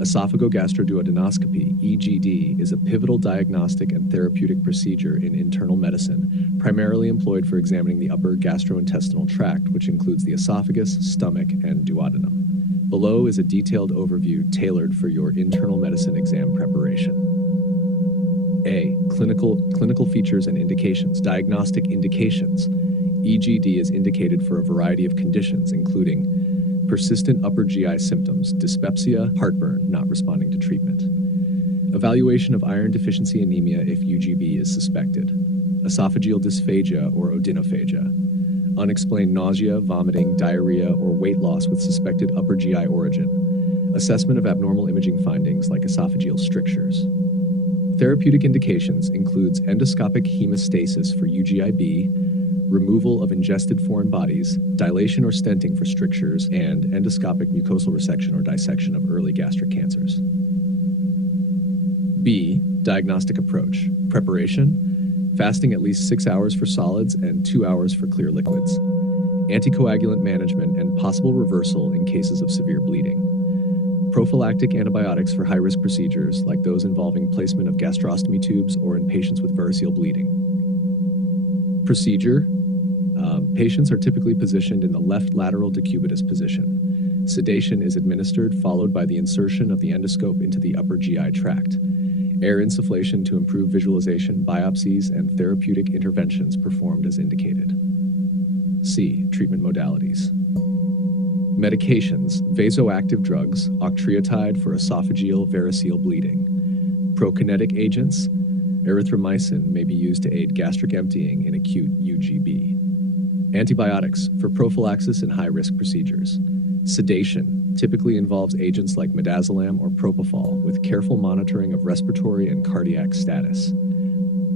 Esophagogastroduodenoscopy, EGD, is a pivotal diagnostic and therapeutic procedure in internal medicine, primarily employed for examining the upper gastrointestinal tract, which includes the esophagus, stomach, and duodenum. Below is a detailed overview tailored for your internal medicine exam preparation. A. Clinical features and indications. Diagnostic indications. EGD is indicated for a variety of conditions, including persistent upper GI symptoms, dyspepsia, heartburn, not responding to treatment. Evaluation of iron deficiency anemia if UGB is suspected. Esophageal dysphagia or odynophagia. Unexplained nausea, vomiting, diarrhea, or weight loss with suspected upper GI origin. Assessment of abnormal imaging findings like esophageal strictures. Therapeutic indications includes endoscopic hemostasis for UGIB, removal of ingested foreign bodies, dilation or stenting for strictures, and endoscopic mucosal resection or dissection of early gastric cancers. B. Diagnostic approach. Preparation. Fasting at least 6 hours for solids and 2 hours for clear liquids. Anticoagulant management and possible reversal in cases of severe bleeding. Prophylactic antibiotics for high-risk procedures like those involving placement of gastrostomy tubes or in patients with variceal bleeding. Procedure. Patients are typically positioned in the left lateral decubitus position. Sedation is administered, followed by the insertion of the endoscope into the upper GI tract. Air insufflation to improve visualization, biopsies, and therapeutic interventions performed as indicated. C. Treatment modalities. Medications, vasoactive drugs, octreotide for esophageal variceal bleeding. Prokinetic agents, erythromycin may be used to aid gastric emptying in acute UGB. Antibiotics for prophylaxis in high-risk procedures. Sedation typically involves agents like midazolam or propofol with careful monitoring of respiratory and cardiac status.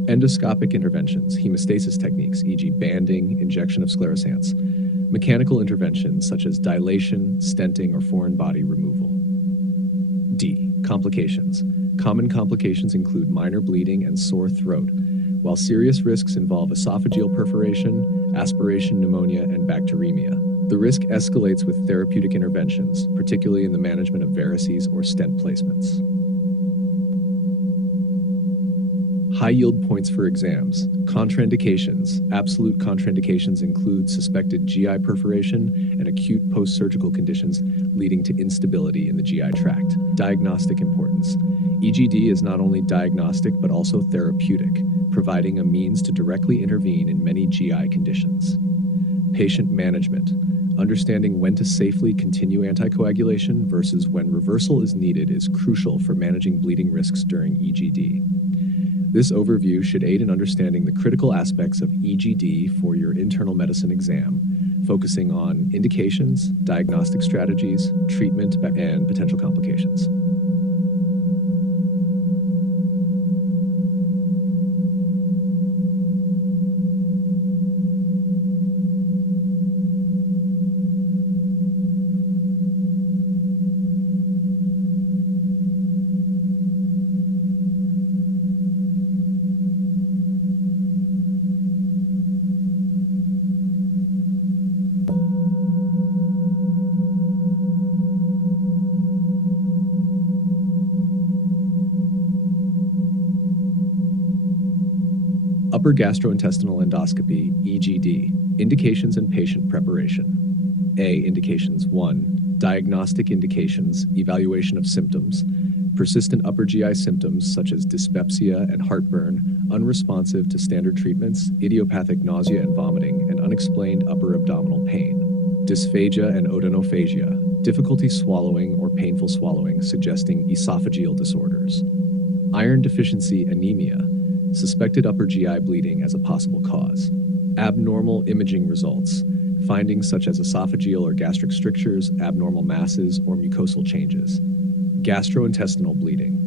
Endoscopic interventions, hemostasis techniques, e.g. banding, injection of sclerosants. Mechanical interventions such as dilation, stenting, or foreign body removal. D. Complications. Common complications include minor bleeding and sore throat, while serious risks involve esophageal perforation, aspiration pneumonia, and bacteremia. The risk escalates with therapeutic interventions, particularly in the management of varices or stent placements. High yield points for exams. Contraindications. Absolute contraindications include suspected GI perforation and acute post-surgical conditions leading to instability in the GI tract. Diagnostic importance. EGD is not only diagnostic but also therapeutic, providing a means to directly intervene in many GI conditions. Patient management. Understanding when to safely continue anticoagulation versus when reversal is needed is crucial for managing bleeding risks during EGD. This overview should aid in understanding the critical aspects of EGD for your internal medicine exam, focusing on indications, diagnostic strategies, treatment, and potential complications. Upper gastrointestinal endoscopy, EGD, indications and patient preparation. A. Indications. 1. Diagnostic indications, evaluation of symptoms, persistent upper GI symptoms such as dyspepsia and heartburn, unresponsive to standard treatments, idiopathic nausea and vomiting, and unexplained upper abdominal pain. Dysphagia and odonophagia, difficulty swallowing or painful swallowing, suggesting esophageal disorders. Iron deficiency anemia, suspected upper GI bleeding as a possible cause. Abnormal imaging results, findings such as esophageal or gastric strictures, abnormal masses, or mucosal changes. Gastrointestinal bleeding,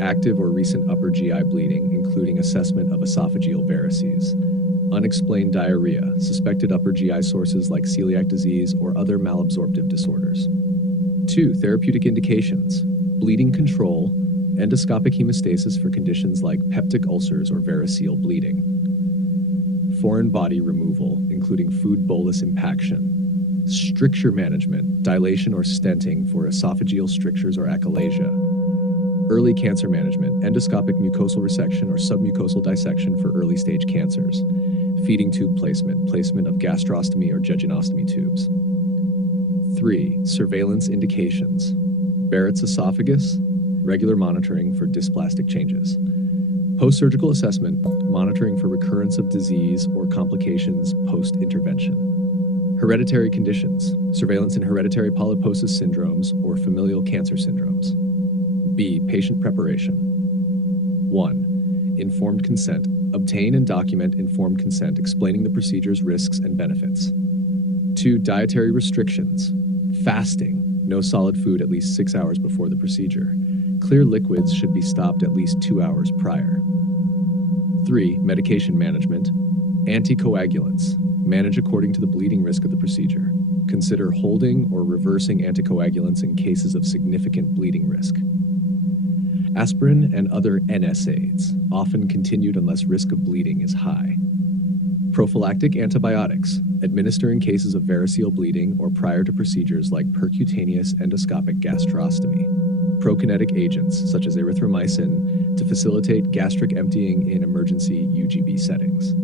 active or recent upper GI bleeding, including assessment of esophageal varices. Unexplained diarrhea, suspected upper GI sources like celiac disease or other malabsorptive disorders. 2. Therapeutic indications, bleeding control, endoscopic hemostasis for conditions like peptic ulcers or variceal bleeding. Foreign body removal, including food bolus impaction. Stricture management, dilation or stenting for esophageal strictures or achalasia. Early cancer management, endoscopic mucosal resection or submucosal dissection for early stage cancers. Feeding tube placement, placement of gastrostomy or jejunostomy tubes. 3. Surveillance indications, Barrett's esophagus, regular monitoring for dysplastic changes. Post-surgical assessment, monitoring for recurrence of disease or complications post-intervention. Hereditary conditions, surveillance in hereditary polyposis syndromes or familial cancer syndromes. B. Patient preparation. 1. Informed consent. Obtain and document informed consent explaining the procedure's risks and benefits. 2. Dietary restrictions. Fasting. No solid food at least 6 hours before the procedure. Clear liquids should be stopped at least 2 hours prior. 3. Medication management. Anticoagulants. Manage according to the bleeding risk of the procedure. Consider holding or reversing anticoagulants in cases of significant bleeding risk. Aspirin and other NSAIDs, often continued unless risk of bleeding is high. Prophylactic antibiotics, administer in cases of variceal bleeding or prior to procedures like percutaneous endoscopic gastrostomy. Prokinetic agents, such as erythromycin, to facilitate gastric emptying in emergency UGB settings.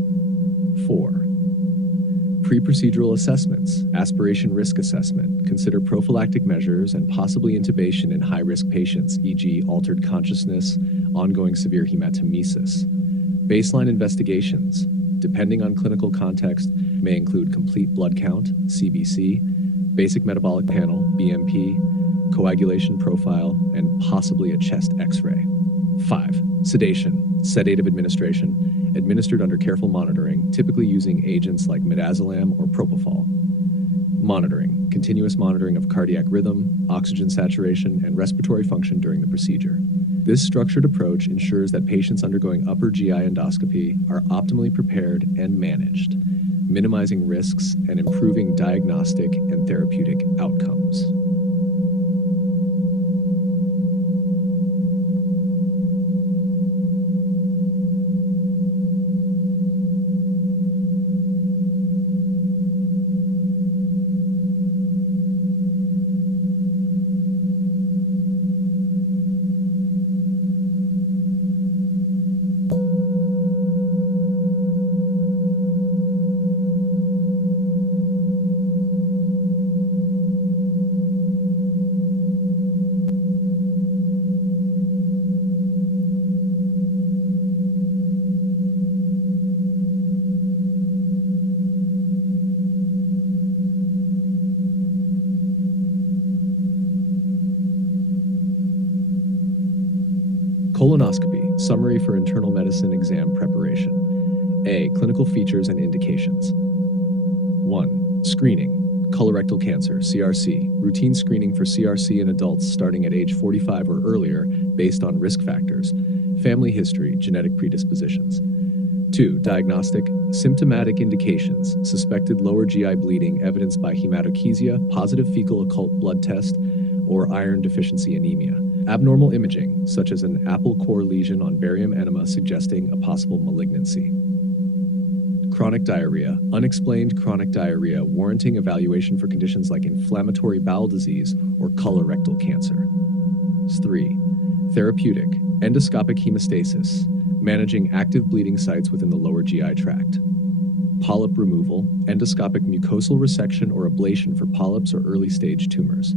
4. Pre-procedural assessments, aspiration risk assessment. Consider prophylactic measures and possibly intubation in high-risk patients, e.g. altered consciousness, ongoing severe hematemesis. Baseline investigations, depending on clinical context, may include complete blood count, CBC, basic metabolic panel, BMP, coagulation profile, and possibly a chest X-ray. 5. Sedation, sedative administration, administered under careful monitoring, typically using agents like midazolam or propofol. Monitoring, continuous monitoring of cardiac rhythm, oxygen saturation, and respiratory function during the procedure. This structured approach ensures that patients undergoing upper GI endoscopy are optimally prepared and managed, minimizing risks and improving diagnostic and therapeutic outcomes. Colonoscopy, summary for internal medicine exam preparation. A. Clinical features and indications. 1. Screening. Colorectal cancer, CRC. Routine screening for CRC in adults starting at age 45 or earlier based on risk factors, family history, genetic predispositions. 2. Diagnostic. Symptomatic indications. Suspected lower GI bleeding evidenced by hematochezia, positive fecal occult blood test, or iron deficiency anemia. Abnormal imaging, such as an apple core lesion on barium enema suggesting a possible malignancy. Chronic diarrhea, unexplained chronic diarrhea warranting evaluation for conditions like inflammatory bowel disease or colorectal cancer. 3. Therapeutic, endoscopic hemostasis, managing active bleeding sites within the lower GI tract. Polyp removal, endoscopic mucosal resection or ablation for polyps or early stage tumors.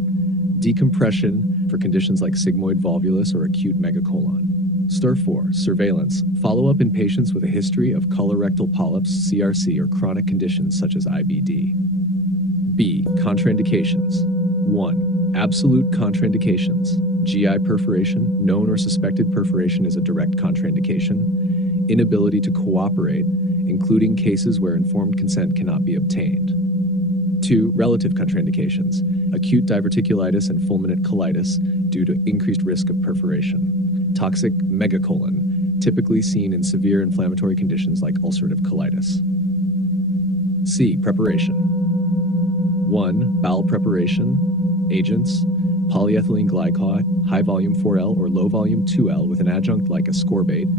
Decompression for conditions like sigmoid volvulus or acute megacolon. Stir 4. Surveillance. Follow-up in patients with a history of colorectal polyps, CRC, or chronic conditions such as IBD. B. Contraindications. 1. Absolute contraindications. GI perforation. Known or suspected perforation is a direct contraindication. Inability to cooperate, including cases where informed consent cannot be obtained. 2. Relative contraindications. Acute diverticulitis and fulminant colitis due to increased risk of perforation. Toxic megacolon, typically seen in severe inflammatory conditions like ulcerative colitis. C. Preparation. 1. Bowel preparation. Agents. Polyethylene glycol, high-volume 4L or low-volume 2L with an adjunct like ascorbate,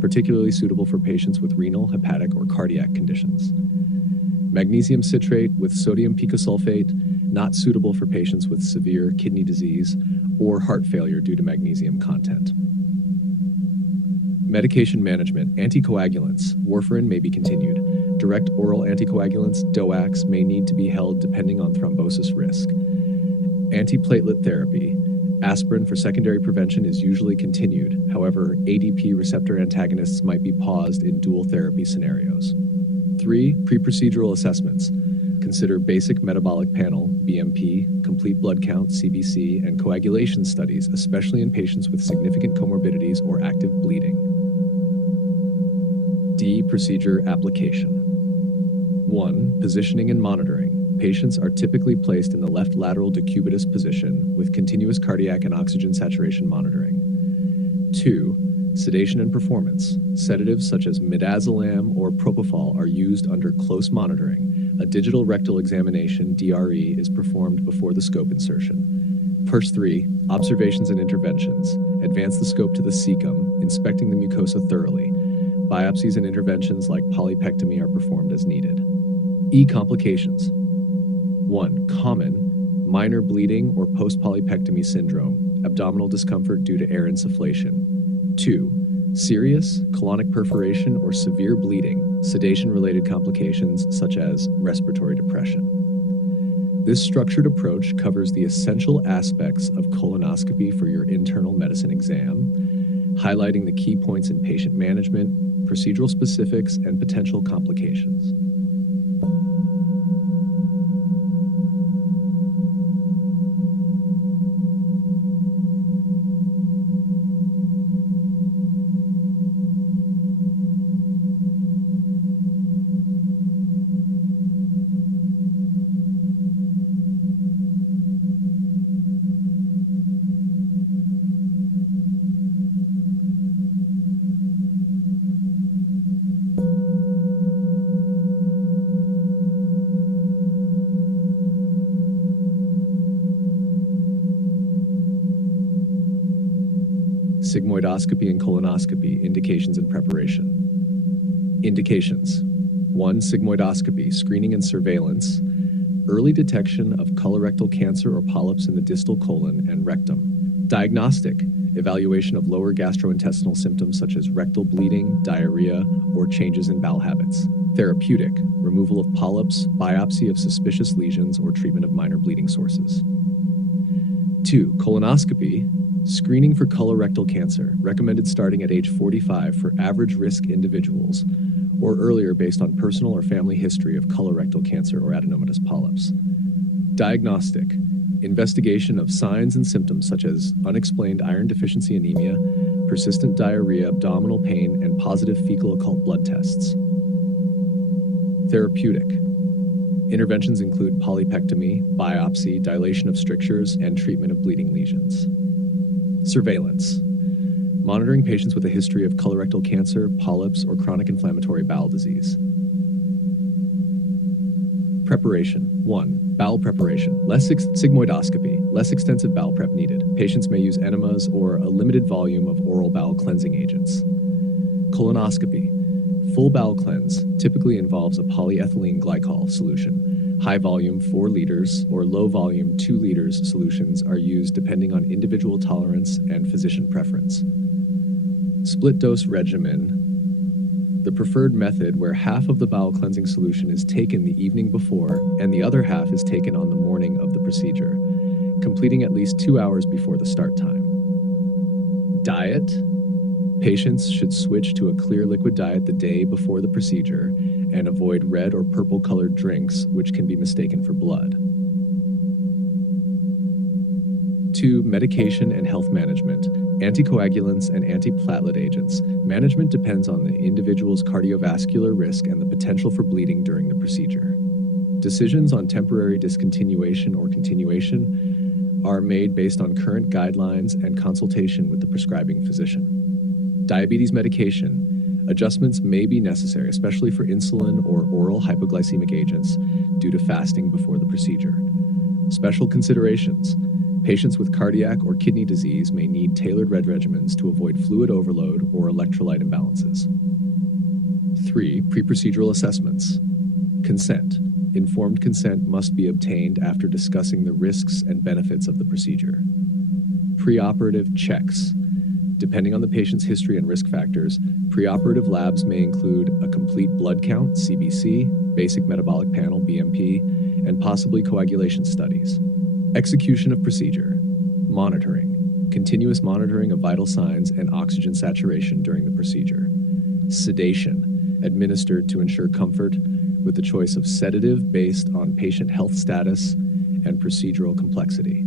particularly suitable for patients with renal, hepatic, or cardiac conditions. Magnesium citrate with sodium picosulfate, not suitable for patients with severe kidney disease or heart failure due to magnesium content. Medication management. Anticoagulants. Warfarin may be continued. Direct oral anticoagulants, DOACs, may need to be held depending on thrombosis risk. Antiplatelet therapy. Aspirin for secondary prevention is usually continued. However, ADP receptor antagonists might be paused in dual therapy scenarios. 3. Pre-procedural assessments. Consider basic metabolic panel, BMP, complete blood count, CBC, and coagulation studies, especially in patients with significant comorbidities or active bleeding. D. Procedure application. 1. Positioning and monitoring. Patients are typically placed in the left lateral decubitus position with continuous cardiac and oxygen saturation monitoring. 2. Sedation and performance. Sedatives such as midazolam or propofol are used under close monitoring. A digital rectal examination, DRE, is performed before the scope insertion. Pers 3. Observations and interventions. Advance the scope to the cecum, inspecting the mucosa thoroughly. Biopsies and interventions like polypectomy are performed as needed. E. Complications. 1. Common, minor bleeding or post-polypectomy syndrome, abdominal discomfort due to air insufflation. 2. Serious, colonic perforation or severe bleeding, sedation-related complications such as respiratory depression. This structured approach covers the essential aspects of colonoscopy for your internal medicine exam, highlighting the key points in patient management, procedural specifics, and potential complications. Sigmoidoscopy and colonoscopy, indications and preparation. Indications. 1. Sigmoidoscopy, screening and surveillance, early detection of colorectal cancer or polyps in the distal colon and rectum. Diagnostic, evaluation of lower gastrointestinal symptoms such as rectal bleeding, diarrhea, or changes in bowel habits. Therapeutic, removal of polyps, biopsy of suspicious lesions, or treatment of minor bleeding sources. 2. Colonoscopy, screening for colorectal cancer, recommended starting at age 45 for average risk individuals, or earlier based on personal or family history of colorectal cancer or adenomatous polyps. Diagnostic, investigation of signs and symptoms such as unexplained iron deficiency anemia, persistent diarrhea, abdominal pain, and positive fecal occult blood tests. Therapeutic, interventions include polypectomy, biopsy, dilation of strictures, and treatment of bleeding lesions. Surveillance, monitoring patients with a history of colorectal cancer, polyps, or chronic inflammatory bowel disease. Preparation. 1. Bowel preparation. Less sigmoidoscopy. Less extensive bowel prep needed. Patients may use enemas or a limited volume of oral bowel cleansing agents. Colonoscopy. Full bowel cleanse typically involves a polyethylene glycol solution. High volume 4 liters or low volume 2 liters solutions are used depending on individual tolerance and physician preference. Split dose regimen, the preferred method where half of the bowel cleansing solution is taken the evening before and the other half is taken on the morning of the procedure, completing at least 2 hours before the start time. Diet, Patients should switch to a clear liquid diet the day before the procedure and avoid red or purple-colored drinks, which can be mistaken for blood. 2. Medication and health management. Anticoagulants and antiplatelet agents. Management depends on the individual's cardiovascular risk and the potential for bleeding during the procedure. Decisions on temporary discontinuation or continuation are made based on current guidelines and consultation with the prescribing physician. Diabetes medication. Adjustments may be necessary, especially for insulin or oral hypoglycemic agents, due to fasting before the procedure. Special considerations. Patients with cardiac or kidney disease may need tailored regimens to avoid fluid overload or electrolyte imbalances. 3. Pre-procedural assessments. Consent. Informed consent must be obtained after discussing the risks and benefits of the procedure. Preoperative checks. Depending on the patient's history and risk factors, preoperative labs may include a complete blood count, CBC, basic metabolic panel, BMP, and possibly coagulation studies. Execution of procedure. Monitoring. Continuous monitoring of vital signs and oxygen saturation during the procedure. Sedation. Administered to ensure comfort with the choice of sedative based on patient health status and procedural complexity.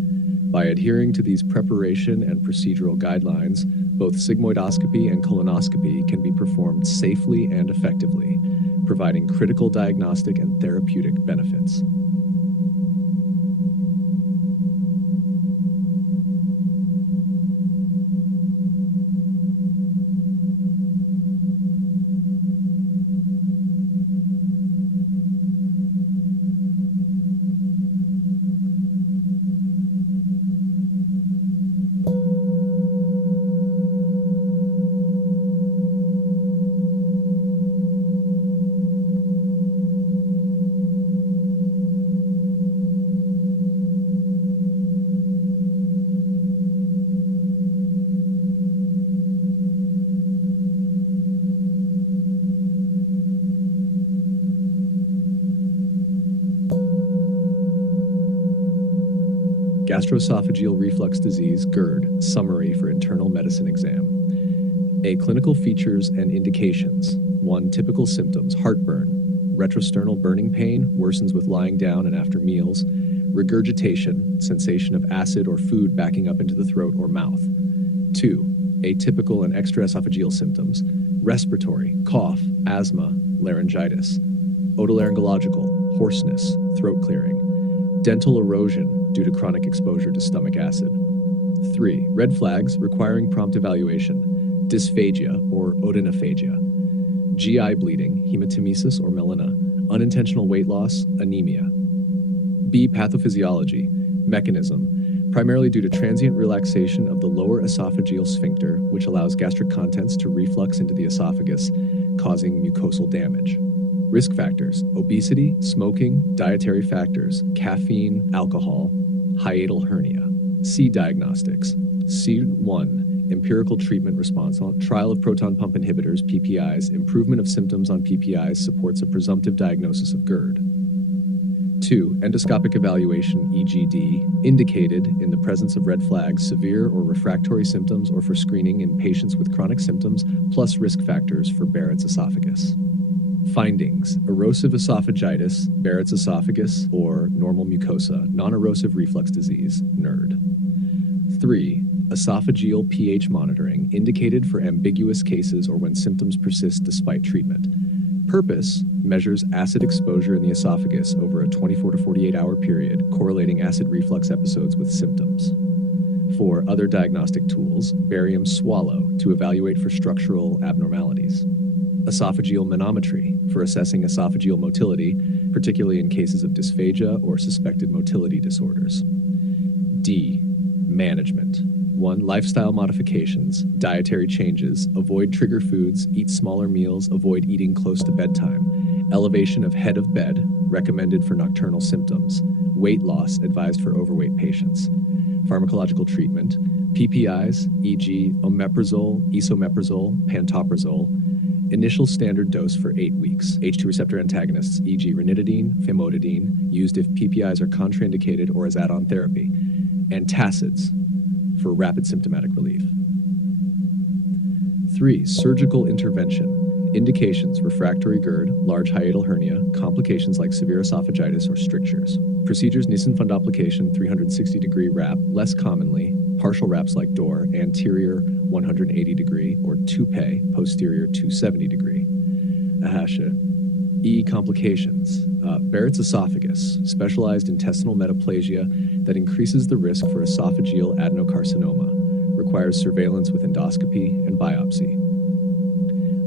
By adhering to these preparation and procedural guidelines, both sigmoidoscopy and colonoscopy can be performed safely and effectively, providing critical diagnostic and therapeutic benefits. Gastroesophageal reflux disease, GERD, summary for internal medicine exam. A. Clinical features and indications. 1. Typical symptoms: heartburn, retrosternal burning pain, worsens with lying down and after meals, regurgitation, sensation of acid or food backing up into the throat or mouth. 2. Atypical and extraesophageal symptoms: respiratory, cough, asthma, laryngitis, otolaryngological, hoarseness, throat clearing, dental erosion due to chronic exposure to stomach acid. 3. Red flags requiring prompt evaluation: dysphagia or odonophagia, GI bleeding, hematemesis or melena, unintentional weight loss, anemia. B. Pathophysiology, mechanism, primarily due to transient relaxation of the lower esophageal sphincter, which allows gastric contents to reflux into the esophagus, causing mucosal damage. Risk factors: obesity, smoking, dietary factors, caffeine, alcohol, hiatal hernia. C. Diagnostics. C1. Empirical treatment response. Trial of proton pump inhibitors, PPIs. Improvement of symptoms on PPIs supports a presumptive diagnosis of GERD. 2. Endoscopic evaluation, EGD, indicated in the presence of red flags, severe or refractory symptoms, or for screening in patients with chronic symptoms, plus risk factors for Barrett's esophagus. Findings: erosive esophagitis, Barrett's esophagus, or normal mucosa, non-erosive reflux disease, NERD. 3. Esophageal pH monitoring, indicated for ambiguous cases or when symptoms persist despite treatment. Purpose: measures acid exposure in the esophagus over a 24 to 48 hour period, correlating acid reflux episodes with symptoms. 4. Other diagnostic tools: barium swallow to evaluate for structural abnormalities. Esophageal manometry for assessing esophageal motility, particularly in cases of dysphagia or suspected motility disorders. D. Management. 1. Lifestyle modifications, dietary changes, avoid trigger foods, eat smaller meals, avoid eating close to bedtime, elevation of head of bed, recommended for nocturnal symptoms, weight loss advised for overweight patients. Pharmacological treatment: PPIs, e.g. omeprazole, esomeprazole, pantoprazole. Initial standard dose for 8 weeks. H2 receptor antagonists, e.g. ranitidine, famotidine, used if PPIs are contraindicated or as add-on therapy. Antacids for rapid symptomatic relief. 3. Surgical intervention. Indications: refractory GERD, large hiatal hernia, complications like severe esophagitis or strictures. Procedures: Nissen fundoplication, 360-degree wrap, less commonly, partial wraps like Door, anterior 180-degree, or toupee, posterior 270-degree. Complications. Barrett's esophagus, specialized intestinal metaplasia that increases the risk for esophageal adenocarcinoma, requires surveillance with endoscopy and biopsy.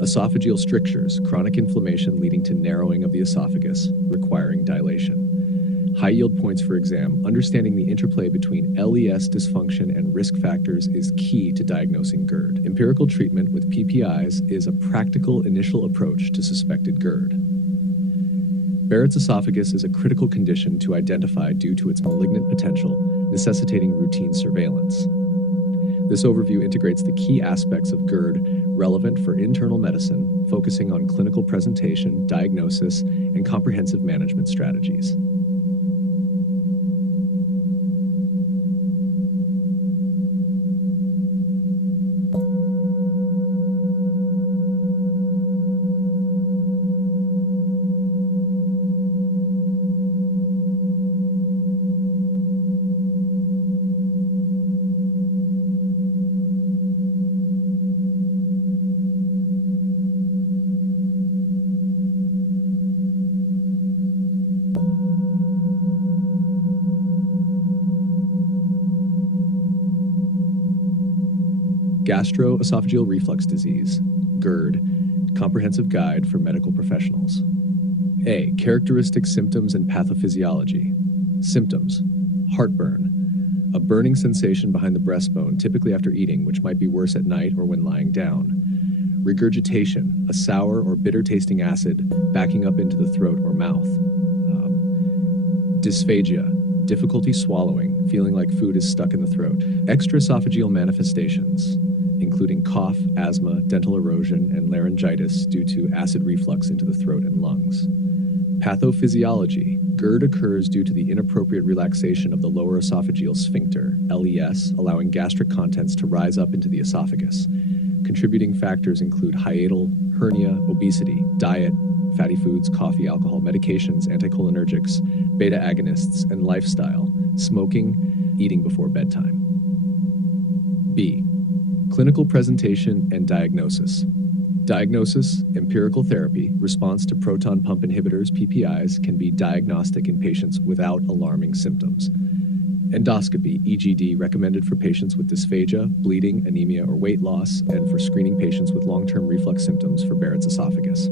Esophageal strictures, chronic inflammation leading to narrowing of the esophagus, requiring dilation. High yield points for exam: understanding the interplay between LES dysfunction and risk factors is key to diagnosing GERD. Empirical treatment with PPIs is a practical initial approach to suspected GERD. Barrett's esophagus is a critical condition to identify due to its malignant potential, necessitating routine surveillance. This overview integrates the key aspects of GERD relevant for internal medicine, focusing on clinical presentation, diagnosis, and comprehensive management strategies. Gastroesophageal reflux disease, GERD, comprehensive guide for medical professionals. A. Characteristic symptoms and pathophysiology. Symptoms: heartburn, a burning sensation behind the breastbone, typically after eating, which might be worse at night or when lying down. Regurgitation, a sour or bitter tasting acid backing up into the throat or mouth. Dysphagia, difficulty swallowing, feeling like food is stuck in the throat. Extraesophageal manifestations, including cough, asthma, dental erosion, and laryngitis due to acid reflux into the throat and lungs. Pathophysiology, GERD occurs due to the inappropriate relaxation of the lower esophageal sphincter, LES, allowing gastric contents to rise up into the esophagus. Contributing factors include hiatal hernia, obesity, diet, fatty foods, coffee, alcohol, medications, anticholinergics, beta agonists, and lifestyle, smoking, eating before bedtime. B. Clinical presentation and diagnosis. Diagnosis: empirical therapy, response to proton pump inhibitors, PPIs, can be diagnostic in patients without alarming symptoms. Endoscopy, EGD, recommended for patients with dysphagia, bleeding, anemia, or weight loss, and for screening patients with long-term reflux symptoms for Barrett's esophagus.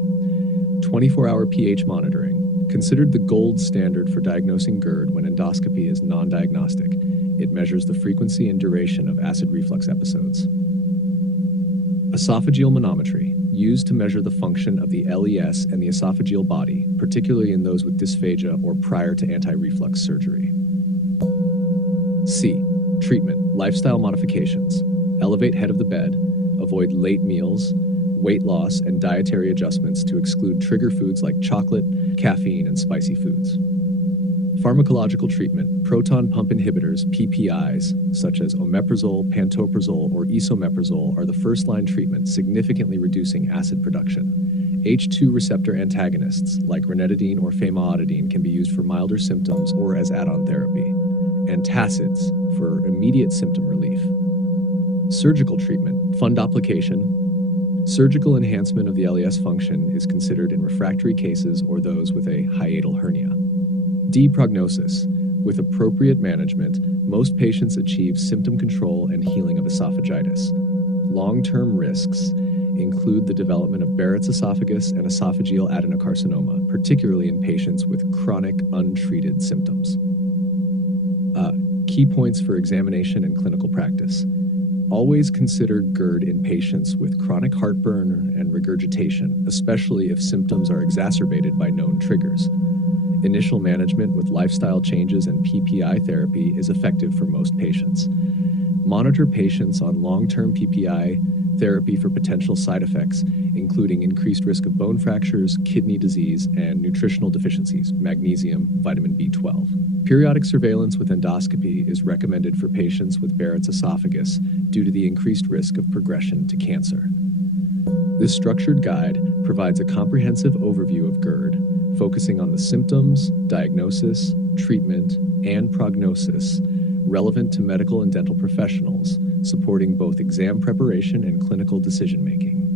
24-hour pH monitoring, considered the gold standard for diagnosing GERD when endoscopy is non-diagnostic. It measures the frequency and duration of acid reflux episodes. Esophageal manometry, used to measure the function of the LES and the esophageal body, particularly in those with dysphagia or prior to anti-reflux surgery. C. Treatment: lifestyle modifications. Elevate head of the bed, avoid late meals, weight loss, and dietary adjustments to exclude trigger foods like chocolate, caffeine, and spicy foods. Pharmacological treatment: proton pump inhibitors, PPIs, such as omeprazole, pantoprazole, or esomeprazole, are the first-line treatment, significantly reducing acid production. H2 receptor antagonists, like ranitidine or famotidine, can be used for milder symptoms or as add-on therapy. Antacids, for immediate symptom relief. Surgical treatment: fundoplication. Surgical enhancement of the LES function is considered in refractory cases or those with a hiatal hernia. D. Prognosis. With appropriate management, most patients achieve symptom control and healing of esophagitis. Long-term risks include the development of Barrett's esophagus and esophageal adenocarcinoma, particularly in patients with chronic untreated symptoms. Key points for examination and clinical practice. Always consider GERD in patients with chronic heartburn and regurgitation, especially if symptoms are exacerbated by known triggers. Initial management with lifestyle changes and PPI therapy is effective for most patients. Monitor patients on long-term PPI therapy for potential side effects, including increased risk of bone fractures, kidney disease, and nutritional deficiencies, magnesium, vitamin B12. Periodic surveillance with endoscopy is recommended for patients with Barrett's esophagus due to the increased risk of progression to cancer. This structured guide provides a comprehensive overview of GERD, focusing on the symptoms, diagnosis, treatment, and prognosis relevant to medical and dental professionals, supporting both exam preparation and clinical decision-making.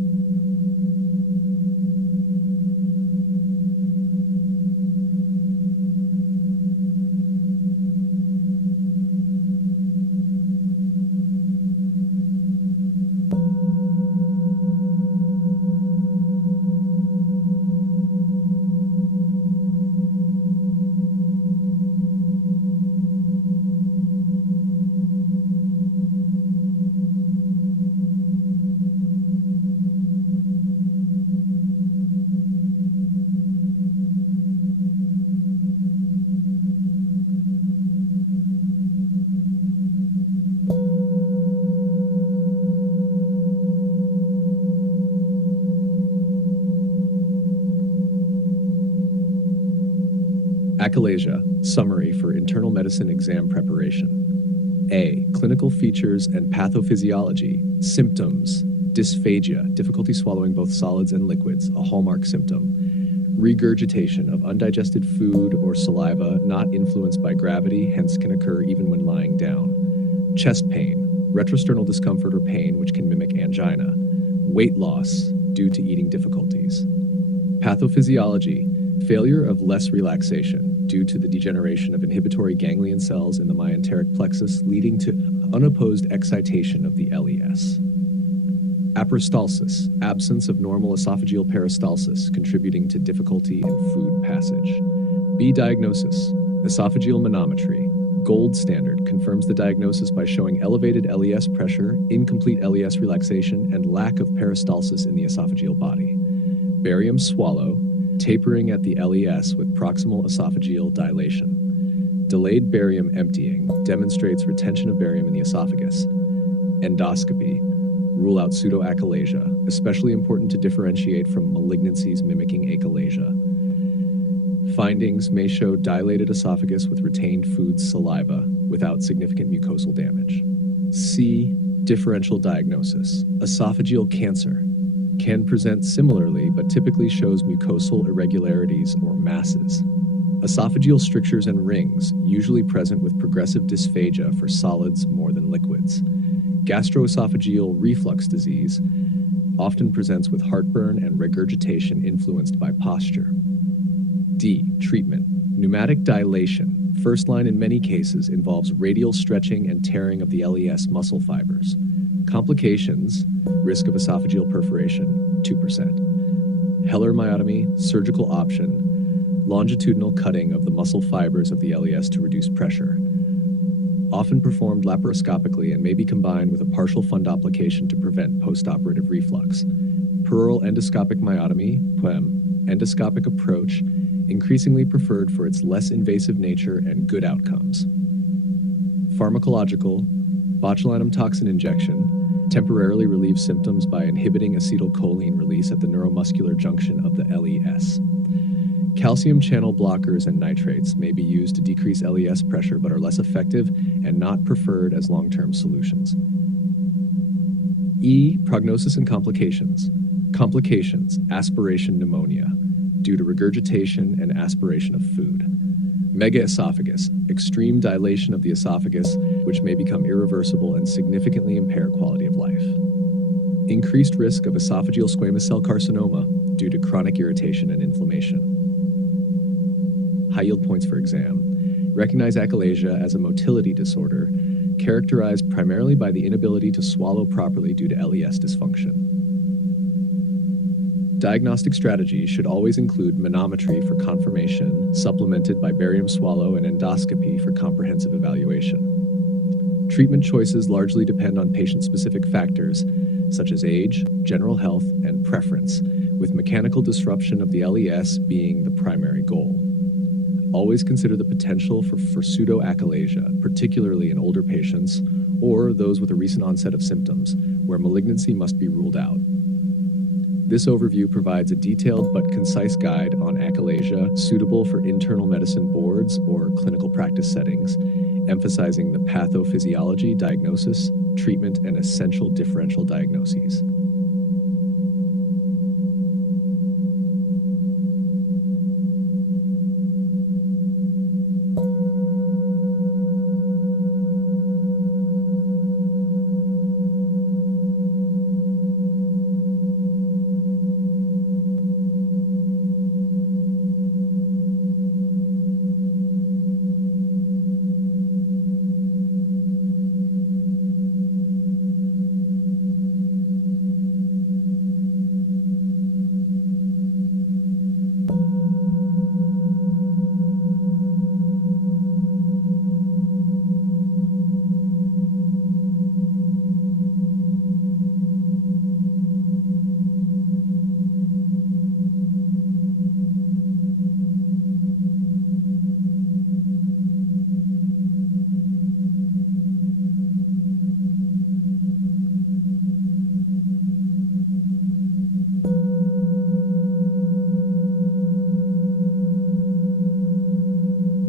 Achalasia, summary for internal medicine exam preparation. A. Clinical features and pathophysiology, symptoms, dysphagia, difficulty swallowing both solids and liquids, a hallmark symptom. Regurgitation of undigested food or saliva not influenced by gravity, hence can occur even when lying down. Chest pain, retrosternal discomfort or pain which can mimic angina. Weight loss due to eating difficulties. Pathophysiology, failure of less relaxation due to the degeneration of inhibitory ganglion cells in the myenteric plexus, leading to unopposed excitation of the LES. Aperistalsis, absence of normal esophageal peristalsis, contributing to difficulty in food passage. B. Diagnosis, esophageal manometry, gold standard, confirms the diagnosis by showing elevated LES pressure, incomplete LES relaxation, and lack of peristalsis in the esophageal body. Barium swallow, tapering at the LES with proximal esophageal dilation. Delayed barium emptying demonstrates retention of barium in the esophagus. Endoscopy, rule out pseudoachalasia, especially important to differentiate from malignancies mimicking achalasia. Findings may show dilated esophagus with retained food saliva without significant mucosal damage. C. Differential diagnosis. Esophageal cancer can present similarly but typically shows mucosal irregularities or masses. Esophageal strictures and rings, usually present with progressive dysphagia for solids more than liquids. Gastroesophageal reflux disease often presents with heartburn and regurgitation influenced by posture. D. Treatment. Pneumatic dilation, first line in many cases, involves radial stretching and tearing of the LES muscle fibers. Complications, risk of esophageal perforation, 2%. Heller myotomy, surgical option, longitudinal cutting of the muscle fibers of the LES to reduce pressure. Often performed laparoscopically and may be combined with a partial fundoplication to prevent postoperative reflux. Peroral endoscopic myotomy, PEM, endoscopic approach, increasingly preferred for its less invasive nature and good outcomes. Pharmacological, botulinum toxin injection, temporarily relieves symptoms by inhibiting acetylcholine release at the neuromuscular junction of the LES. Calcium channel blockers and nitrates may be used to decrease LES pressure but are less effective and not preferred as long-term solutions. E. Prognosis and complications. Complications, aspiration pneumonia, due to regurgitation and aspiration of food. Megaesophagus, extreme dilation of the esophagus, which may become irreversible and significantly impair quality of life. Increased risk of esophageal squamous cell carcinoma due to chronic irritation and inflammation. High yield points for exam. Recognize achalasia as a motility disorder characterized primarily by the inability to swallow properly due to LES dysfunction. Diagnostic strategies should always include manometry for confirmation, supplemented by barium swallow and endoscopy for comprehensive evaluation. Treatment choices largely depend on patient-specific factors, such as age, general health, and preference, with mechanical disruption of the LES being the primary goal. Always consider the potential for pseudoachalasia, particularly in older patients or those with a recent onset of symptoms, where malignancy must be ruled out. This overview provides a detailed but concise guide on achalasia suitable for internal medicine boards or clinical practice settings, emphasizing the pathophysiology, diagnosis, treatment, and essential differential diagnoses.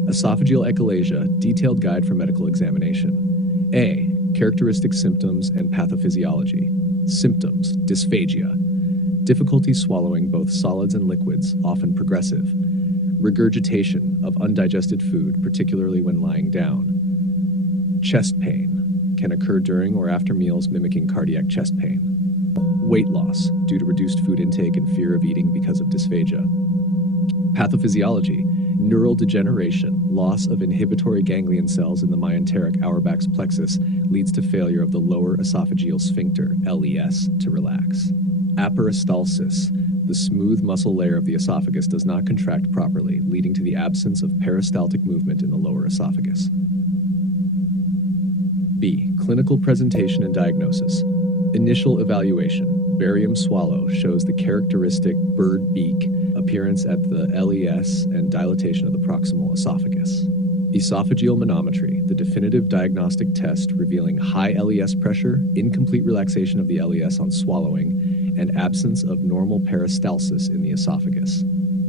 Esophageal achalasia, detailed guide for medical examination. A. Characteristic symptoms and pathophysiology. Symptoms: dysphagia, difficulty swallowing both solids and liquids, often progressive. Regurgitation of undigested food, particularly when lying down. Chest pain can occur during or after meals, mimicking cardiac chest pain. Weight loss due to reduced food intake and fear of eating because of dysphagia. Pathophysiology: neural degeneration, loss of inhibitory ganglion cells in the myenteric Auerbach's plexus leads to failure of the lower esophageal sphincter, LES, to relax. Aperistalsis: the smooth muscle layer of the esophagus does not contract properly, leading to the absence of peristaltic movement in the lower esophagus. B. Clinical presentation and diagnosis. Initial evaluation. Barium swallow shows the characteristic bird beak appearance at the LES and dilatation of the proximal esophagus. Esophageal manometry, the definitive diagnostic test revealing high LES pressure, incomplete relaxation of the LES on swallowing, and absence of normal peristalsis in the esophagus.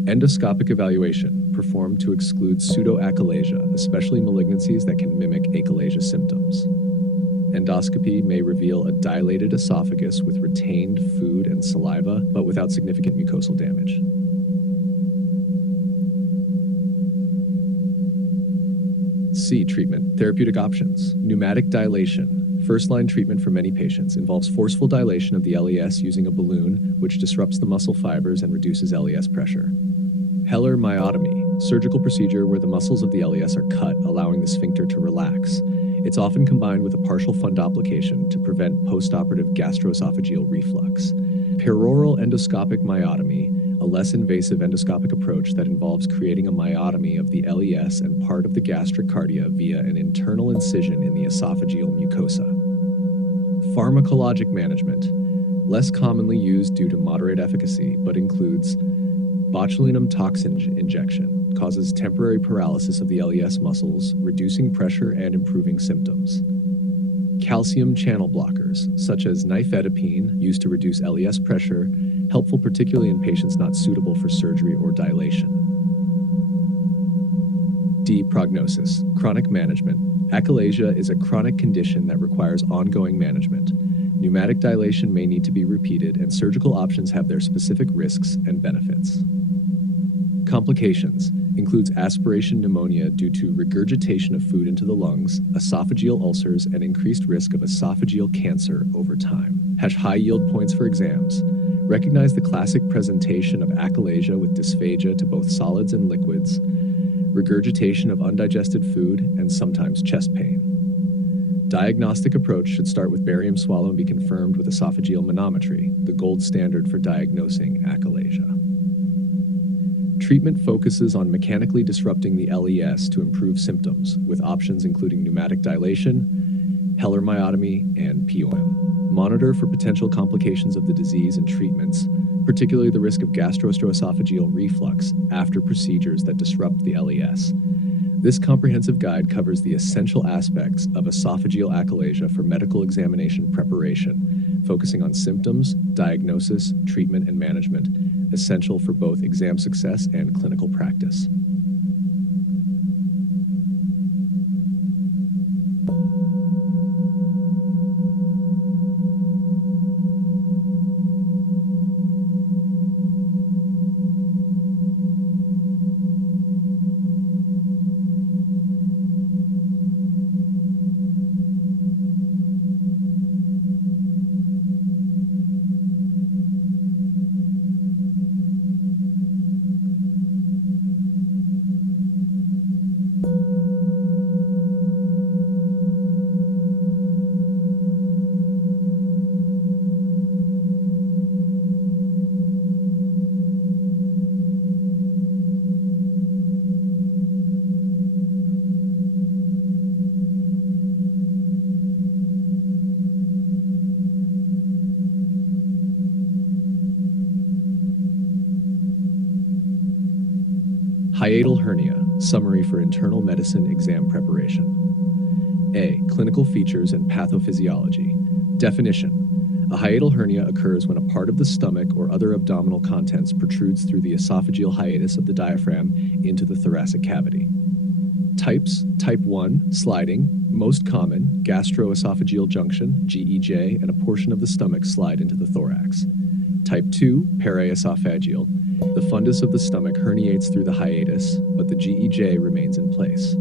Endoscopic evaluation, performed to exclude pseudoachalasia, especially malignancies that can mimic achalasia symptoms. Endoscopy may reveal a dilated esophagus with retained food and saliva, but without significant mucosal damage. C. Treatment. Therapeutic options. Pneumatic dilation. First-line treatment for many patients involves forceful dilation of the LES using a balloon, which disrupts the muscle fibers and reduces LES pressure. Heller myotomy, surgical procedure where the muscles of the LES are cut, allowing the sphincter to relax. It's often combined with a partial fundoplication to prevent postoperative gastroesophageal reflux. Peroral endoscopic myotomy, a less invasive endoscopic approach that involves creating a myotomy of the LES and part of the gastric cardia via an internal incision in the esophageal mucosa. Pharmacologic management, less commonly used due to moderate efficacy, but includes botulinum toxin injection, causes temporary paralysis of the LES muscles, reducing pressure and improving symptoms. Calcium channel blockers, such as nifedipine, used to reduce LES pressure, helpful particularly in patients not suitable for surgery or dilation. D. Prognosis. Chronic management. Achalasia is a chronic condition that requires ongoing management. Pneumatic dilation may need to be repeated, and surgical options have their specific risks and benefits. Complications includes aspiration pneumonia due to regurgitation of food into the lungs, esophageal ulcers, and increased risk of esophageal cancer over time. Has high yield points for exams. Recognize the classic presentation of achalasia with dysphagia to both solids and liquids, regurgitation of undigested food, and sometimes chest pain. Diagnostic approach should start with barium swallow and be confirmed with esophageal manometry, the gold standard for diagnosing achalasia. Treatment focuses on mechanically disrupting the LES to improve symptoms, with options including pneumatic dilation, Heller myotomy, and POM. Monitor for potential complications of the disease and treatments, particularly the risk of gastroesophageal reflux after procedures that disrupt the LES. This comprehensive guide covers the essential aspects of esophageal achalasia for medical examination preparation, focusing on symptoms, diagnosis, treatment, and management, essential for both exam success and clinical practice. Hiatal hernia, summary for internal medicine exam preparation. A. Clinical features and pathophysiology. Definition. A hiatal hernia occurs when a part of the stomach or other abdominal contents protrudes through the esophageal hiatus of the diaphragm into the thoracic cavity. Types: Type 1, sliding, most common, gastroesophageal junction, GEJ, and a portion of the stomach slide into the thorax. Type 2, paraesophageal. The fundus of the stomach herniates through the hiatus, but the GEJ remains in place.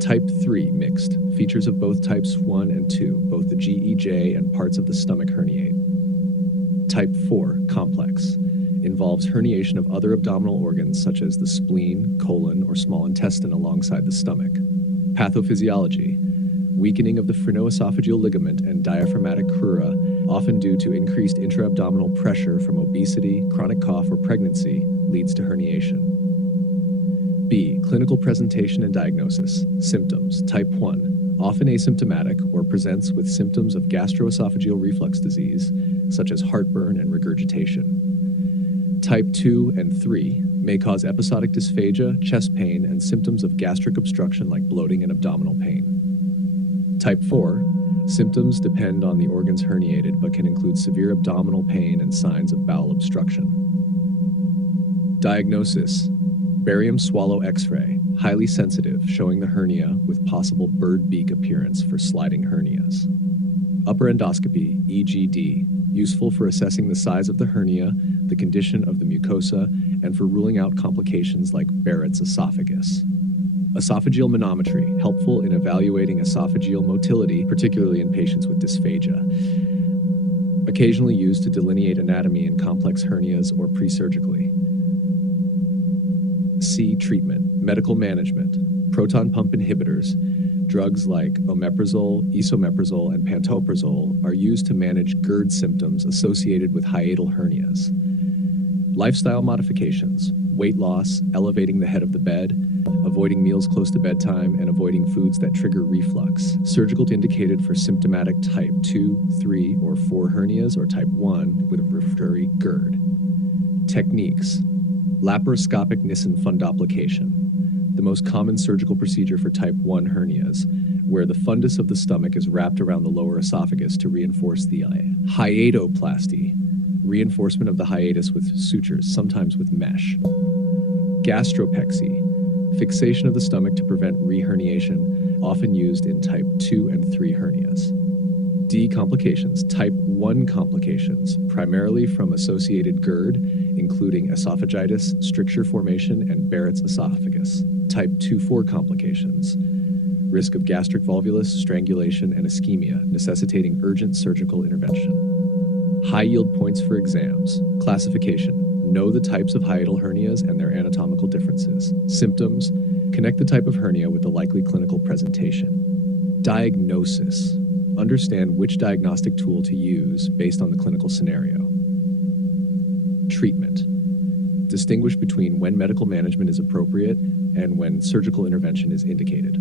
Type 3, mixed. Features of both types 1 and 2, both the GEJ and parts of the stomach herniate. Type 4, complex. Involves herniation of other abdominal organs such as the spleen, colon, or small intestine alongside the stomach. Pathophysiology. Weakening of the phrenoesophageal ligament and diaphragmatic crura, often due to increased intra-abdominal pressure from obesity, chronic cough, or pregnancy, leads to herniation. B. Clinical presentation and diagnosis. Symptoms. Type 1. Often asymptomatic or presents with symptoms of gastroesophageal reflux disease, such as heartburn and regurgitation. Type 2 and 3 may cause episodic dysphagia, chest pain, and symptoms of gastric obstruction like bloating and abdominal pain. Type 4, symptoms depend on the organs herniated but can include severe abdominal pain and signs of bowel obstruction. Diagnosis: barium swallow X-ray, highly sensitive, showing the hernia with possible bird beak appearance for sliding hernias. Upper endoscopy, EGD, useful for assessing the size of the hernia, the condition of the mucosa, and for ruling out complications like Barrett's esophagus. Esophageal manometry, helpful in evaluating esophageal motility, particularly in patients with dysphagia. Occasionally used to delineate anatomy in complex hernias or pre-surgically. C. Treatment, medical management, proton pump inhibitors. Drugs like omeprazole, esomeprazole, and pantoprazole are used to manage GERD symptoms associated with hiatal hernias. Lifestyle modifications, weight loss, elevating the head of the bed, avoiding meals close to bedtime, and avoiding foods that trigger reflux. Surgical indicated for symptomatic type 2, 3, or 4 hernias or type 1 with refractory GERD. Techniques: laparoscopic Nissen fundoplication, the most common surgical procedure for type 1 hernias, where the fundus of the stomach is wrapped around the lower esophagus to reinforce the hiatoplasty, reinforcement of the hiatus with sutures, sometimes with mesh. Gastropexy, fixation of the stomach to prevent reherniation, often used in type 2 and 3 hernias. D. Complications. Type 1 complications, primarily from associated GERD, including esophagitis, stricture formation, and Barrett's esophagus. Type 2-4 complications. Risk of gastric volvulus, strangulation, and ischemia, necessitating urgent surgical intervention. High yield points for exams. Classification. Know the types of hiatal hernias and their anatomical differences. Symptoms. Connect the type of hernia with the likely clinical presentation. Diagnosis. Understand which diagnostic tool to use based on the clinical scenario. Treatment. Distinguish between when medical management is appropriate and when surgical intervention is indicated.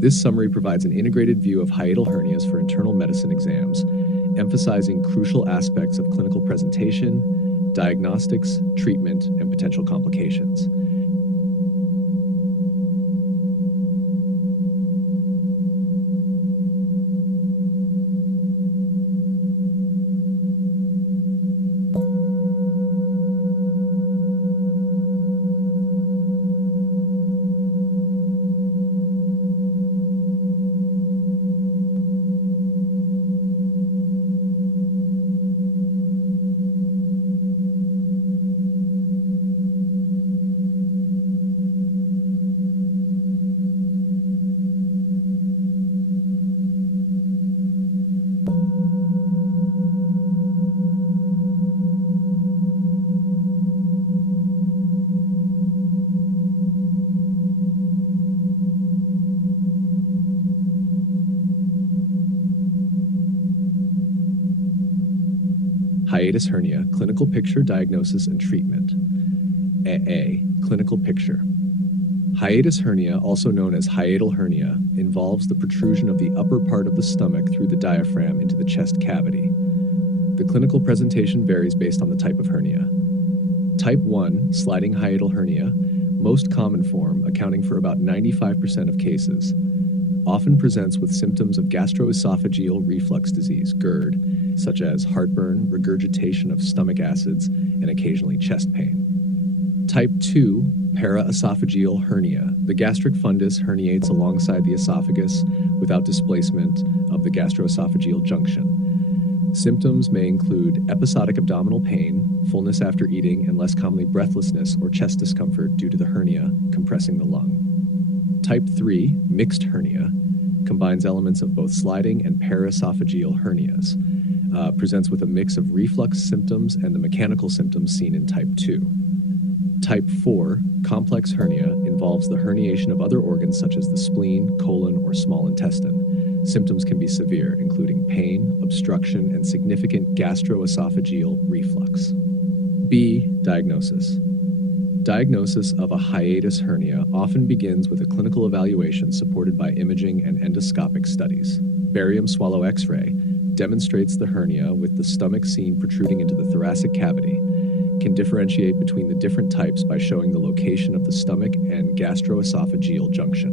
This summary provides an integrated view of hiatal hernias for internal medicine exams, emphasizing crucial aspects of clinical presentation, diagnostics, treatment, and potential complications. Hiatus hernia, clinical picture, diagnosis, and treatment. A. Clinical picture. Hiatus hernia, also known as hiatal hernia, involves the protrusion of the upper part of the stomach through the diaphragm into the chest cavity. The clinical presentation varies based on the type of hernia. Type 1, sliding hiatal hernia, most common form, accounting for about 95% of cases, often presents with symptoms of gastroesophageal reflux disease, GERD, such as heartburn, regurgitation of stomach acids, and occasionally chest pain. Type 2, paraesophageal hernia. The gastric fundus herniates alongside the esophagus without displacement of the gastroesophageal junction. Symptoms may include episodic abdominal pain, fullness after eating, and less commonly breathlessness or chest discomfort due to the hernia compressing the lung. Type 3, mixed hernia, combines elements of both sliding and paraesophageal hernias, presents with a mix of reflux symptoms and the mechanical symptoms seen in type 2. Type 4, complex hernia, involves the herniation of other organs such as the spleen, colon, or small intestine. Symptoms can be severe, including pain, obstruction, and significant gastroesophageal reflux. B. Diagnosis. Diagnosis of a hiatus hernia often begins with a clinical evaluation supported by imaging and endoscopic studies. Barium swallow X-ray demonstrates the hernia with the stomach seen protruding into the thoracic cavity, can differentiate between the different types by showing the location of the stomach and gastroesophageal junction.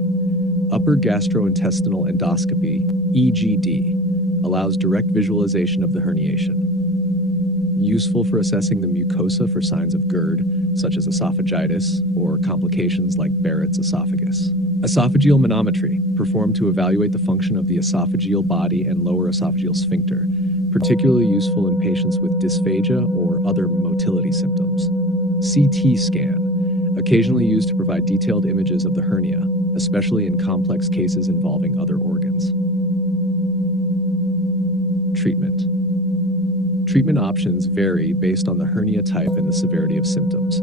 Upper gastrointestinal endoscopy, EGD, allows direct visualization of the herniation. Useful for assessing the mucosa for signs of GERD, such as esophagitis, or complications like Barrett's esophagus. Esophageal manometry, performed to evaluate the function of the esophageal body and lower esophageal sphincter, particularly useful in patients with dysphagia or other motility symptoms. CT scan, occasionally used to provide detailed images of the hernia, especially in complex cases involving other organs. Treatment. Treatment options vary based on the hernia type and the severity of symptoms.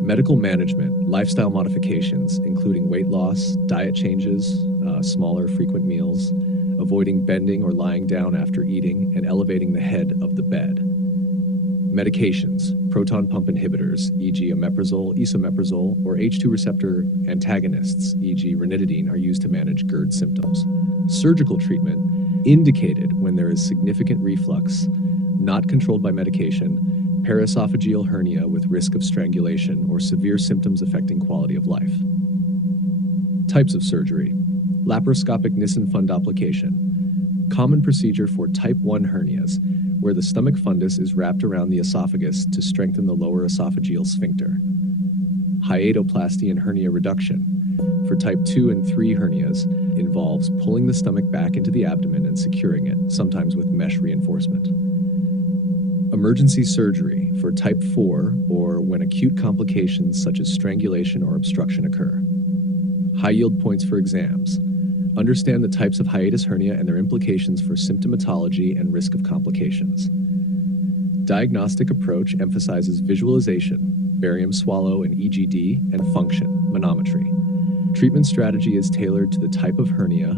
Medical management, lifestyle modifications, including weight loss, diet changes, smaller frequent meals, avoiding bending or lying down after eating, and elevating the head of the bed. Medications, proton pump inhibitors, e.g. omeprazole, esomeprazole, or H2 receptor antagonists, e.g. ranitidine, are used to manage GERD symptoms. Surgical treatment, indicated when there is significant reflux, not controlled by medication, paraesophageal hernia with risk of strangulation, or severe symptoms affecting quality of life. Types of surgery. Laparoscopic Nissen fundoplication, common procedure for type 1 hernias, where the stomach fundus is wrapped around the esophagus to strengthen the lower esophageal sphincter. Hiatoplasty and hernia reduction, for type 2 and 3 hernias, involves pulling the stomach back into the abdomen and securing it, sometimes with mesh reinforcement. Emergency surgery, for type 4, or when acute complications such as strangulation or obstruction occur. High yield points for exams. Understand the types of hiatus hernia and their implications for symptomatology and risk of complications. Diagnostic approach emphasizes visualization, barium swallow and EGD, and function, manometry. Treatment strategy is tailored to the type of hernia,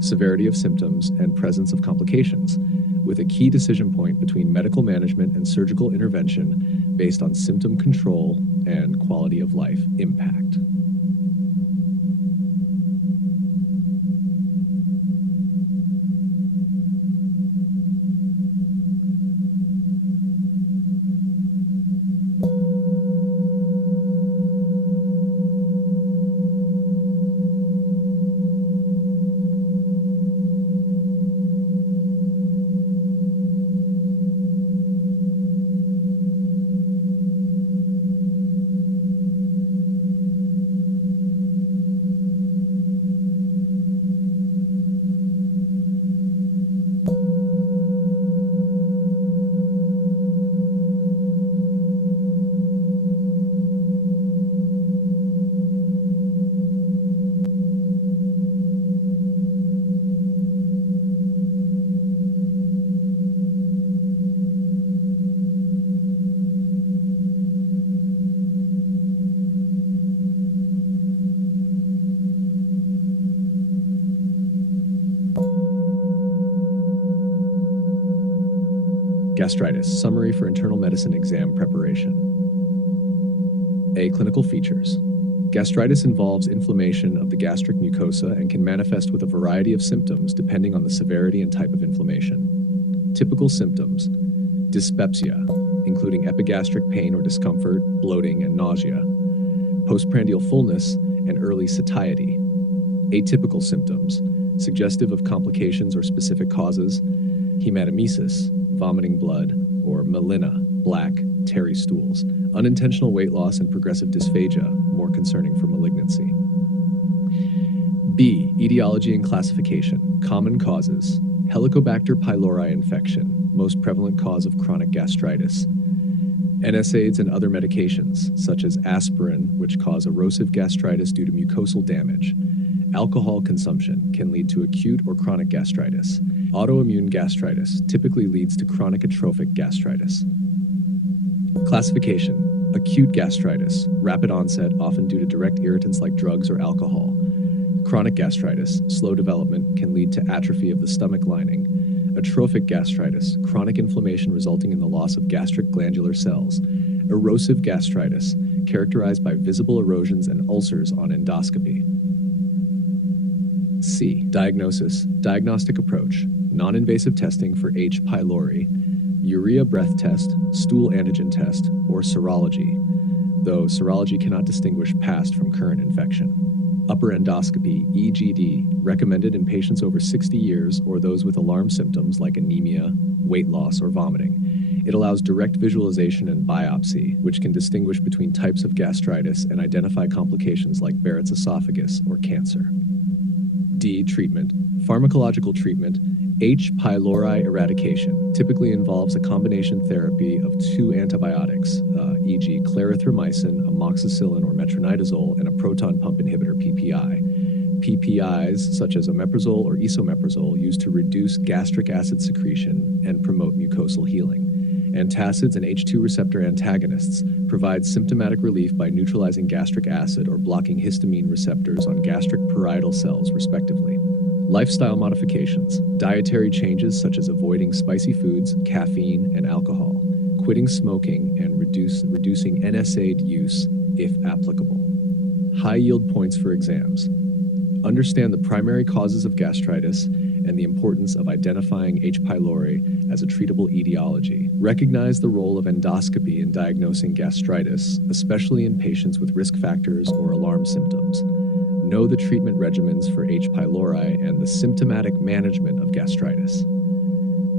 severity of symptoms, and presence of complications, with a key decision point between medical management and surgical intervention based on symptom control and quality of life impact. Gastritis, summary for internal medicine exam preparation. A. Clinical features. Gastritis involves inflammation of the gastric mucosa and can manifest with a variety of symptoms depending on the severity and type of inflammation. Typical symptoms: dyspepsia, including epigastric pain or discomfort, bloating, and nausea, postprandial fullness, and early satiety. Atypical symptoms, suggestive of complications or specific causes: hematemesis, vomiting blood, or melena, black, tarry stools. Unintentional weight loss and progressive dysphagia, more concerning for malignancy. B. Etiology and classification. Common causes. Helicobacter pylori infection, most prevalent cause of chronic gastritis. NSAIDs and other medications, such as aspirin, which cause erosive gastritis due to mucosal damage. Alcohol consumption can lead to acute or chronic gastritis. Autoimmune gastritis typically leads to chronic atrophic gastritis. Classification. Acute gastritis, rapid onset, often due to direct irritants like drugs or alcohol. Chronic gastritis, slow development, can lead to atrophy of the stomach lining. Atrophic gastritis, chronic inflammation resulting in the loss of gastric glandular cells. Erosive gastritis, characterized by visible erosions and ulcers on endoscopy. C. Diagnosis, diagnostic approach, non-invasive testing for H. pylori, urea breath test, stool antigen test, or serology, though serology cannot distinguish past from current infection. Upper endoscopy, EGD, recommended in patients over 60 years or those with alarm symptoms like anemia, weight loss, or vomiting. It allows direct visualization and biopsy, which can distinguish between types of gastritis and identify complications like Barrett's esophagus or cancer. D. Treatment. Pharmacological treatment. H. pylori eradication typically involves a combination therapy of 2 antibiotics, e.g. clarithromycin, amoxicillin or metronidazole, and a proton pump inhibitor, PPI. PPIs, such as omeprazole or esomeprazole, used to reduce gastric acid secretion and promote mucosal healing. Antacids and H2 receptor antagonists provide symptomatic relief by neutralizing gastric acid or blocking histamine receptors on gastric parietal cells, respectively. Lifestyle modifications, dietary changes such as avoiding spicy foods, caffeine, and alcohol, quitting smoking, and reducing NSAID use if applicable. High yield points for exams. Understand the primary causes of gastritis and the importance of identifying H. pylori as a treatable etiology. Recognize the role of endoscopy in diagnosing gastritis, especially in patients with risk factors or alarm symptoms. Know the treatment regimens for H. pylori and the symptomatic management of gastritis.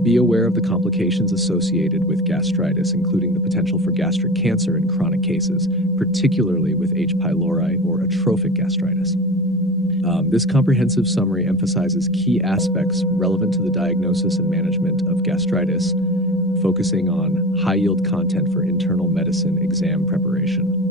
Be aware of the complications associated with gastritis, including the potential for gastric cancer in chronic cases, particularly with H. pylori or atrophic gastritis. This comprehensive summary emphasizes key aspects relevant to the diagnosis and management of gastritis, focusing on high-yield content for internal medicine exam preparation.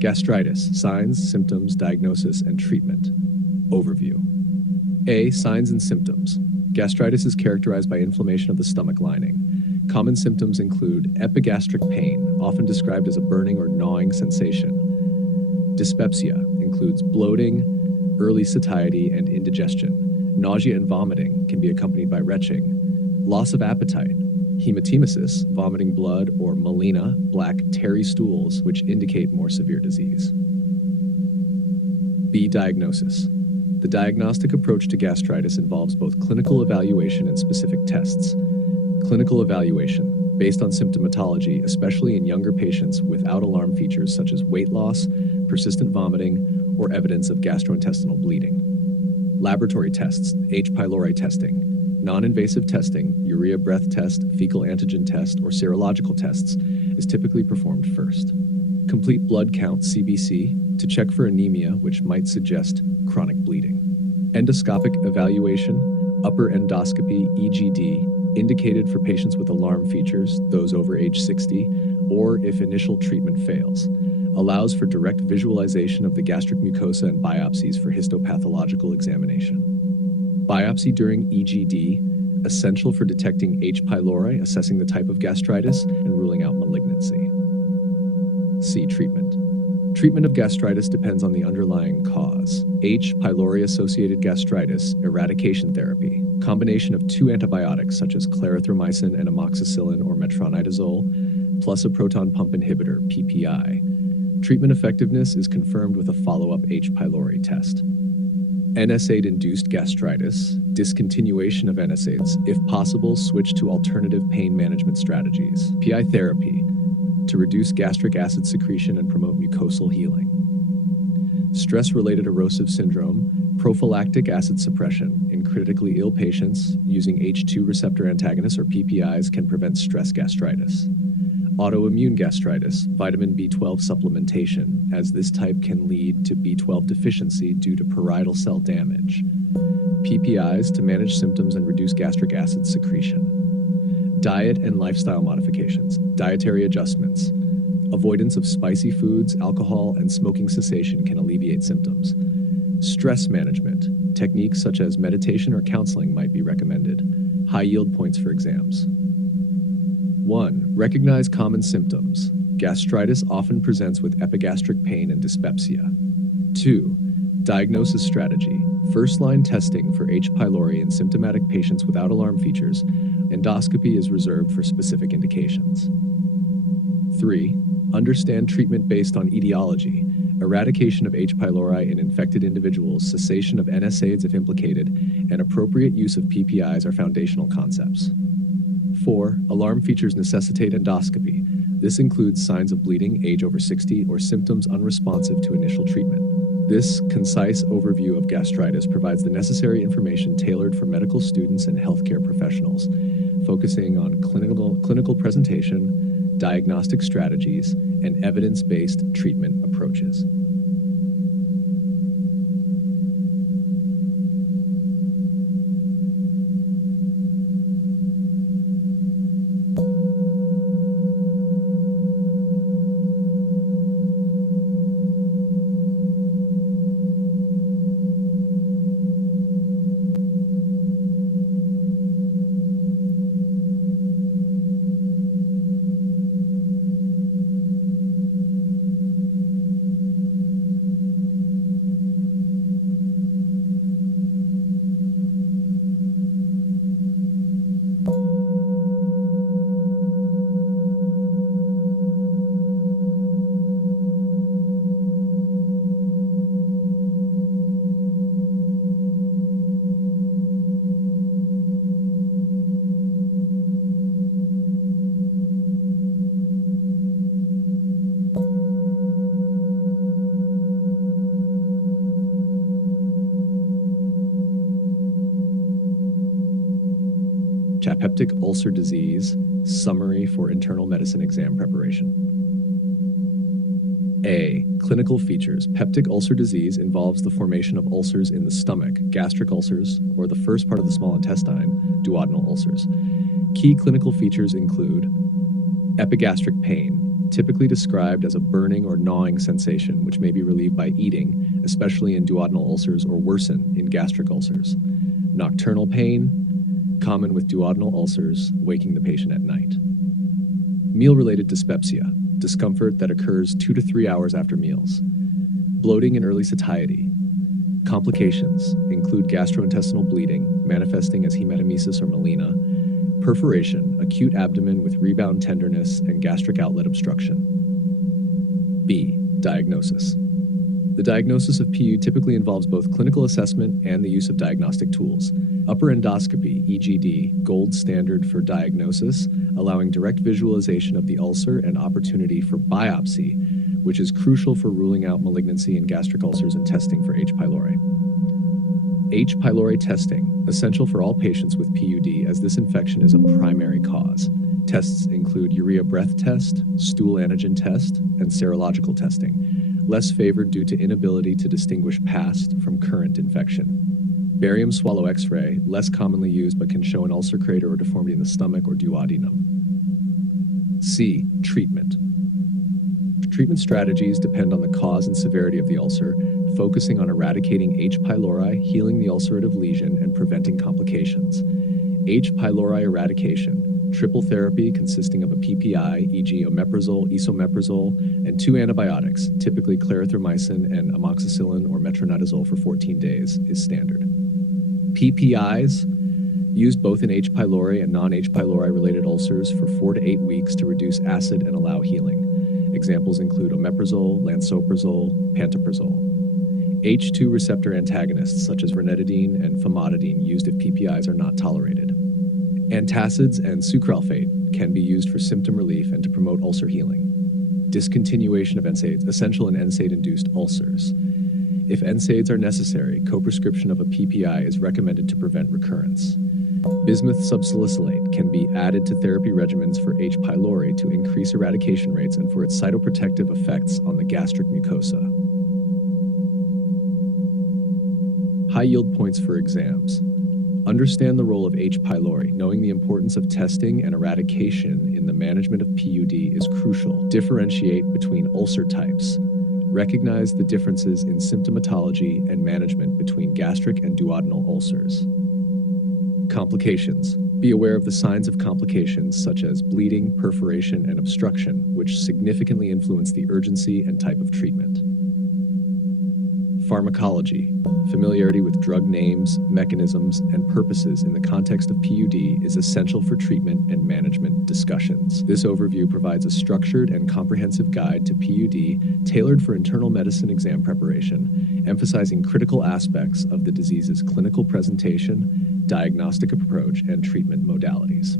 Gastritis, signs, symptoms, diagnosis, and treatment. Overview. A. Signs and symptoms. Gastritis is characterized by inflammation of the stomach lining. Common symptoms include epigastric pain, often described as a burning or gnawing sensation. Dyspepsia includes bloating, early satiety, and indigestion. Nausea and vomiting can be accompanied by retching. Loss of appetite. Hematemesis, vomiting blood, or melena, black tarry stools, which indicate more severe disease. B. Diagnosis. The diagnostic approach to gastritis involves both clinical evaluation and specific tests. Clinical evaluation, based on symptomatology, especially in younger patients without alarm features such as weight loss, persistent vomiting, or evidence of gastrointestinal bleeding. Laboratory tests, H. pylori testing, non-invasive testing, urea breath test, fecal antigen test, or serological tests is typically performed first. Complete blood count, CBC, to check for anemia, which might suggest chronic bleeding. Endoscopic evaluation, upper endoscopy, EGD, indicated for patients with alarm features, those over age 60, or if initial treatment fails. Allows for direct visualization of the gastric mucosa and biopsies for histopathological examination. Biopsy during EGD, essential for detecting H. pylori, assessing the type of gastritis, and ruling out malignancy. C. Treatment. Treatment of gastritis depends on the underlying cause. H. pylori-associated gastritis, eradication therapy, combination of 2 antibiotics such as clarithromycin and amoxicillin or metronidazole, plus a proton pump inhibitor, PPI. Treatment effectiveness is confirmed with a follow-up H. pylori test. NSAID-induced gastritis, discontinuation of NSAIDs, if possible, switch to alternative pain management strategies. PI therapy, to reduce gastric acid secretion and promote mucosal healing. Stress-related erosive syndrome, prophylactic acid suppression in critically ill patients using H2 receptor antagonists or PPIs can prevent stress gastritis. Autoimmune gastritis, vitamin B12 supplementation, as this type can lead to B12 deficiency due to parietal cell damage. PPIs to manage symptoms and reduce gastric acid secretion. Diet and lifestyle modifications, dietary adjustments. Avoidance of spicy foods, alcohol, and smoking cessation can alleviate symptoms. Stress management, techniques such as meditation or counseling might be recommended. High yield points for exams. 1. Recognize common symptoms. Gastritis often presents with epigastric pain and dyspepsia. 2. Diagnosis strategy. First-line testing for H. pylori in symptomatic patients without alarm features. Endoscopy is reserved for specific indications. 3. Understand treatment based on etiology. Eradication of H. pylori in infected individuals, cessation of NSAIDs if implicated, and appropriate use of PPIs are foundational concepts. 4. Alarm features necessitate endoscopy. This includes signs of bleeding, age over 60, or symptoms unresponsive to initial treatment. This concise overview of gastritis provides the necessary information tailored for medical students and healthcare professionals, focusing on clinical presentation, diagnostic strategies, and evidence-based treatment approaches. Peptic ulcer disease, summary for internal medicine exam preparation. A. Clinical features. Peptic ulcer disease involves the formation of ulcers in the stomach, gastric ulcers, or the first part of the small intestine, duodenal ulcers. Key clinical features include epigastric pain, typically described as a burning or gnawing sensation, which may be relieved by eating, especially in duodenal ulcers, or worsen in gastric ulcers. Nocturnal pain, common with duodenal ulcers, waking the patient at night. Meal-related dyspepsia, discomfort that occurs 2 to 3 hours after meals. Bloating and early satiety. Complications include gastrointestinal bleeding, manifesting as hematemesis or melena, perforation, acute abdomen with rebound tenderness, and gastric outlet obstruction. B. Diagnosis. The diagnosis of PU typically involves both clinical assessment and the use of diagnostic tools. Upper endoscopy, EGD, gold standard for diagnosis, allowing direct visualization of the ulcer and opportunity for biopsy, which is crucial for ruling out malignancy in gastric ulcers and testing for H. pylori. H. pylori testing, essential for all patients with PUD as this infection is a primary cause. Tests include urea breath test, stool antigen test, and serological testing, less favored due to inability to distinguish past from current infection. Barium swallow X-ray, less commonly used but can show an ulcer crater or deformity in the stomach or duodenum. C. Treatment. Treatment strategies depend on the cause and severity of the ulcer, focusing on eradicating H. pylori, healing the ulcerative lesion, and preventing complications. H. pylori eradication, triple therapy consisting of a PPI, e.g. omeprazole, esomeprazole, and 2 antibiotics, typically clarithromycin and amoxicillin or metronidazole for 14 days, is standard. PPIs, used both in H. pylori and non-H. pylori related ulcers for 4 to 8 weeks to reduce acid and allow healing. Examples include omeprazole, lansoprazole, pantoprazole. H2 receptor antagonists such as ranitidine and famotidine used if PPIs are not tolerated. Antacids and sucralfate can be used for symptom relief and to promote ulcer healing. Discontinuation of NSAIDs, essential in NSAID-induced ulcers. If NSAIDs are necessary, co-prescription of a PPI is recommended to prevent recurrence. Bismuth subsalicylate can be added to therapy regimens for H. pylori to increase eradication rates and for its cytoprotective effects on the gastric mucosa. High yield points for exams. Understand the role of H. pylori. Knowing the importance of testing and eradication in the management of PUD is crucial. Differentiate between ulcer types. Recognize the differences in symptomatology and management between gastric and duodenal ulcers. Complications. Be aware of the signs of complications such as bleeding, perforation, and obstruction, which significantly influence the urgency and type of treatment. Pharmacology. Familiarity with drug names, mechanisms, and purposes in the context of PUD is essential for treatment and management discussions. This overview provides a structured and comprehensive guide to PUD tailored for internal medicine exam preparation, emphasizing critical aspects of the disease's clinical presentation, diagnostic approach, and treatment modalities.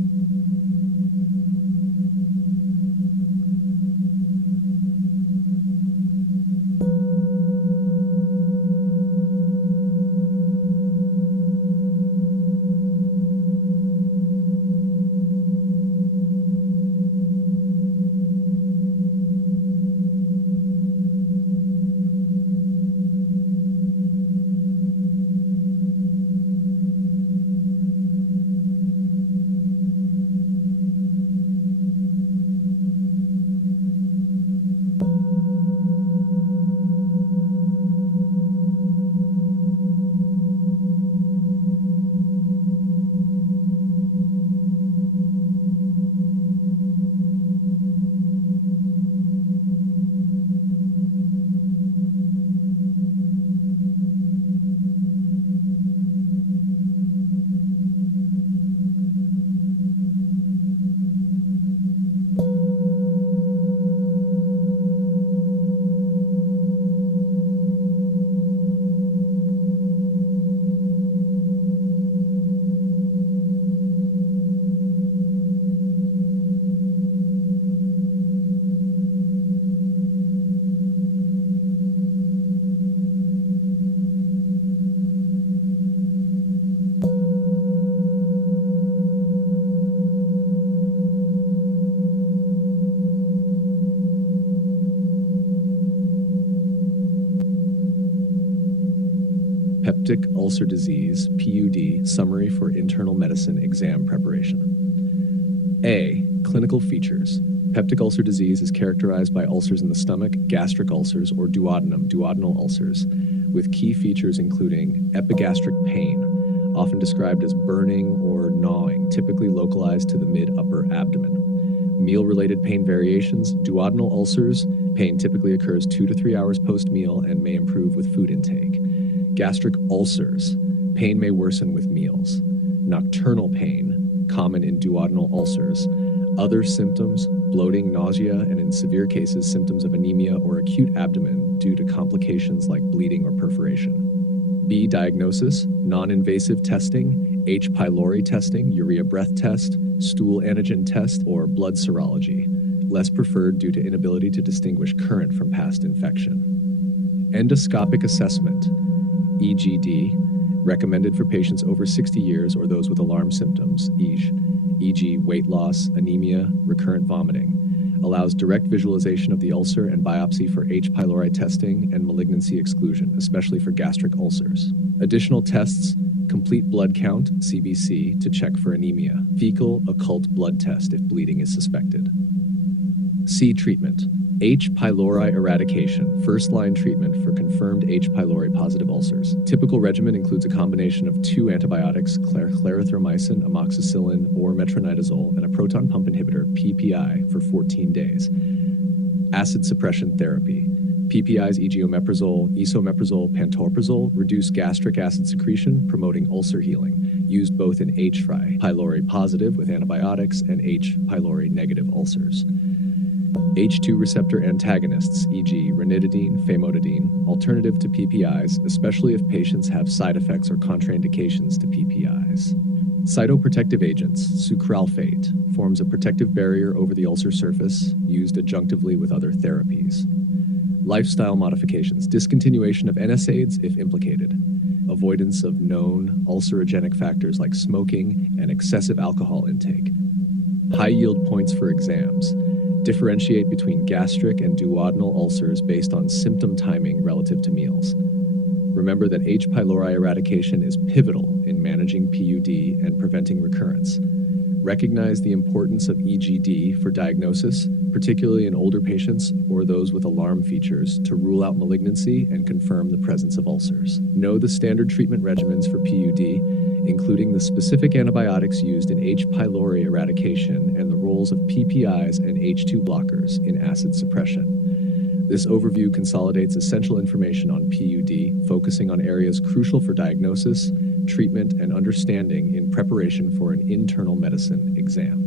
Peptic ulcer disease, PUD, summary for internal medicine exam preparation. A. Clinical features. Peptic ulcer disease is characterized by ulcers in the stomach, gastric ulcers, or duodenum, duodenal ulcers, with key features including epigastric pain, often described as burning or gnawing, typically localized to the mid-upper abdomen. Meal-related pain variations, duodenal ulcers, pain typically occurs 2 to 3 hours post-meal and may improve with food intake. Gastric ulcers, pain may worsen with meals. Nocturnal pain, common in duodenal ulcers. Other symptoms, bloating, nausea, and in severe cases, symptoms of anemia or acute abdomen due to complications like bleeding or perforation. B. Diagnosis, non-invasive testing, H. pylori testing, urea breath test, stool antigen test, or blood serology. less preferred due to inability to distinguish current from past infection. Endoscopic assessment, EGD, recommended for patients over 60 years or those with alarm symptoms, e.g. weight loss, anemia, recurrent vomiting, allows direct visualization of the ulcer and biopsy for H. pylori testing and malignancy exclusion, especially for gastric ulcers. Additional tests: complete blood count, CBC, to check for anemia, fecal occult blood test if bleeding is suspected. C. Treatment: H. pylori eradication, first-line treatment for confirmed H. pylori positive ulcers. Typical regimen includes a combination of 2 antibiotics, clarithromycin, amoxicillin, or metronidazole, and a proton pump inhibitor, PPI, for 14 days. Acid suppression therapy. PPIs, e.g. omeprazole, esomeprazole, pantoprazole, reduce gastric acid secretion, promoting ulcer healing, used both in H. pylori positive with antibiotics and H. pylori negative ulcers. H2 receptor antagonists, e.g. ranitidine, famotidine, alternative to PPIs, especially if patients have side effects or contraindications to PPIs. Cytoprotective agents, sucralfate, forms a protective barrier over the ulcer surface, used adjunctively with other therapies. Lifestyle modifications, discontinuation of NSAIDs if implicated, avoidance of known ulcerogenic factors like smoking and excessive alcohol intake. High yield points for exams. Differentiate between gastric and duodenal ulcers based on symptom timing relative to meals. Remember that H. pylori eradication is pivotal in managing PUD and preventing recurrence. Recognize the importance of EGD for diagnosis, particularly in older patients or those with alarm features, to rule out malignancy and confirm the presence of ulcers. Know the standard treatment regimens for PUD, including the specific antibiotics used in H. pylori eradication and the roles of PPIs and H2 blockers in acid suppression. This overview consolidates essential information on PUD, focusing on areas crucial for diagnosis, treatment, and understanding in preparation for an internal medicine exam.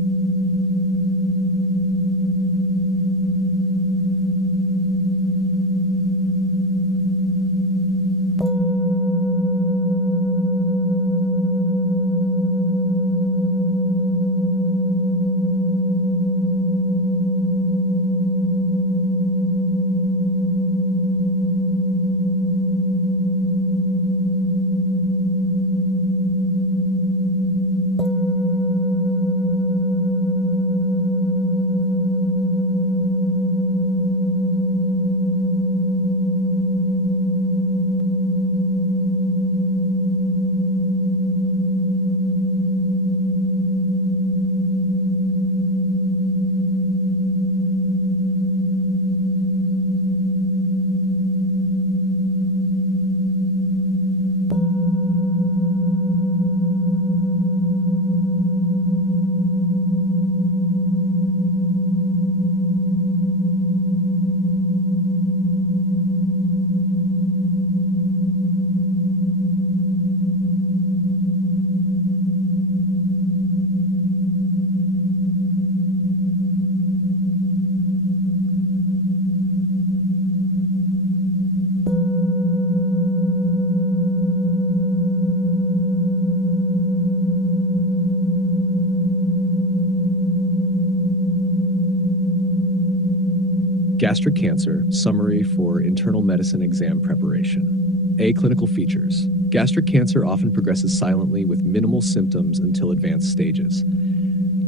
Gastric cancer, summary for internal medicine exam preparation. A. Clinical features. Gastric cancer often progresses silently with minimal symptoms until advanced stages.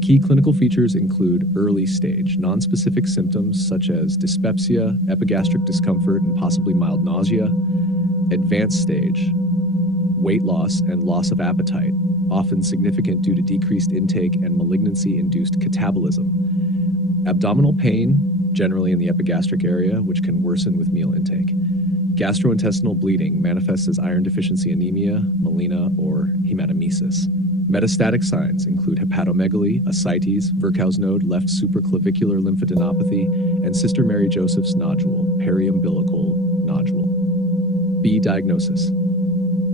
Key clinical features include early stage, nonspecific symptoms such as dyspepsia, epigastric discomfort, and possibly mild nausea. Advanced stage, weight loss and loss of appetite, often significant due to decreased intake and malignancy-induced catabolism. Abdominal pain, generally in the epigastric area, which can worsen with meal intake. Gastrointestinal bleeding manifests as iron deficiency anemia, melena, or hematemesis. Metastatic signs include hepatomegaly, ascites, Virchow's node, left supraclavicular lymphadenopathy, and Sister Mary Joseph's nodule, periumbilical nodule. B. Diagnosis.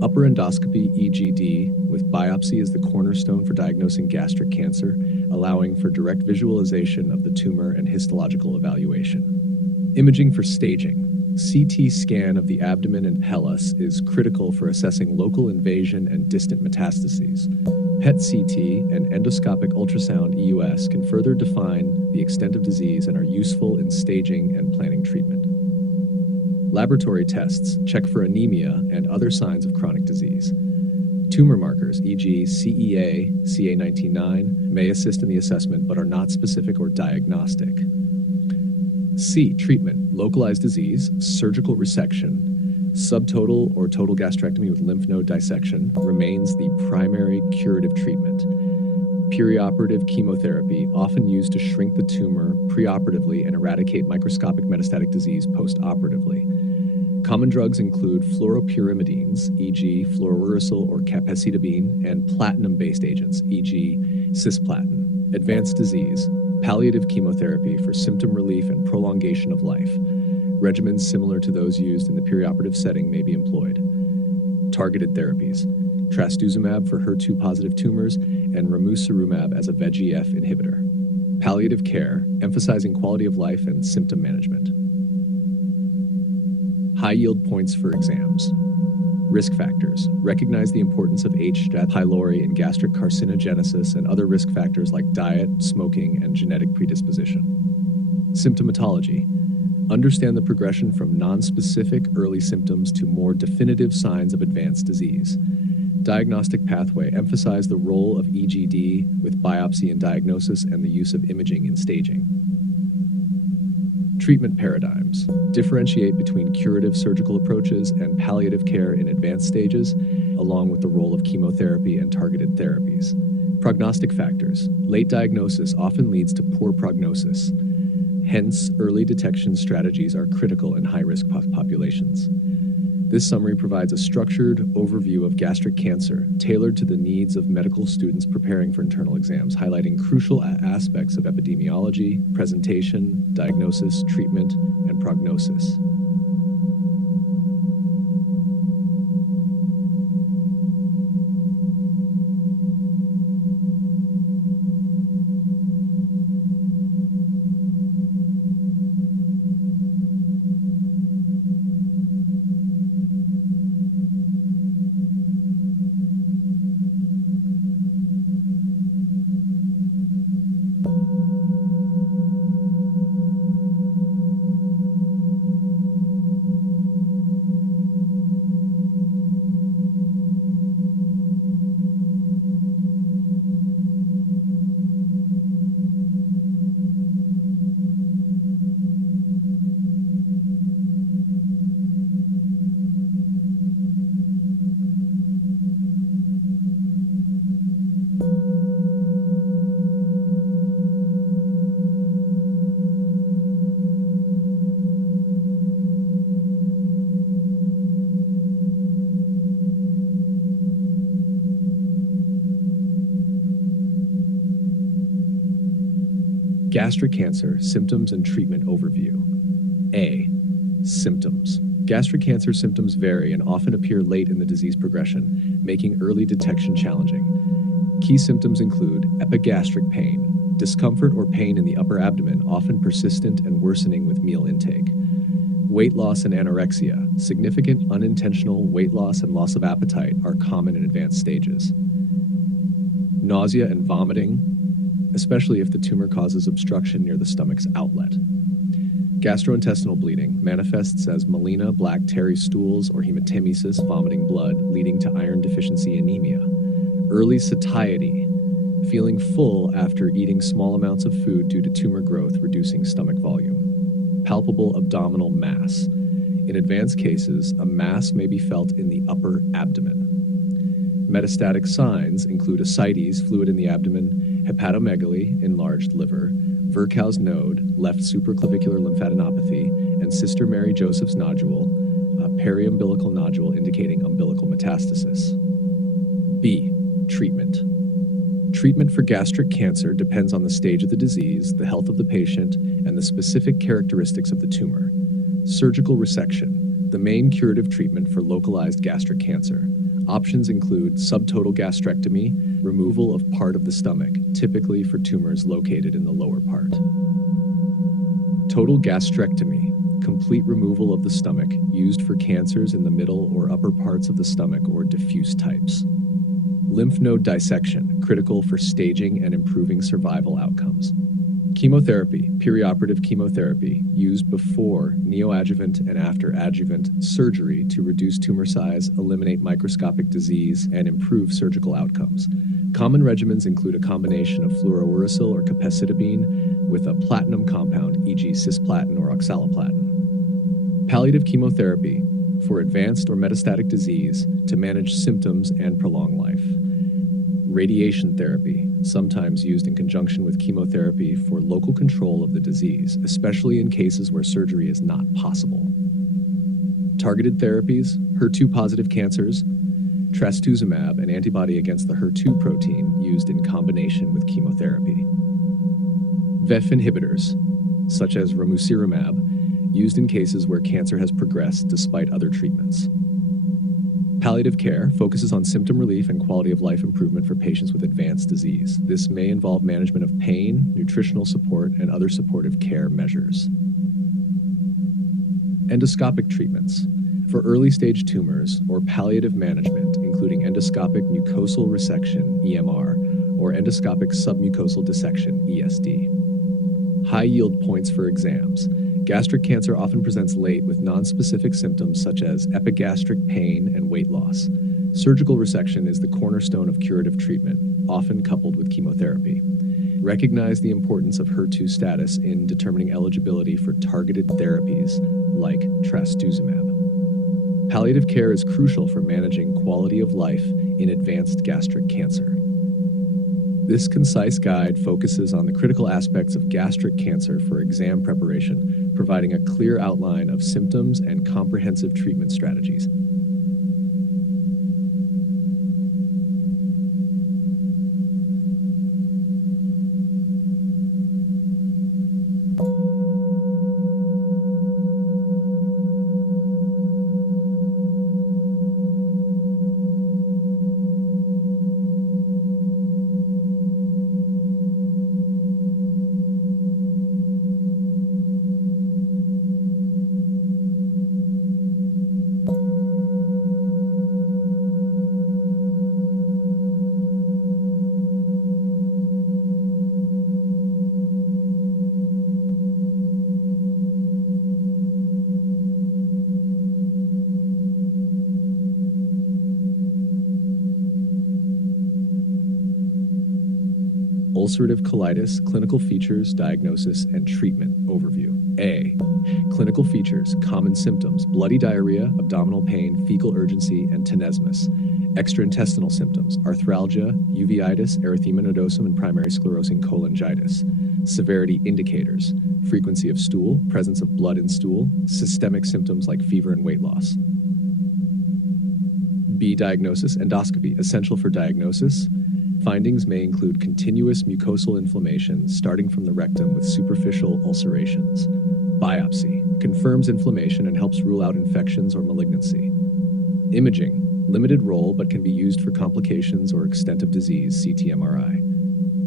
Upper endoscopy EGD with biopsy is the cornerstone for diagnosing gastric cancer, allowing for direct visualization of the tumor and histological evaluation. Imaging for staging. CT scan of the abdomen and pelvis is critical for assessing local invasion and distant metastases. PET-CT and endoscopic ultrasound EUS can further define the extent of disease and are useful in staging and planning treatment. Laboratory tests check for anemia and other signs of chronic disease. Tumor markers, e.g. CEA, CA19-9, may assist in the assessment but are not specific or diagnostic. C. Treatment: localized disease, surgical resection, subtotal or total gastrectomy with lymph node dissection remains the primary curative treatment. Perioperative chemotherapy, often used to shrink the tumor preoperatively and eradicate microscopic metastatic disease postoperatively. Common drugs include fluoropyrimidines, e.g. fluorouracil or capecitabine, and platinum-based agents, e.g. cisplatin. Advanced disease: palliative chemotherapy for symptom relief and prolongation of life. Regimens similar to those used in the perioperative setting may be employed. Targeted therapies: trastuzumab for HER2-positive tumors and ramucirumab as a VEGF inhibitor. Palliative care, emphasizing quality of life and symptom management. High yield points for exams. Risk factors: recognize the importance of H. pylori in gastric carcinogenesis and other risk factors like diet, smoking, and genetic predisposition. Symptomatology: understand the progression from non-specific early symptoms to more definitive signs of advanced disease. Diagnostic pathway: emphasize the role of EGD with biopsy in diagnosis and the use of imaging in staging. Treatment paradigms: differentiate between curative surgical approaches and palliative care in advanced stages, along with the role of chemotherapy and targeted therapies. Prognostic factors: late diagnosis often leads to poor prognosis. Hence, early detection strategies are critical in high-risk populations. This summary provides a structured overview of gastric cancer, tailored to the needs of medical students preparing for internal exams, highlighting crucial aspects of epidemiology, presentation, diagnosis, treatment, and prognosis. Gastric cancer, symptoms and treatment overview. A. Symptoms. Gastric cancer symptoms vary and often appear late in the disease progression, making early detection challenging. Key symptoms include epigastric pain, discomfort or pain in the upper abdomen, often persistent and worsening with meal intake. Weight loss and anorexia. Significant unintentional weight loss and loss of appetite are common in advanced stages. Nausea and vomiting, especially if the tumor causes obstruction near the stomach's outlet. Gastrointestinal bleeding manifests as melena, black tarry stools, or hematemesis, vomiting blood, leading to iron deficiency anemia. Early satiety, feeling full after eating small amounts of food due to tumor growth, reducing stomach volume. Palpable abdominal mass. In advanced cases, a mass may be felt in the upper abdomen. Metastatic signs include ascites, fluid in the abdomen, hepatomegaly, enlarged liver, Virchow's node, left supraclavicular lymphadenopathy, and Sister Mary Joseph's nodule, a periumbilical nodule indicating umbilical metastasis. B. Treatment. Treatment for gastric cancer depends on the stage of the disease, the health of the patient, and the specific characteristics of the tumor. Surgical resection, the main curative treatment for localized gastric cancer. Options include subtotal gastrectomy, removal of part of the stomach, typically for tumors located in the lower part. Total gastrectomy, complete removal of the stomach, used for cancers in the middle or upper parts of the stomach or diffuse types. Lymph node dissection, critical for staging and improving survival outcomes. Chemotherapy, perioperative chemotherapy, used before neoadjuvant and after adjuvant surgery to reduce tumor size, eliminate microscopic disease, and improve surgical outcomes. Common regimens include a combination of fluorouracil or capecitabine with a platinum compound, e.g. cisplatin or oxaliplatin. Palliative chemotherapy, for advanced or metastatic disease to manage symptoms and prolong life. Radiation therapy, sometimes used in conjunction with chemotherapy for local control of the disease, especially in cases where surgery is not possible. Targeted therapies, HER2-positive cancers, trastuzumab, an antibody against the HER2 protein used in combination with chemotherapy. VEF inhibitors, such as ramucirumab, used in cases where cancer has progressed despite other treatments. Palliative care focuses on symptom relief and quality of life improvement for patients with advanced disease. This may involve management of pain, nutritional support, and other supportive care measures. Endoscopic treatments for early-stage tumors or palliative management, including endoscopic mucosal resection, EMR, or endoscopic submucosal dissection, ESD. High yield points for exams. Gastric cancer often presents late with nonspecific symptoms such as epigastric pain and weight loss. Surgical resection is the cornerstone of curative treatment, often coupled with chemotherapy. Recognize the importance of HER2 status in determining eligibility for targeted therapies like trastuzumab. Palliative care is crucial for managing quality of life in advanced gastric cancer. This concise guide focuses on the critical aspects of gastric cancer for exam preparation, providing a clear outline of symptoms and comprehensive treatment strategies. Ulcerative colitis, clinical features, diagnosis, and treatment overview. A. Clinical features, common symptoms, bloody diarrhea, abdominal pain, fecal urgency, and tenesmus. Extraintestinal symptoms, arthralgia, uveitis, erythema nodosum, and primary sclerosing cholangitis. Severity indicators, frequency of stool, presence of blood in stool, systemic symptoms like fever and weight loss. B. Diagnosis, endoscopy, essential for diagnosis. Findings may include continuous mucosal inflammation starting from the rectum with superficial ulcerations. Biopsy confirms inflammation and helps rule out infections or malignancy. Imaging, limited role but can be used for complications or extent of disease, CT/MRI.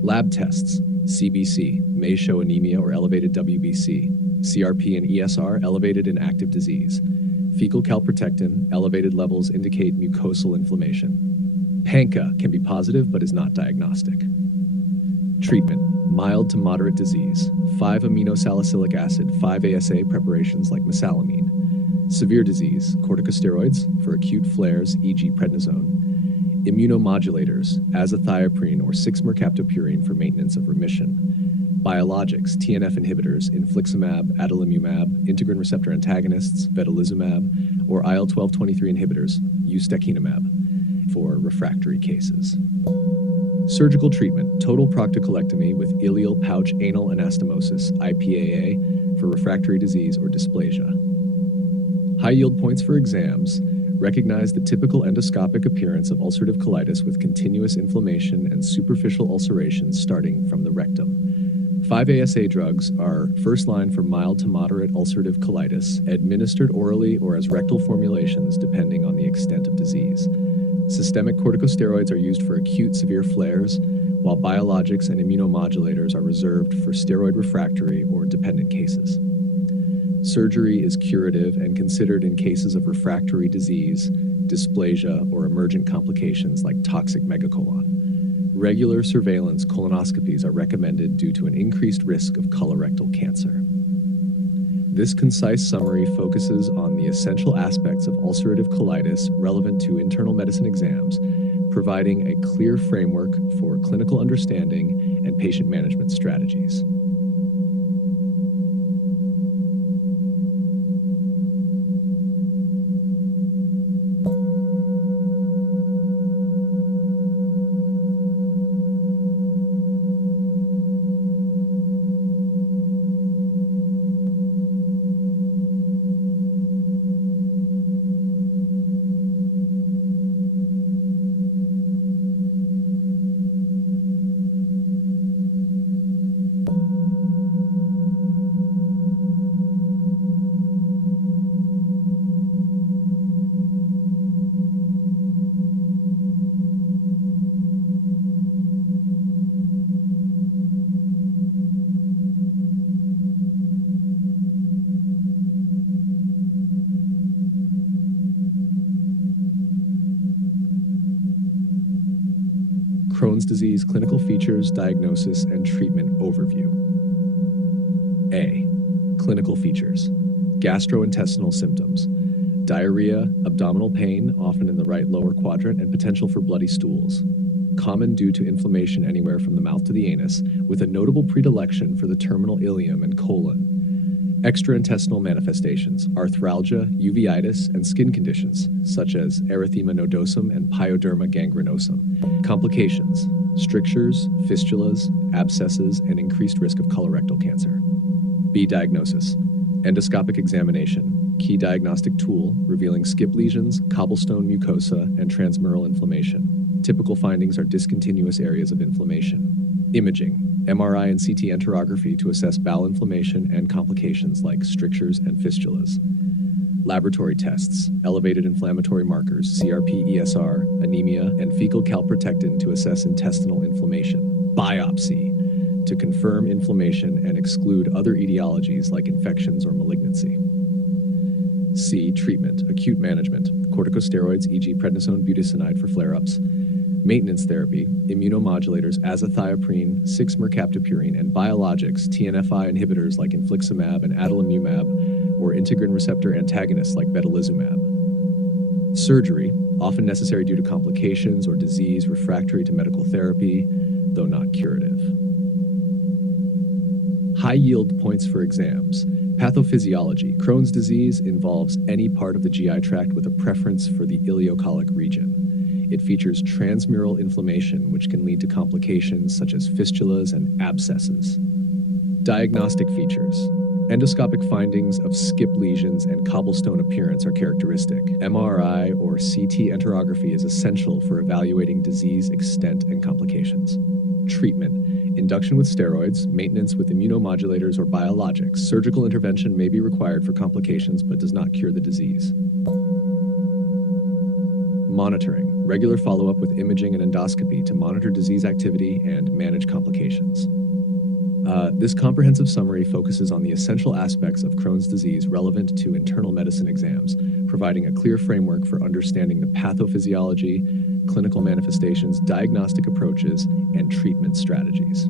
Lab tests, CBC, may show anemia or elevated WBC. CRP and ESR, elevated in active disease. Fecal calprotectin, elevated levels indicate mucosal inflammation. PANCA can be positive but is not diagnostic. Treatment, mild to moderate disease, 5-aminosalicylic acid, 5-ASA preparations like mesalamine. Severe disease, corticosteroids for acute flares, e.g. prednisone. Immunomodulators, azathioprine or 6-mercaptopurine for maintenance of remission. Biologics, TNF inhibitors, infliximab, adalimumab, integrin receptor antagonists, vedolizumab, or IL-12/23 inhibitors, ustekinumab, for refractory cases. Surgical treatment, total proctocolectomy with ileal pouch anal anastomosis, IPAA, for refractory disease or dysplasia. High yield points for exams, recognize the typical endoscopic appearance of ulcerative colitis with continuous inflammation and superficial ulcerations starting from the rectum. 5-ASA drugs are first line for mild to moderate ulcerative colitis, administered orally or as rectal formulations depending on the extent of disease. Systemic corticosteroids are used for acute severe flares, while biologics and immunomodulators are reserved for steroid refractory or dependent cases. Surgery is curative and considered in cases of refractory disease, dysplasia, or emergent complications like toxic megacolon. Regular surveillance colonoscopies are recommended due to an increased risk of colorectal cancer. This concise summary focuses on the essential aspects of ulcerative colitis relevant to internal medicine exams, providing a clear framework for clinical understanding and patient management strategies. Crohn's disease clinical features, diagnosis, and treatment overview. A. Clinical features. Gastrointestinal symptoms. Diarrhea, abdominal pain, often in the right lower quadrant, and potential for bloody stools. Common due to inflammation anywhere from the mouth to the anus, with a notable predilection for the terminal ileum and colon. Extraintestinal manifestations, arthralgia, uveitis, and skin conditions, such as erythema nodosum and pyoderma gangrenosum. Complications, strictures, fistulas, abscesses, and increased risk of colorectal cancer. B. Diagnosis. Endoscopic examination, key diagnostic tool, revealing skip lesions, cobblestone mucosa, and transmural inflammation. Typical findings are discontinuous areas of inflammation. Imaging, MRI and CT enterography to assess bowel inflammation and complications like strictures and fistulas. Laboratory tests, elevated inflammatory markers, CRP, ESR, anemia, and fecal calprotectin to assess intestinal inflammation. Biopsy, to confirm inflammation and exclude other etiologies like infections or malignancy. C. Treatment, acute management, corticosteroids, e.g. prednisone, budesonide for flare-ups. Maintenance therapy, immunomodulators, azathioprine, 6-mercaptopurine, and biologics, TNFi inhibitors like infliximab and adalimumab, or integrin receptor antagonists like vedolizumab. Surgery, often necessary due to complications or disease refractory to medical therapy, though not curative. High yield points for exams. Pathophysiology. Crohn's disease involves any part of the GI tract with a preference for the ileocolic region. It features transmural inflammation, which can lead to complications such as fistulas and abscesses. Diagnostic features. Endoscopic findings of skip lesions and cobblestone appearance are characteristic. MRI or CT enterography is essential for evaluating disease extent and complications. Treatment. Induction with steroids, maintenance with immunomodulators or biologics. Surgical intervention may be required for complications but does not cure the disease. Monitoring. Regular follow-up with imaging and endoscopy to monitor disease activity and manage complications. This comprehensive summary focuses on the essential aspects of Crohn's disease relevant to internal medicine exams, providing a clear framework for understanding the pathophysiology, clinical manifestations, diagnostic approaches, and treatment strategies.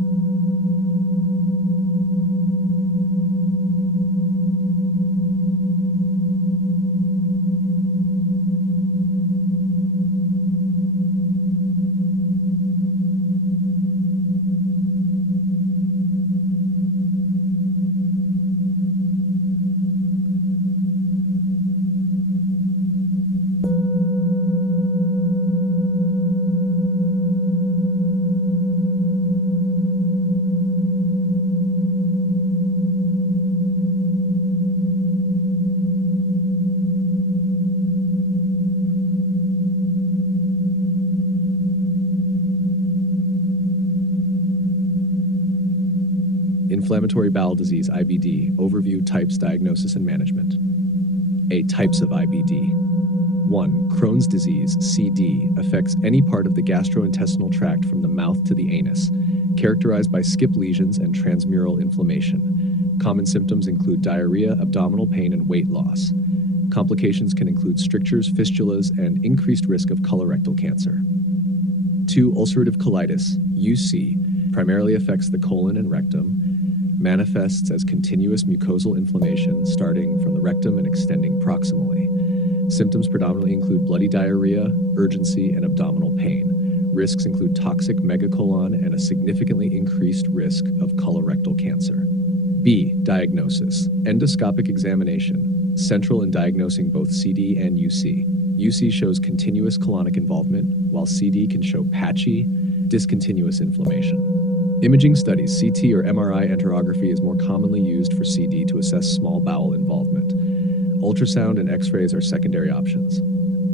Inflammatory bowel disease, IBD, overview, types, diagnosis, and management. A. Types of IBD. 1. Crohn's disease, CD, affects any part of the gastrointestinal tract from the mouth to the anus, characterized by skip lesions and transmural inflammation. Common symptoms include diarrhea, abdominal pain, and weight loss. Complications can include strictures, fistulas, and increased risk of colorectal cancer. 2. Ulcerative colitis, UC, primarily affects the colon and rectum, manifests as continuous mucosal inflammation starting from the rectum and extending proximally. Symptoms predominantly include bloody diarrhea, urgency, and abdominal pain. Risks include toxic megacolon and a significantly increased risk of colorectal cancer. B. Diagnosis. Endoscopic examination, central in diagnosing both CD and UC. UC shows continuous colonic involvement, while CD can show patchy, discontinuous inflammation. Imaging studies, CT or MRI enterography is more commonly used for CD to assess small bowel involvement. Ultrasound and X-rays are secondary options.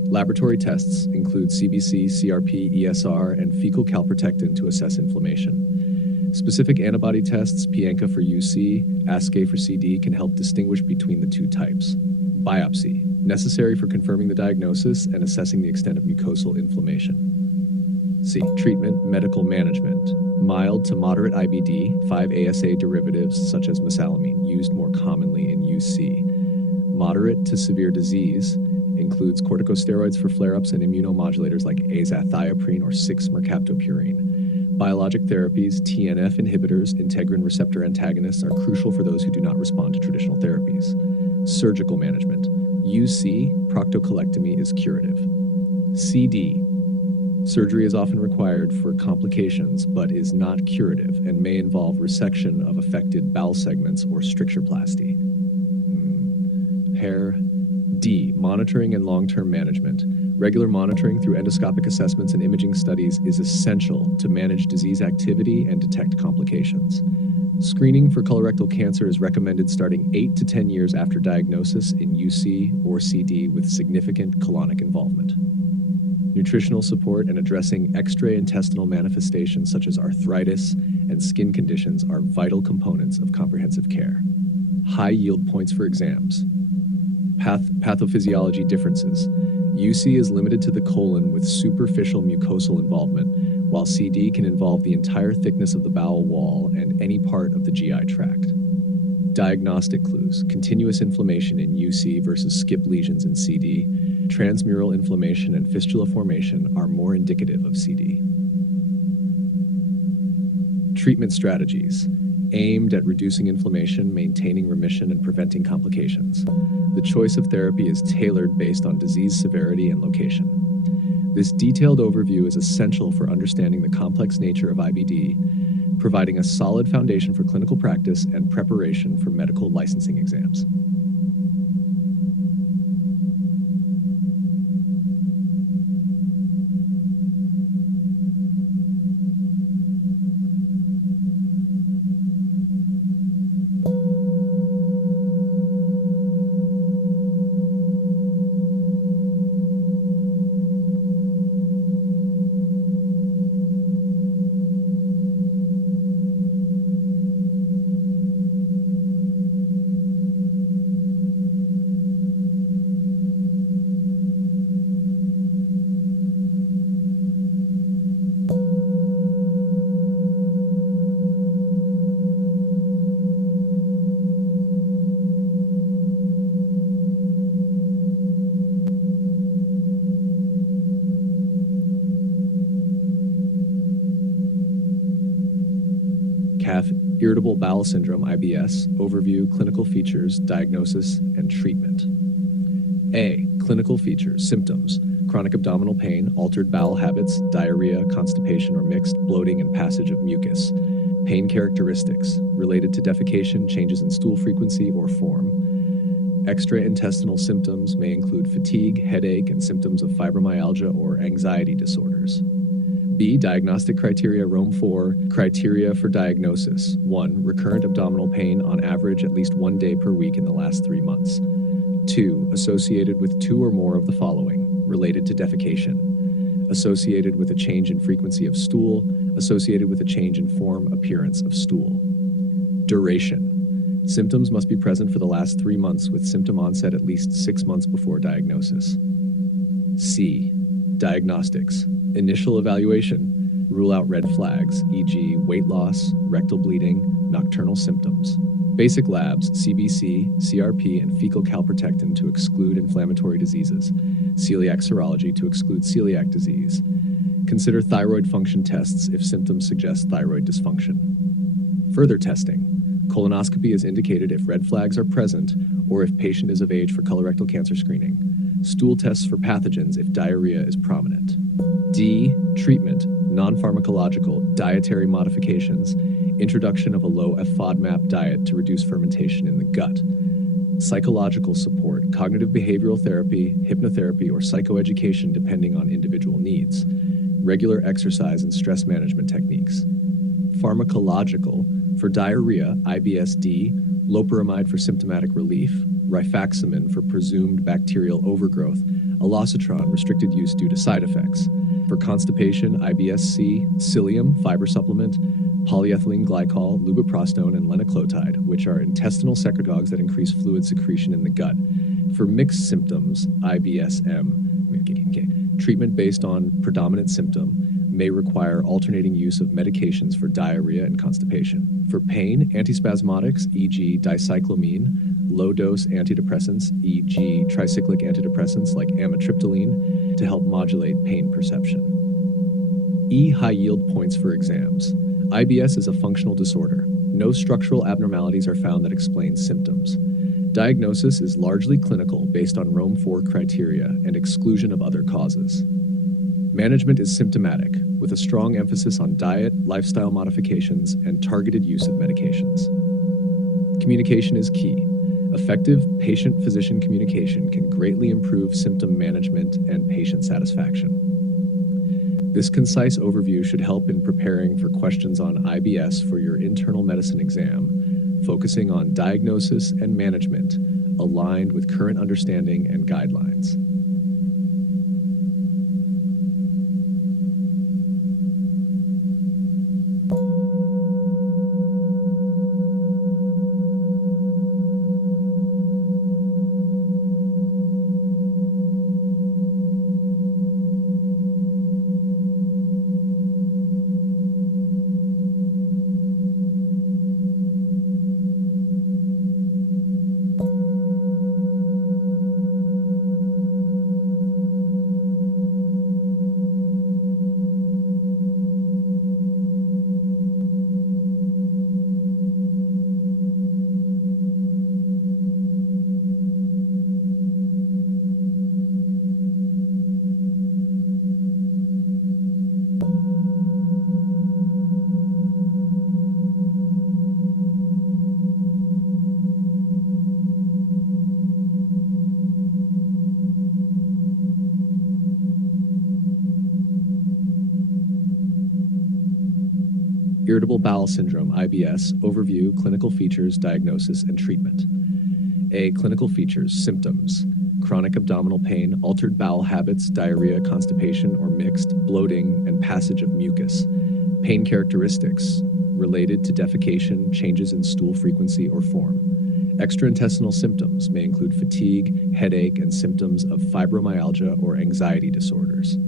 Laboratory tests include CBC, CRP, ESR, and fecal calprotectin to assess inflammation. Specific antibody tests, Pienka for UC, ASCAE for CD, can help distinguish between the two types. Biopsy, necessary for confirming the diagnosis and assessing the extent of mucosal inflammation. C. Treatment, medical management. Mild to moderate IBD, 5-ASA derivatives such as mesalamine, used more commonly in UC. Moderate to severe disease includes corticosteroids for flare-ups and immunomodulators like azathioprine or 6-mercaptopurine. Biologic therapies, TNF inhibitors, integrin receptor antagonists are crucial for those who do not respond to traditional therapies. Surgical management. UC, proctocolectomy is curative. CD. Surgery is often required for complications, but is not curative and may involve resection of affected bowel segments or strictureplasty. Hair. D. Monitoring and long-term management. Regular monitoring through endoscopic assessments and imaging studies is essential to manage disease activity and detect complications. Screening for colorectal cancer is recommended starting 8 to 10 years after diagnosis in UC or CD with significant colonic involvement. Nutritional support and addressing extraintestinal manifestations such as arthritis and skin conditions are vital components of comprehensive care. High yield points for exams. Pathophysiology differences. UC is limited to the colon with superficial mucosal involvement, while CD can involve the entire thickness of the bowel wall and any part of the GI tract. Diagnostic clues. Continuous inflammation in UC versus skip lesions in CD. Transmural inflammation and fistula formation are more indicative of CD. Treatment strategies. Aimed at reducing inflammation, maintaining remission, and preventing complications. The choice of therapy is tailored based on disease severity and location. This detailed overview is essential for understanding the complex nature of IBD, providing a solid foundation for clinical practice and preparation for medical licensing exams. CAF, irritable bowel syndrome, IBS, overview, clinical features, diagnosis, and treatment. A. Clinical features, symptoms, chronic abdominal pain, altered bowel habits, diarrhea, constipation or mixed, bloating and passage of mucus. Pain characteristics, related to defecation, changes in stool frequency or form. Extraintestinal symptoms may include fatigue, headache, and symptoms of fibromyalgia or anxiety disorders. B. Diagnostic criteria, Rome 4, criteria for diagnosis. 1. Recurrent abdominal pain on average at least 1 day per week in the last 3 months. 2. Associated with 2 or more of the following, related to defecation. Associated with a change in frequency of stool, associated with a change in form, appearance of stool. Duration. Symptoms must be present for the last 3 months with symptom onset at least 6 months before diagnosis. C. Diagnostics. Initial evaluation. Rule out red flags, e.g. weight loss, rectal bleeding, nocturnal symptoms. Basic labs, CBC, CRP, and fecal calprotectin to exclude inflammatory diseases. Celiac serology to exclude celiac disease. Consider thyroid function tests if symptoms suggest thyroid dysfunction. Further testing. Colonoscopy is indicated if red flags are present or if patient is of age for colorectal cancer screening. Stool tests for pathogens if diarrhea is prominent. D. Treatment, non-pharmacological, dietary modifications, introduction of a low FODMAP diet to reduce fermentation in the gut. Psychological support, cognitive behavioral therapy, hypnotherapy, or psychoeducation depending on individual needs. Regular exercise and stress management techniques. Pharmacological, for diarrhea, IBS-D, loperamide for symptomatic relief, rifaximin for presumed bacterial overgrowth, allosetron restricted use due to side effects. For constipation, IBS-C, psyllium, fiber supplement, polyethylene glycol, lubiprostone, and lenaclotide, which are intestinal secretagogues that increase fluid secretion in the gut. For mixed symptoms, IBS-M, treatment based on predominant symptom, may require alternating use of medications for diarrhea and constipation. For pain, antispasmodics, e.g. dicyclomine, low-dose antidepressants, e.g. tricyclic antidepressants like amitriptyline, to help modulate pain perception. E. High-yield points for exams. IBS is a functional disorder. No structural abnormalities are found that explain symptoms. Diagnosis is largely clinical based on Rome 4 criteria and exclusion of other causes. Management is symptomatic, with a strong emphasis on diet, lifestyle modifications, and targeted use of medications. Communication is key. Effective patient-physician communication can greatly improve symptom management and patient satisfaction. This concise overview should help in preparing for questions on IBS for your internal medicine exam, focusing on diagnosis and management aligned with current understanding and guidelines. Irritable bowel syndrome, IBS, overview, clinical features, diagnosis, and treatment. A. Clinical features, symptoms, chronic abdominal pain, altered bowel habits, diarrhea, constipation, or mixed, bloating, and passage of mucus. Pain characteristics, related to defecation, changes in stool frequency or form. Extraintestinal symptoms may include fatigue, headache, and symptoms of fibromyalgia or anxiety disorders.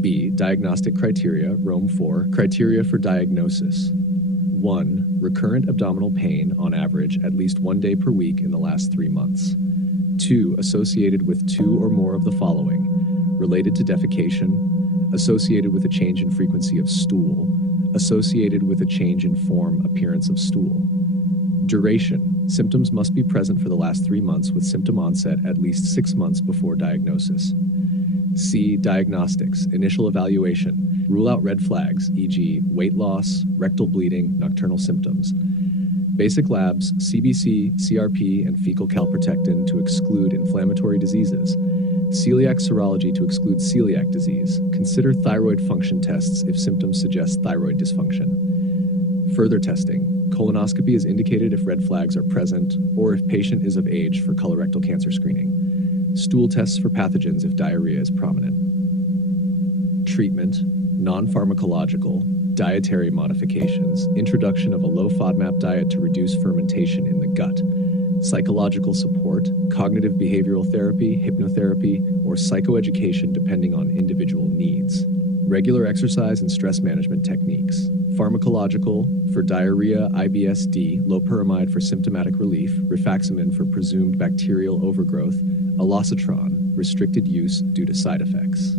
B. Diagnostic criteria, Rome 4, criteria for diagnosis. 1. Recurrent abdominal pain, on average, at least 1 day per week in the last 3 months. 2. Associated with 2 or more of the following: related to defecation, associated with a change in frequency of stool, associated with a change in form, appearance of stool. Duration. Symptoms must be present for the last 3 months with symptom onset at least 6 months before diagnosis. C. Diagnostics, initial evaluation. Rule out red flags, e.g. weight loss, rectal bleeding, nocturnal symptoms. Basic labs, CBC, CRP, and fecal calprotectin to exclude inflammatory diseases. Celiac serology to exclude celiac disease. Consider thyroid function tests if symptoms suggest thyroid dysfunction. Further testing. Colonoscopy is indicated if red flags are present or if patient is of age for colorectal cancer screening. Stool tests for pathogens if diarrhea is prominent. Treatment, non-pharmacological, dietary modifications, introduction of a low FODMAP diet to reduce fermentation in the gut, psychological support, cognitive behavioral therapy, hypnotherapy, or psychoeducation depending on individual needs. regular exercise and stress management techniques. Pharmacological, for diarrhea, IBS-D, loperamide for symptomatic relief, rifaximin for presumed bacterial overgrowth, elocitron, restricted use due to side effects.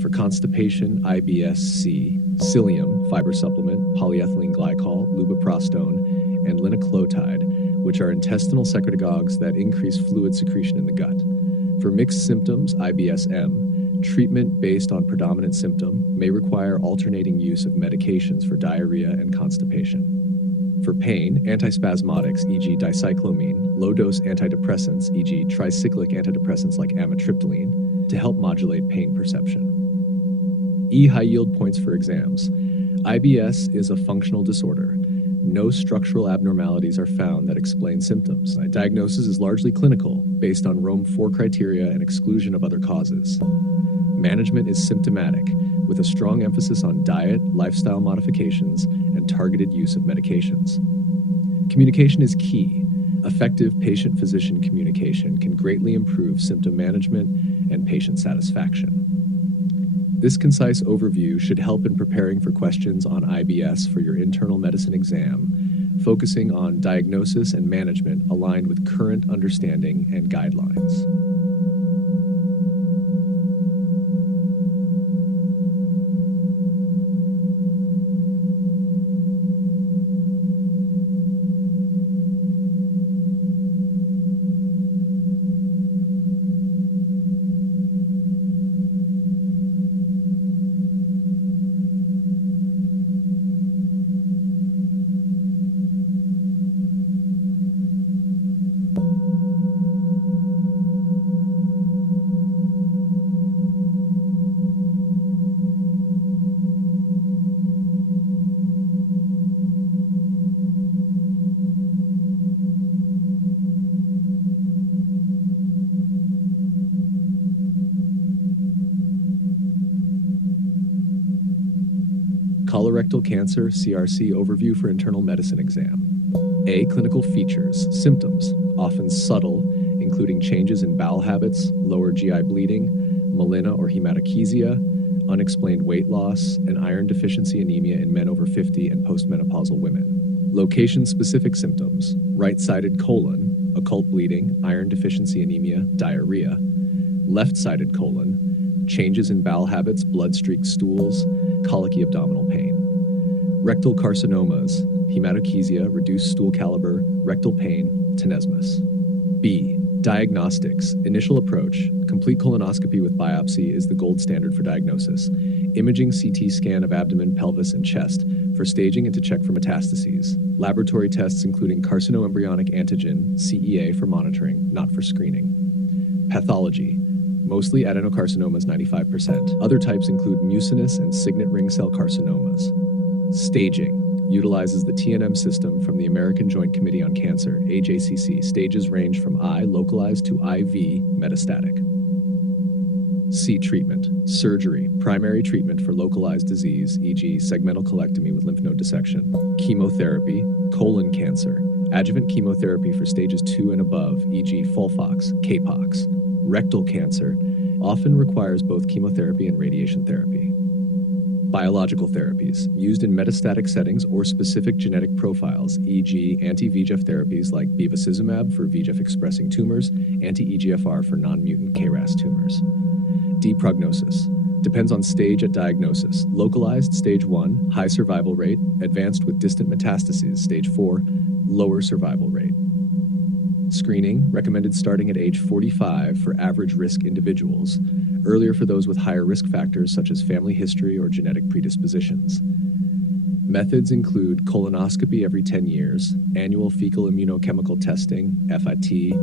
For constipation, IBS-C, psyllium, fiber supplement, polyethylene glycol, lubiprostone, and linaclotide, which are intestinal secretagogues that increase fluid secretion in the gut. For mixed symptoms, IBS-M, treatment based on predominant symptom may require alternating use of medications for diarrhea and constipation. For pain, antispasmodics, e.g. dicyclomine, low-dose antidepressants, e.g. tricyclic antidepressants like amitriptyline, to help modulate pain perception. High-yield points for exams. IBS is a functional disorder. No structural abnormalities are found that explain symptoms. Diagnosis is largely clinical, based on Rome 4 criteria and exclusion of other causes. Management is symptomatic, with a strong emphasis on diet, lifestyle modifications, and targeted use of medications. Communication is key. Effective patient-physician communication can greatly improve symptom management and patient satisfaction. This concise overview should help in preparing for questions on IBS for your internal medicine exam, focusing on diagnosis and management aligned with current understanding and guidelines. Colorectal cancer, CRC overview for internal medicine exam. A. Clinical features, symptoms, often subtle, including changes in bowel habits, lower GI bleeding, melena or hematochezia, unexplained weight loss, and iron deficiency anemia in men over 50 and postmenopausal women. Location-specific symptoms, right-sided colon, occult bleeding, iron deficiency anemia, diarrhea, left-sided colon, changes in bowel habits, blood-streaked stools, colicky abdominal pain. Rectal carcinomas, hematochezia, reduced stool caliber, rectal pain, tenesmus. B. Diagnostics, initial approach, complete colonoscopy with biopsy is the gold standard for diagnosis. Imaging CT scan of abdomen, pelvis, and chest for staging and to check for metastases. Laboratory tests including carcinoembryonic antigen, CEA for monitoring, not for screening. Pathology, mostly adenocarcinomas 95%. Other types include mucinous and signet ring cell carcinomas. Staging utilizes the TNM system from the American Joint Committee on Cancer, AJCC. Stages range from I, localized, to IV, metastatic. C. Treatment. Surgery, primary treatment for localized disease, e.g. segmental colectomy with lymph node dissection. Chemotherapy, colon cancer, adjuvant chemotherapy for stages 2 and above, e.g. FOLFOX, CAPOX. Rectal cancer often requires both chemotherapy and radiation therapy. Biological therapies, used in metastatic settings or specific genetic profiles, e.g. anti-VEGF therapies like bevacizumab for VEGF-expressing tumors, anti-EGFR for non-mutant KRAS tumors. D. Prognosis. Depends on stage at diagnosis. Localized, stage 1, high survival rate. Advanced with distant metastases, stage 4, lower survival rate. Screening, recommended starting at age 45 for average risk individuals, earlier for those with higher risk factors such as family history or genetic predispositions. Methods include colonoscopy every 10 years, annual fecal immunochemical testing, FIT,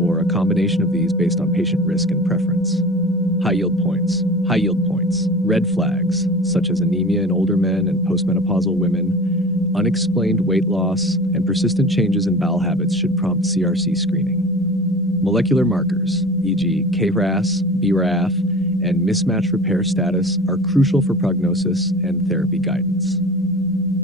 or a combination of these based on patient risk and preference. High yield points. High yield points. Red flags, such as anemia in older men and postmenopausal women, unexplained weight loss, and persistent changes in bowel habits should prompt CRC screening. Molecular markers, e.g. KRAS, BRAF, and mismatch repair status are crucial for prognosis and therapy guidance.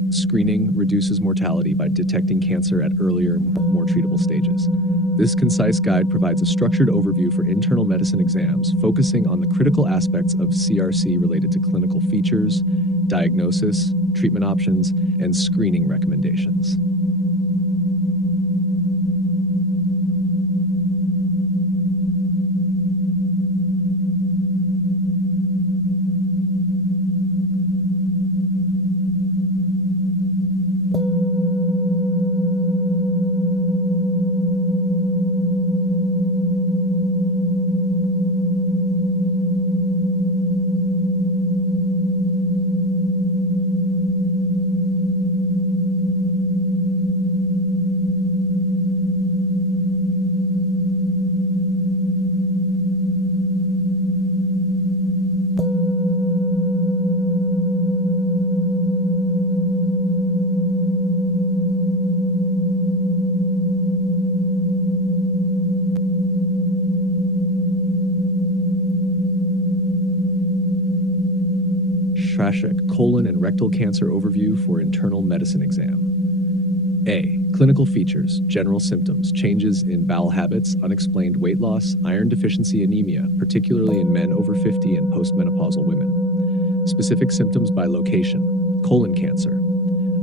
Screening reduces mortality by detecting cancer at earlier, more treatable stages. This concise guide provides a structured overview for internal medicine exams, focusing on the critical aspects of CRC related to clinical features, diagnosis, treatment options, and screening recommendations. Colon and rectal cancer overview for internal medicine exam. A. Clinical features, general symptoms, changes in bowel habits, unexplained weight loss, iron deficiency anemia, particularly in men over 50 and postmenopausal women. Specific symptoms by location: colon cancer,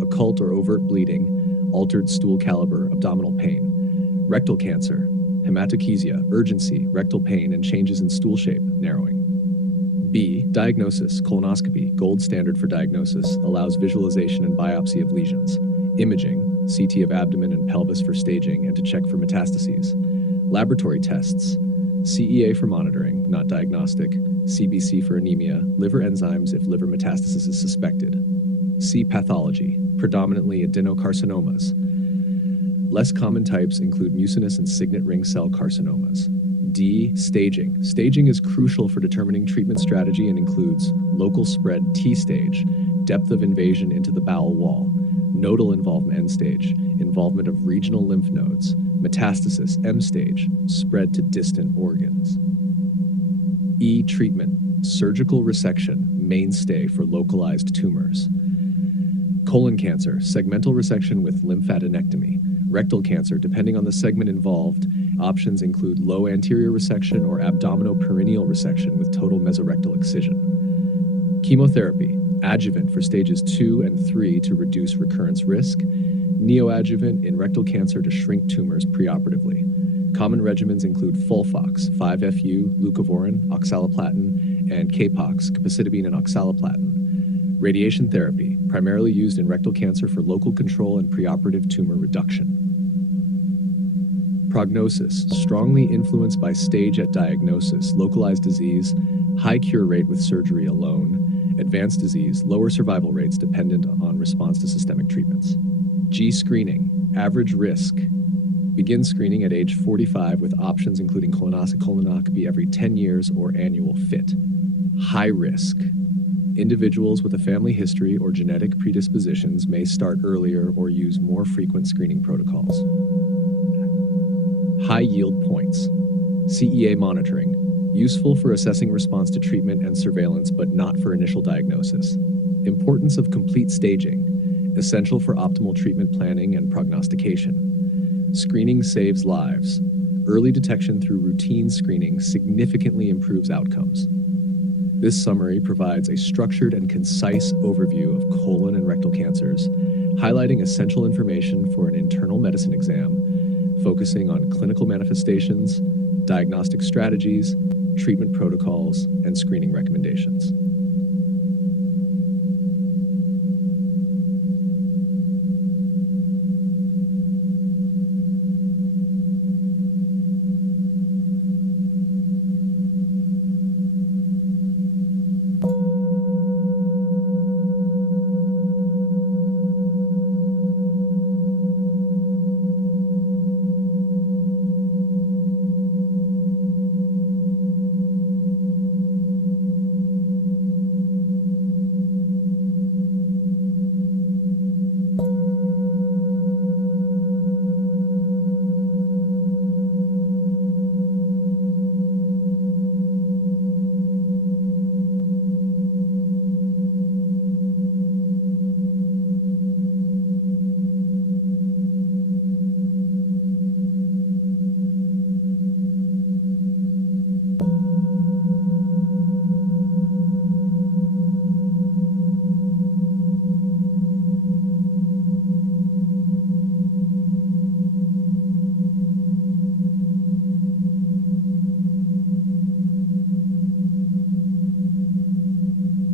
occult or overt bleeding, altered stool caliber, abdominal pain. Rectal cancer, hematochezia, urgency, rectal pain, and changes in stool shape, narrowing. B. Diagnosis, colonoscopy, gold standard for diagnosis, allows visualization and biopsy of lesions. Imaging, CT of abdomen and pelvis for staging and to check for metastases. Laboratory tests, CEA for monitoring, not diagnostic, CBC for anemia, liver enzymes if liver metastasis is suspected. C. Pathology, predominantly adenocarcinomas. Less common types include mucinous and signet ring cell carcinomas. D. Staging. Staging is crucial for determining treatment strategy and includes local spread T stage, depth of invasion into the bowel wall, nodal involvement N stage, involvement of regional lymph nodes, metastasis M stage, spread to distant organs. E. Treatment. Surgical resection, mainstay for localized tumors. Colon cancer, segmental resection with lymphadenectomy. Rectal cancer, depending on the segment involved, options include low anterior resection or abdominoperineal resection with total mesorectal excision. Chemotherapy, adjuvant for stages 2 and 3 to reduce recurrence risk, neoadjuvant in rectal cancer to shrink tumors preoperatively. Common regimens include Folfox, 5-FU, leucovorin, oxaliplatin, and Capox, capecitabine and oxaliplatin. Radiation therapy, primarily used in rectal cancer for local control and preoperative tumor reduction. Prognosis, strongly influenced by stage at diagnosis, localized disease, high cure rate with surgery alone, advanced disease, lower survival rates dependent on response to systemic treatments. G. Screening, average risk. Begin screening at age 45 with options including colonoscopy every 10 years or annual FIT. High risk. Individuals with a family history or genetic predispositions may start earlier or use more frequent screening protocols. High yield points. CEA monitoring, useful for assessing response to treatment and surveillance, but not for initial diagnosis. Importance of complete staging, essential for optimal treatment planning and prognostication. Screening saves lives. Early detection through routine screening significantly improves outcomes. This summary provides a structured and concise overview of colon and rectal cancers, highlighting essential information for an internal medicine exam, focusing on clinical manifestations, diagnostic strategies, treatment protocols, and screening recommendations.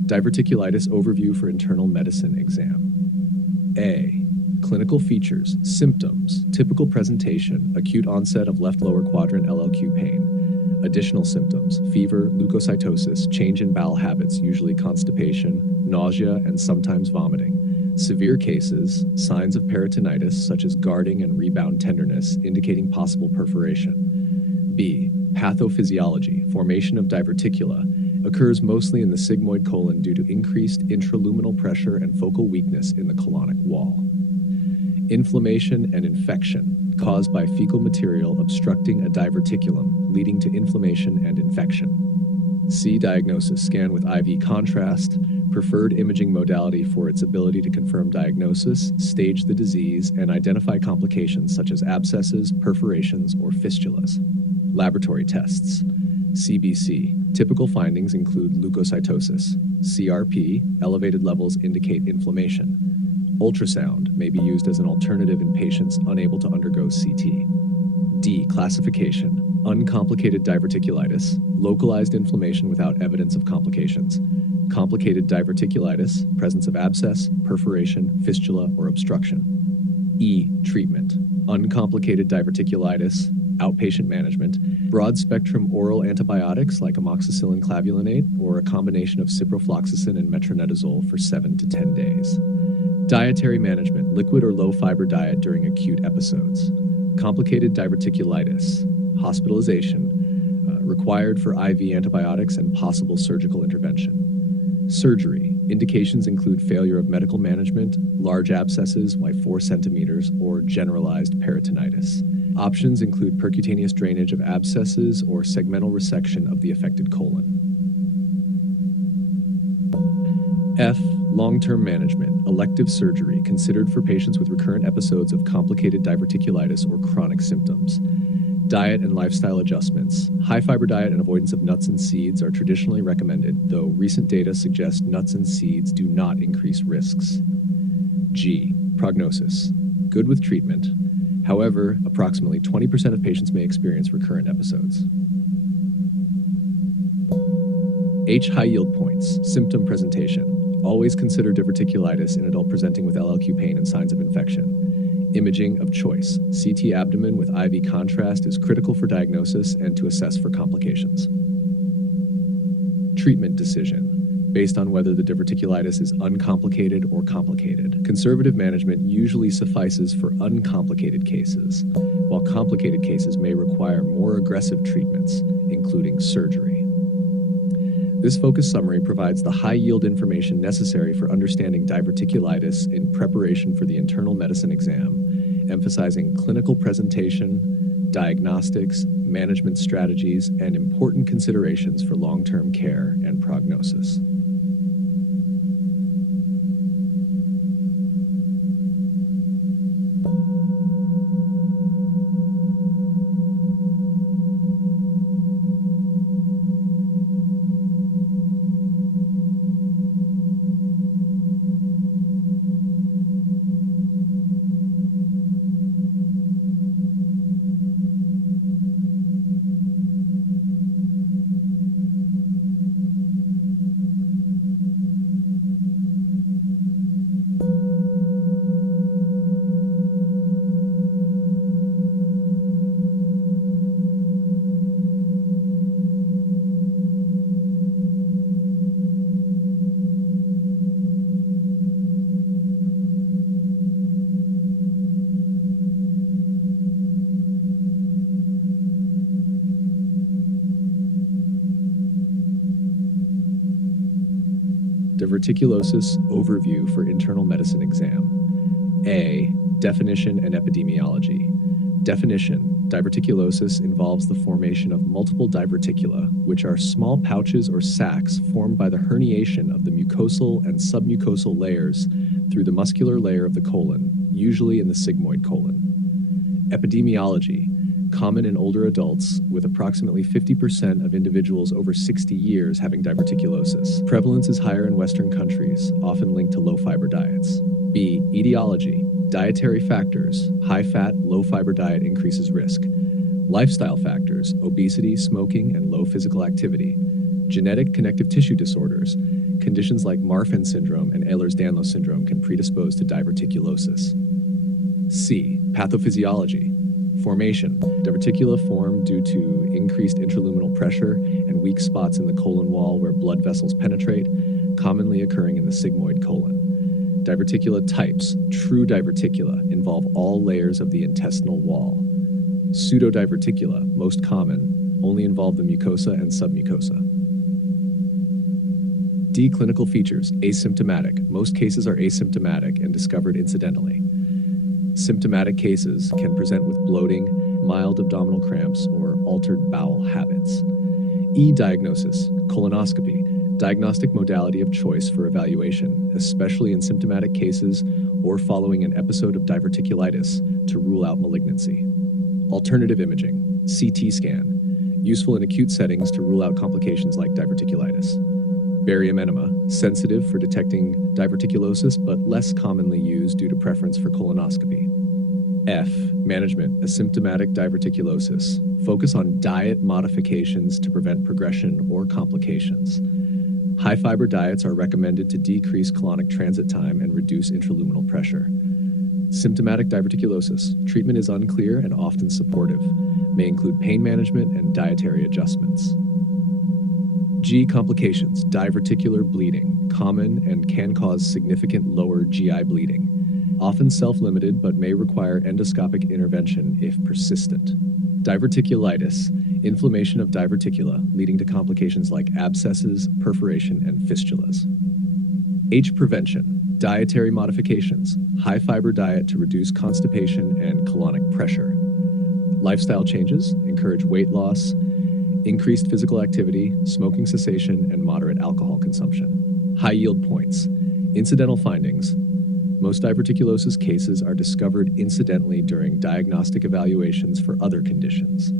Diverticulitis overview for internal medicine exam. A. Clinical features, symptoms, typical presentation, acute onset of left lower quadrant LLQ pain. Additional symptoms, fever, leukocytosis, change in bowel habits, usually constipation, nausea, and sometimes vomiting. Severe cases, signs of peritonitis such as guarding and rebound tenderness indicating possible perforation. B. Pathophysiology, formation of diverticula, occurs mostly in the sigmoid colon due to increased intraluminal pressure and focal weakness in the colonic wall. Inflammation and infection, caused by fecal material obstructing a diverticulum, leading to inflammation and infection. C. Diagnosis, scan with IV contrast, preferred imaging modality for its ability to confirm diagnosis, stage the disease, and identify complications such as abscesses, perforations, or fistulas. Laboratory tests. CBC. Typical findings include leukocytosis. CRP. Elevated levels indicate inflammation. Ultrasound may be used as an alternative in patients unable to undergo CT. D. Classification. Uncomplicated diverticulitis. Localized inflammation without evidence of complications. Complicated diverticulitis. Presence of abscess, perforation, fistula, or obstruction. E. Treatment. Uncomplicated diverticulitis. Outpatient management, broad-spectrum oral antibiotics like amoxicillin clavulinate or a combination of ciprofloxacin and metronidazole for 7 to 10 days. Dietary management, liquid or low-fiber diet during acute episodes. Complicated diverticulitis, hospitalization, required for IV antibiotics and possible surgical intervention. Surgery, indications include failure of medical management, large abscesses, like 4 centimeters, or generalized peritonitis. Options include percutaneous drainage of abscesses or segmental resection of the affected colon. F. Long-term management, elective surgery considered for patients with recurrent episodes of complicated diverticulitis or chronic symptoms. Diet and lifestyle adjustments. High-fiber diet and avoidance of nuts and seeds are traditionally recommended, though recent data suggest nuts and seeds do not increase risks. G. Prognosis. Good with treatment. However, approximately 20% of patients may experience recurrent episodes. H. High yield points. Symptom presentation. Always consider diverticulitis in adult presenting with LLQ pain and signs of infection. Imaging of choice. CT abdomen with IV contrast is critical for diagnosis and to assess for complications. Treatment decision. Based on whether the diverticulitis is uncomplicated or complicated. Conservative management usually suffices for uncomplicated cases, while complicated cases may require more aggressive treatments, including surgery. This focus summary provides the high-yield information necessary for understanding diverticulitis in preparation for the internal medicine exam, emphasizing clinical presentation, diagnostics, management strategies, and important considerations for long-term care and prognosis. Diverticulosis overview for internal medicine exam. A. Definition and epidemiology. Definition: diverticulosis involves the formation of multiple diverticula, which are small pouches or sacs formed by the herniation of the mucosal and submucosal layers through the muscular layer of the colon, usually in the sigmoid colon. Epidemiology: common in older adults, with approximately 50% of individuals over 60 years having diverticulosis. Prevalence is higher in Western countries, often linked to low-fiber diets. B. Etiology: dietary factors. High-fat, low-fiber diet increases risk. Lifestyle factors: obesity, smoking, and low physical activity. Genetic connective tissue disorders. Conditions like Marfan syndrome and Ehlers-Danlos syndrome can predispose to diverticulosis. C. Pathophysiology. Formation. Diverticula form due to increased intraluminal pressure and weak spots in the colon wall where blood vessels penetrate, commonly occurring in the sigmoid colon. Diverticula types, true diverticula, involve all layers of the intestinal wall. Pseudodiverticula, most common, only involve the mucosa and submucosa. D. Clinical features, asymptomatic. Most cases are asymptomatic and discovered incidentally. Symptomatic cases can present with bloating, mild abdominal cramps, or altered bowel habits. E. Diagnosis, colonoscopy, diagnostic modality of choice for evaluation, especially in symptomatic cases or following an episode of diverticulitis to rule out malignancy. Alternative imaging, CT scan, useful in acute settings to rule out complications like diverticulitis. Barium enema, sensitive for detecting diverticulosis but less commonly used due to preference for colonoscopy. F. Management, asymptomatic diverticulosis. Focus on diet modifications to prevent progression or complications. High-fiber diets are recommended to decrease colonic transit time and reduce intraluminal pressure. Symptomatic diverticulosis. Treatment is unclear and often supportive. May include pain management and dietary adjustments. G. Complications. Diverticular bleeding. Common and can cause significant lower GI bleeding. Often self-limited but may require endoscopic intervention if persistent. Diverticulitis. Inflammation of diverticula leading to complications like abscesses, perforation, and fistulas. H. Prevention. Dietary modifications. High-fiber diet to reduce constipation and colonic pressure. Lifestyle changes. Encourage weight loss, increased physical activity, smoking cessation, and moderate alcohol consumption. High yield points. Incidental findings. Most diverticulosis cases are discovered incidentally during diagnostic evaluations for other conditions.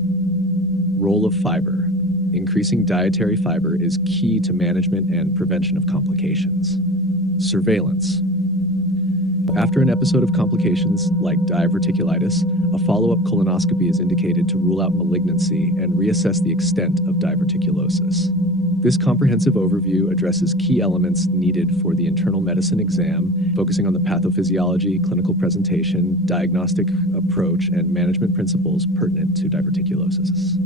Role of fiber. Increasing dietary fiber is key to management and prevention of complications. Surveillance. After an episode of complications like diverticulitis, a follow-up colonoscopy is indicated to rule out malignancy and reassess the extent of diverticulosis. This comprehensive overview addresses key elements needed for the internal medicine exam, focusing on the pathophysiology, clinical presentation, diagnostic approach, and management principles pertinent to diverticulosis.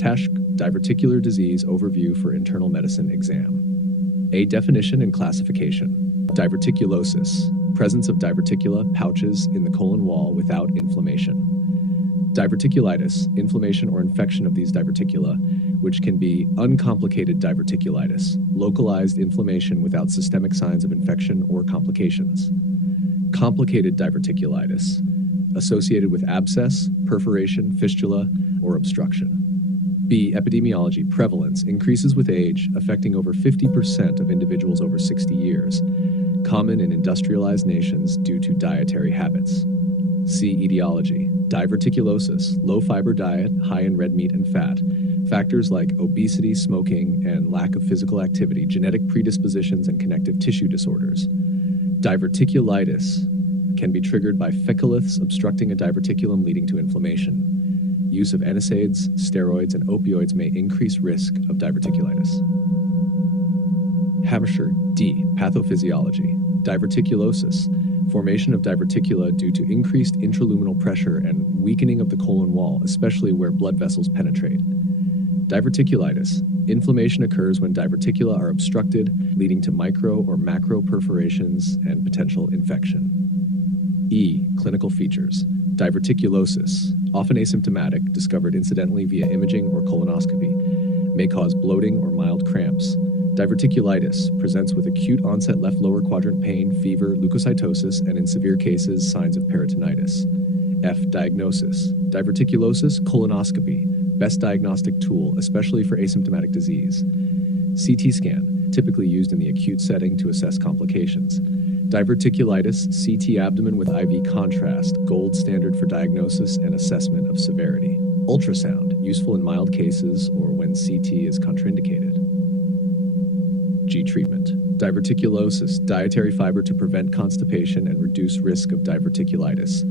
TASH Diverticular Disease Overview for Internal Medicine Exam. A definition and classification. Diverticulosis, presence of diverticula pouches in the colon wall without inflammation. Diverticulitis, inflammation or infection of these diverticula, which can be uncomplicated diverticulitis, localized inflammation without systemic signs of infection or complications. Complicated diverticulitis, associated with abscess, perforation, fistula, or obstruction. B. Epidemiology. Prevalence increases with age, affecting over 50% of individuals over 60 years, common in industrialized nations due to dietary habits. C. Etiology. Diverticulosis, low-fiber diet, high in red meat and fat. Factors like obesity, smoking, and lack of physical activity, genetic predispositions, and connective tissue disorders. Diverticulitis can be triggered by fecaliths obstructing a diverticulum leading to inflammation. Use of NSAIDs, steroids, and opioids may increase risk of diverticulitis. Hampshire D. Pathophysiology. Diverticulosis. Formation of diverticula due to increased intraluminal pressure and weakening of the colon wall, especially where blood vessels penetrate. Diverticulitis. Inflammation occurs when diverticula are obstructed, leading to micro or macro perforations and potential infection. E. Clinical features. Diverticulosis, often asymptomatic, discovered incidentally via imaging or colonoscopy, may cause bloating or mild cramps. Diverticulitis presents with acute onset left lower quadrant pain, fever, leukocytosis, and in severe cases, signs of peritonitis. F. Diagnosis. Diverticulosis, colonoscopy, best diagnostic tool, especially for asymptomatic disease. CT scan, typically used in the acute setting to assess complications. Diverticulitis, CT abdomen with IV contrast, gold standard for diagnosis and assessment of severity. Ultrasound, useful in mild cases or when CT is contraindicated. G. Treatment. Diverticulosis, dietary fiber to prevent constipation and reduce risk of diverticulitis.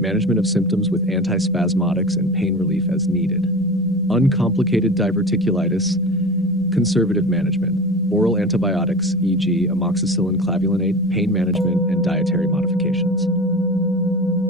Management of symptoms with antispasmodics and pain relief as needed. Uncomplicated diverticulitis, conservative management. Oral antibiotics, e.g. amoxicillin clavulinate, pain management, and dietary modifications.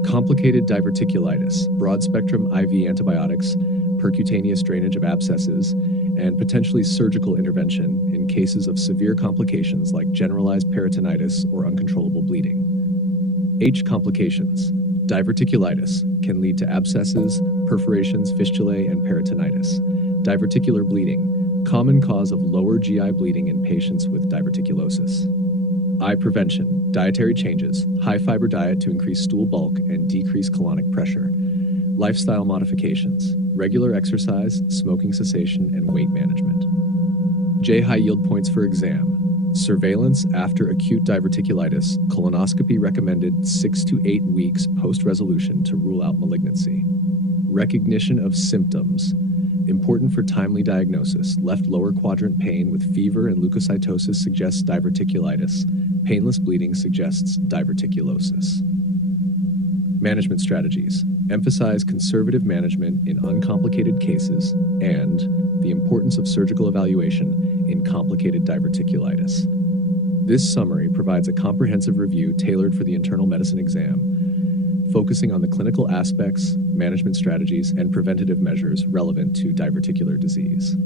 Complicated diverticulitis, broad-spectrum IV antibiotics, percutaneous drainage of abscesses, and potentially surgical intervention in cases of severe complications like generalized peritonitis or uncontrollable bleeding. H. Complications. Diverticulitis can lead to abscesses, perforations, fistulae, and peritonitis. Diverticular bleeding, common cause of lower GI bleeding in patients with diverticulosis. I. Prevention. Dietary changes, high-fiber diet to increase stool bulk and decrease colonic pressure. Lifestyle modifications, regular exercise, smoking cessation, and weight management. J. High yield points for exam. Surveillance after acute diverticulitis, colonoscopy recommended 6 to 8 weeks post-resolution to rule out malignancy. Recognition of symptoms, important for timely diagnosis. Left lower quadrant pain with fever and leukocytosis suggests diverticulitis. Painless bleeding suggests diverticulosis. Management strategies. Emphasize conservative management in uncomplicated cases and the importance of surgical evaluation in complicated diverticulitis. This summary provides a comprehensive review tailored for the internal medicine exam, focusing on the clinical aspects, management strategies, and preventative measures relevant to diverticular disease.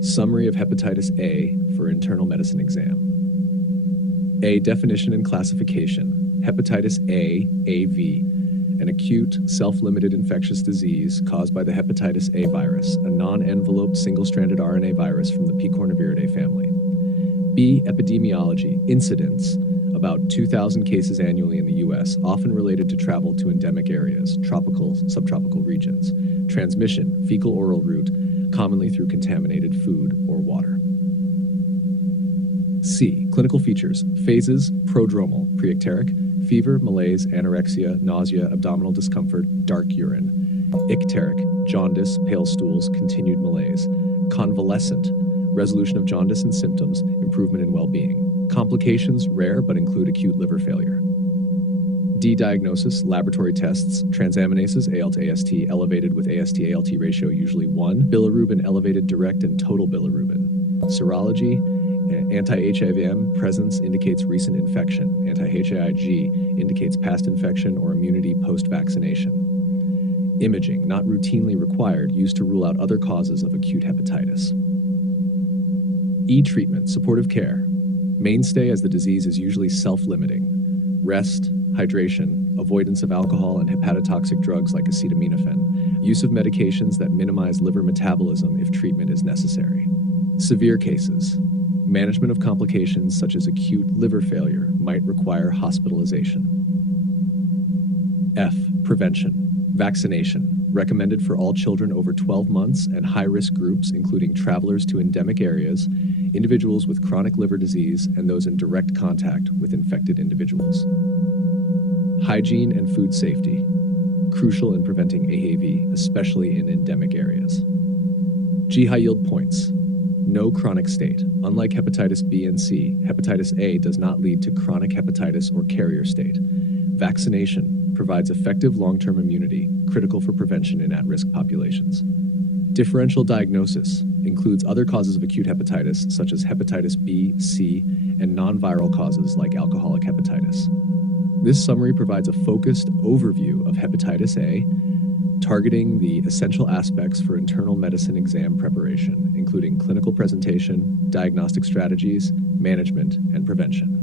Summary of hepatitis A for internal medicine exam. A. Definition and classification. Hepatitis A, AV, an acute, self-limited infectious disease caused by the hepatitis A virus, a non-enveloped single-stranded RNA virus from the Picornaviridae family. B. Epidemiology. Incidence, about 2,000 cases annually in the U.S., often related to travel to endemic areas, tropical, subtropical regions. Transmission, fecal-oral route, commonly through contaminated food or water. C. Clinical features. Phases, prodromal, preecteric, fever, malaise, anorexia, nausea, abdominal discomfort, dark urine. Icteric, jaundice, pale stools, continued malaise. Convalescent, resolution of jaundice and symptoms, improvement in well-being. Complications, rare but include acute liver failure. D. Diagnosis, laboratory tests, transaminases, ALT, AST, elevated with AST-ALT ratio usually 1, bilirubin elevated direct and total bilirubin. Serology, Anti-HIVM presence indicates recent infection. Anti-HIG indicates past infection or immunity post-vaccination. Imaging, not routinely required, used to rule out other causes of acute hepatitis. E treatment, supportive care. Mainstay as the disease is usually self-limiting. Rest, hydration, avoidance of alcohol and hepatotoxic drugs like acetaminophen, use of medications that minimize liver metabolism if treatment is necessary. Severe cases. Management of complications such as acute liver failure might require hospitalization. F. Prevention. Vaccination, recommended for all children over 12 months and high-risk groups including travelers to endemic areas, individuals with chronic liver disease, and those in direct contact with infected individuals. Hygiene and food safety, crucial in preventing AAV, especially in endemic areas. G high yield points. No chronic state. Unlike hepatitis B and C, hepatitis A does not lead to chronic hepatitis or carrier state. Vaccination provides effective long-term immunity, critical for prevention in at-risk populations. Differential diagnosis includes other causes of acute hepatitis, such as hepatitis B, C, and non-viral causes like alcoholic hepatitis. This summary provides a focused overview of hepatitis A, targeting the essential aspects for internal medicine exam preparation, including clinical presentation, diagnostic strategies, management, and prevention.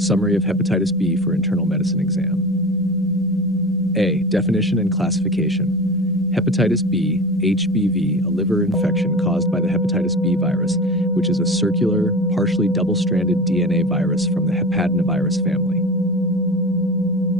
Summary of hepatitis B for internal medicine exam. A. Definition and classification. Hepatitis B, HBV, a liver infection caused by the hepatitis B virus, which is a circular, partially double-stranded DNA virus from the hepadinavirus family.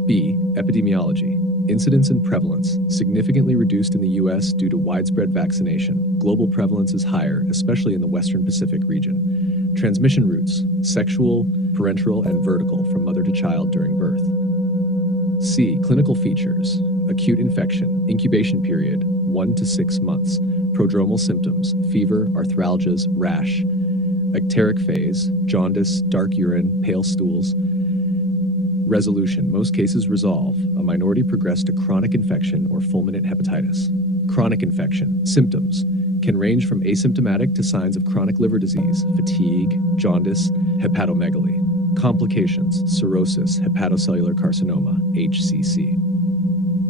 B. Epidemiology. Incidence and prevalence, significantly reduced in the U.S. due to widespread vaccination. Global prevalence is higher, especially in the Western Pacific region. Transmission routes, sexual, parenteral, and vertical from mother to child during birth. C. Clinical features. Acute infection, incubation period, 1 to 6 months. Prodromal symptoms, fever, arthralgias, rash. Icteric phase, jaundice, dark urine, pale stools. Resolution, most cases resolve. A minority progress to chronic infection or fulminant hepatitis. Chronic infection, symptoms, can range from asymptomatic to signs of chronic liver disease, fatigue, jaundice, hepatomegaly. Complications, cirrhosis, hepatocellular carcinoma, HCC.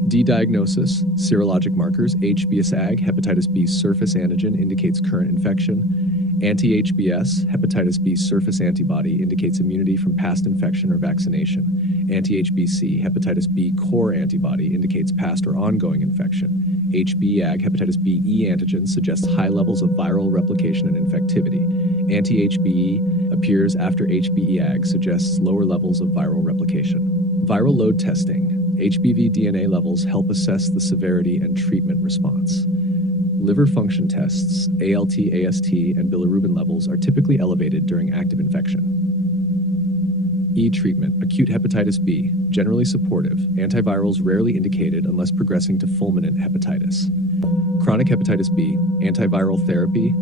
D diagnosis, serologic markers, HBsAg, hepatitis B surface antigen indicates current infection. Anti-HBs, hepatitis B surface antibody indicates immunity from past infection or vaccination. Anti-HBc, hepatitis B core antibody indicates past or ongoing infection. HBeAg, hepatitis B E antigen suggests high levels of viral replication and infectivity. Anti-HBe appears after HBeAg suggests lower levels of viral replication. Viral load testing. HBV DNA levels help assess the severity and treatment response. Liver function tests, ALT, AST, and bilirubin levels are typically elevated during active infection. E treatment, acute hepatitis B, generally supportive, antivirals rarely indicated unless progressing to fulminant hepatitis. Chronic hepatitis B, antiviral therapy,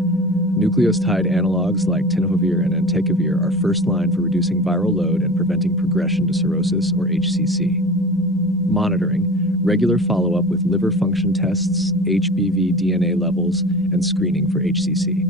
nucleoside analogs like tenofovir and entecavir are first line for reducing viral load and preventing progression to cirrhosis or HCC. Monitoring, regular follow-up with liver function tests, HBV DNA levels, and screening for HCC.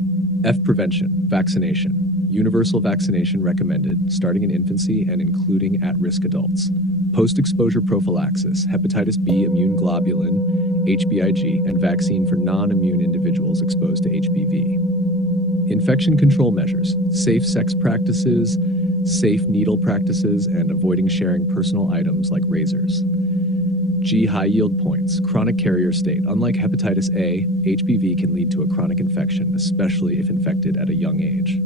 F prevention, vaccination. Universal vaccination recommended, starting in infancy and including at-risk adults. Post-exposure prophylaxis, hepatitis B immune globulin, HBIG, and vaccine for non-immune individuals exposed to HBV. Infection control measures, safe sex practices, safe needle practices, and avoiding sharing personal items like razors. G. High yield points. Chronic carrier state. Unlike hepatitis A, HBV can lead to a chronic infection, especially if infected at a young age.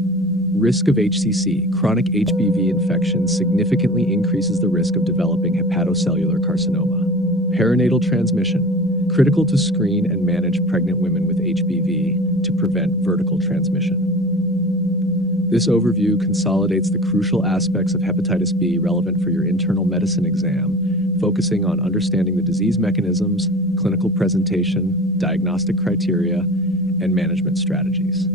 Risk of HCC. Chronic HBV infection significantly increases the risk of developing hepatocellular carcinoma. Perinatal transmission. Critical to screen and manage pregnant women with HBV to prevent vertical transmission. This overview consolidates the crucial aspects of hepatitis B relevant for your internal medicine exam, focusing on understanding the disease mechanisms, clinical presentation, diagnostic criteria, and management strategies.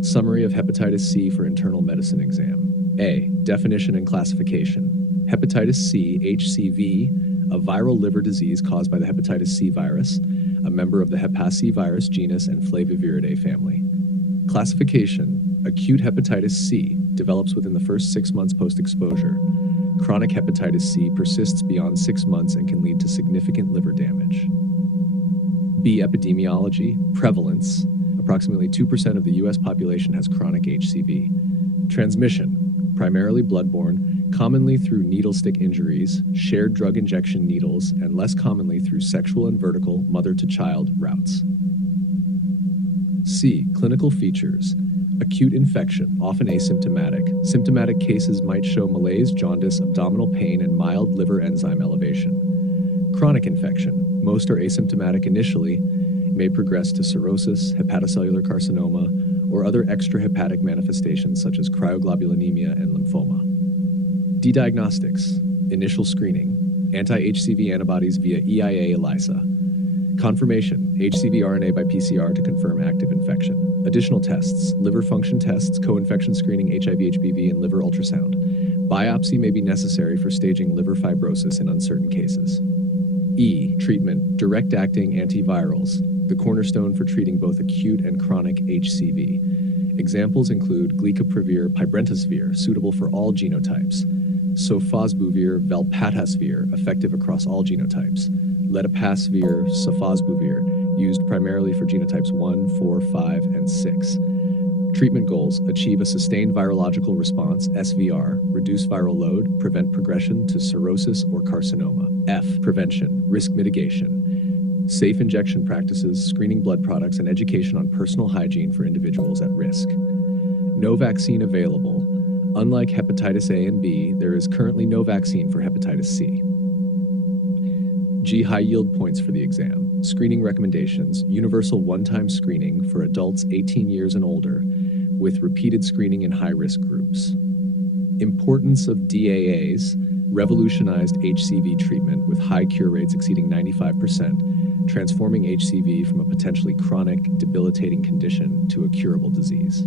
Summary of hepatitis C for internal medicine exam. A. Definition and classification. Hepatitis C, HCV, a viral liver disease caused by the hepatitis C virus, a member of the Hep C virus genus and Flaviviridae family. Classification. Acute hepatitis C develops within the first 6 months post-exposure. Chronic hepatitis C persists beyond 6 months and can lead to significant liver damage. B. Epidemiology. Prevalence. Approximately 2% of the U.S. population has chronic HCV. Transmission, primarily bloodborne, commonly through needle stick injuries, shared drug injection needles, and less commonly through sexual and vertical mother-to-child routes. C. Clinical features. Acute infection, often asymptomatic. Symptomatic cases might show malaise, jaundice, abdominal pain, and mild liver enzyme elevation. Chronic infection, most are asymptomatic initially, may progress to cirrhosis, hepatocellular carcinoma, or other extrahepatic manifestations such as cryoglobulinemia and lymphoma. D. Diagnostics. Initial screening. Anti-HCV antibodies via EIA-ELISA. Confirmation. HCV RNA by PCR to confirm active infection. Additional tests. Liver function tests, co-infection screening, HIV-HBV, and liver ultrasound. Biopsy may be necessary for staging liver fibrosis in uncertain cases. E. Treatment. Direct-acting antivirals, the cornerstone for treating both acute and chronic HCV. Examples include glecaprevir, pibrentasvir, suitable for all genotypes, sofosbuvir, velpatasvir, effective across all genotypes, ledipasvir, sofosbuvir, used primarily for genotypes 1, 4, 5, and 6. Treatment goals: achieve a sustained virological response, SVR, reduce viral load, prevent progression to cirrhosis or carcinoma. F. Prevention, risk mitigation, safe injection practices, screening blood products, and education on personal hygiene for individuals at risk. No vaccine available. Unlike hepatitis A and B, there is currently no vaccine for hepatitis C. G. High yield points for the exam. Screening recommendations: universal one-time screening for adults 18 years and older, with repeated screening in high-risk groups. Importance of DAAs: revolutionized HCV treatment with high cure rates exceeding 95%, transforming HCV from a potentially chronic, debilitating condition to a curable disease.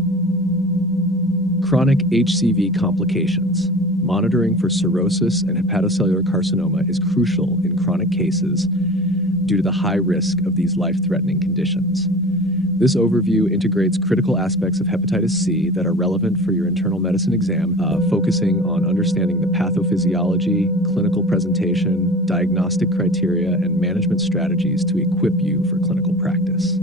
Chronic HCV complications. Monitoring for cirrhosis and hepatocellular carcinoma is crucial in chronic cases due to the high risk of these life-threatening conditions. This overview integrates critical aspects of hepatitis C that are relevant for your internal medicine exam, focusing on understanding the pathophysiology, clinical presentation, diagnostic criteria, and management strategies to equip you for clinical practice.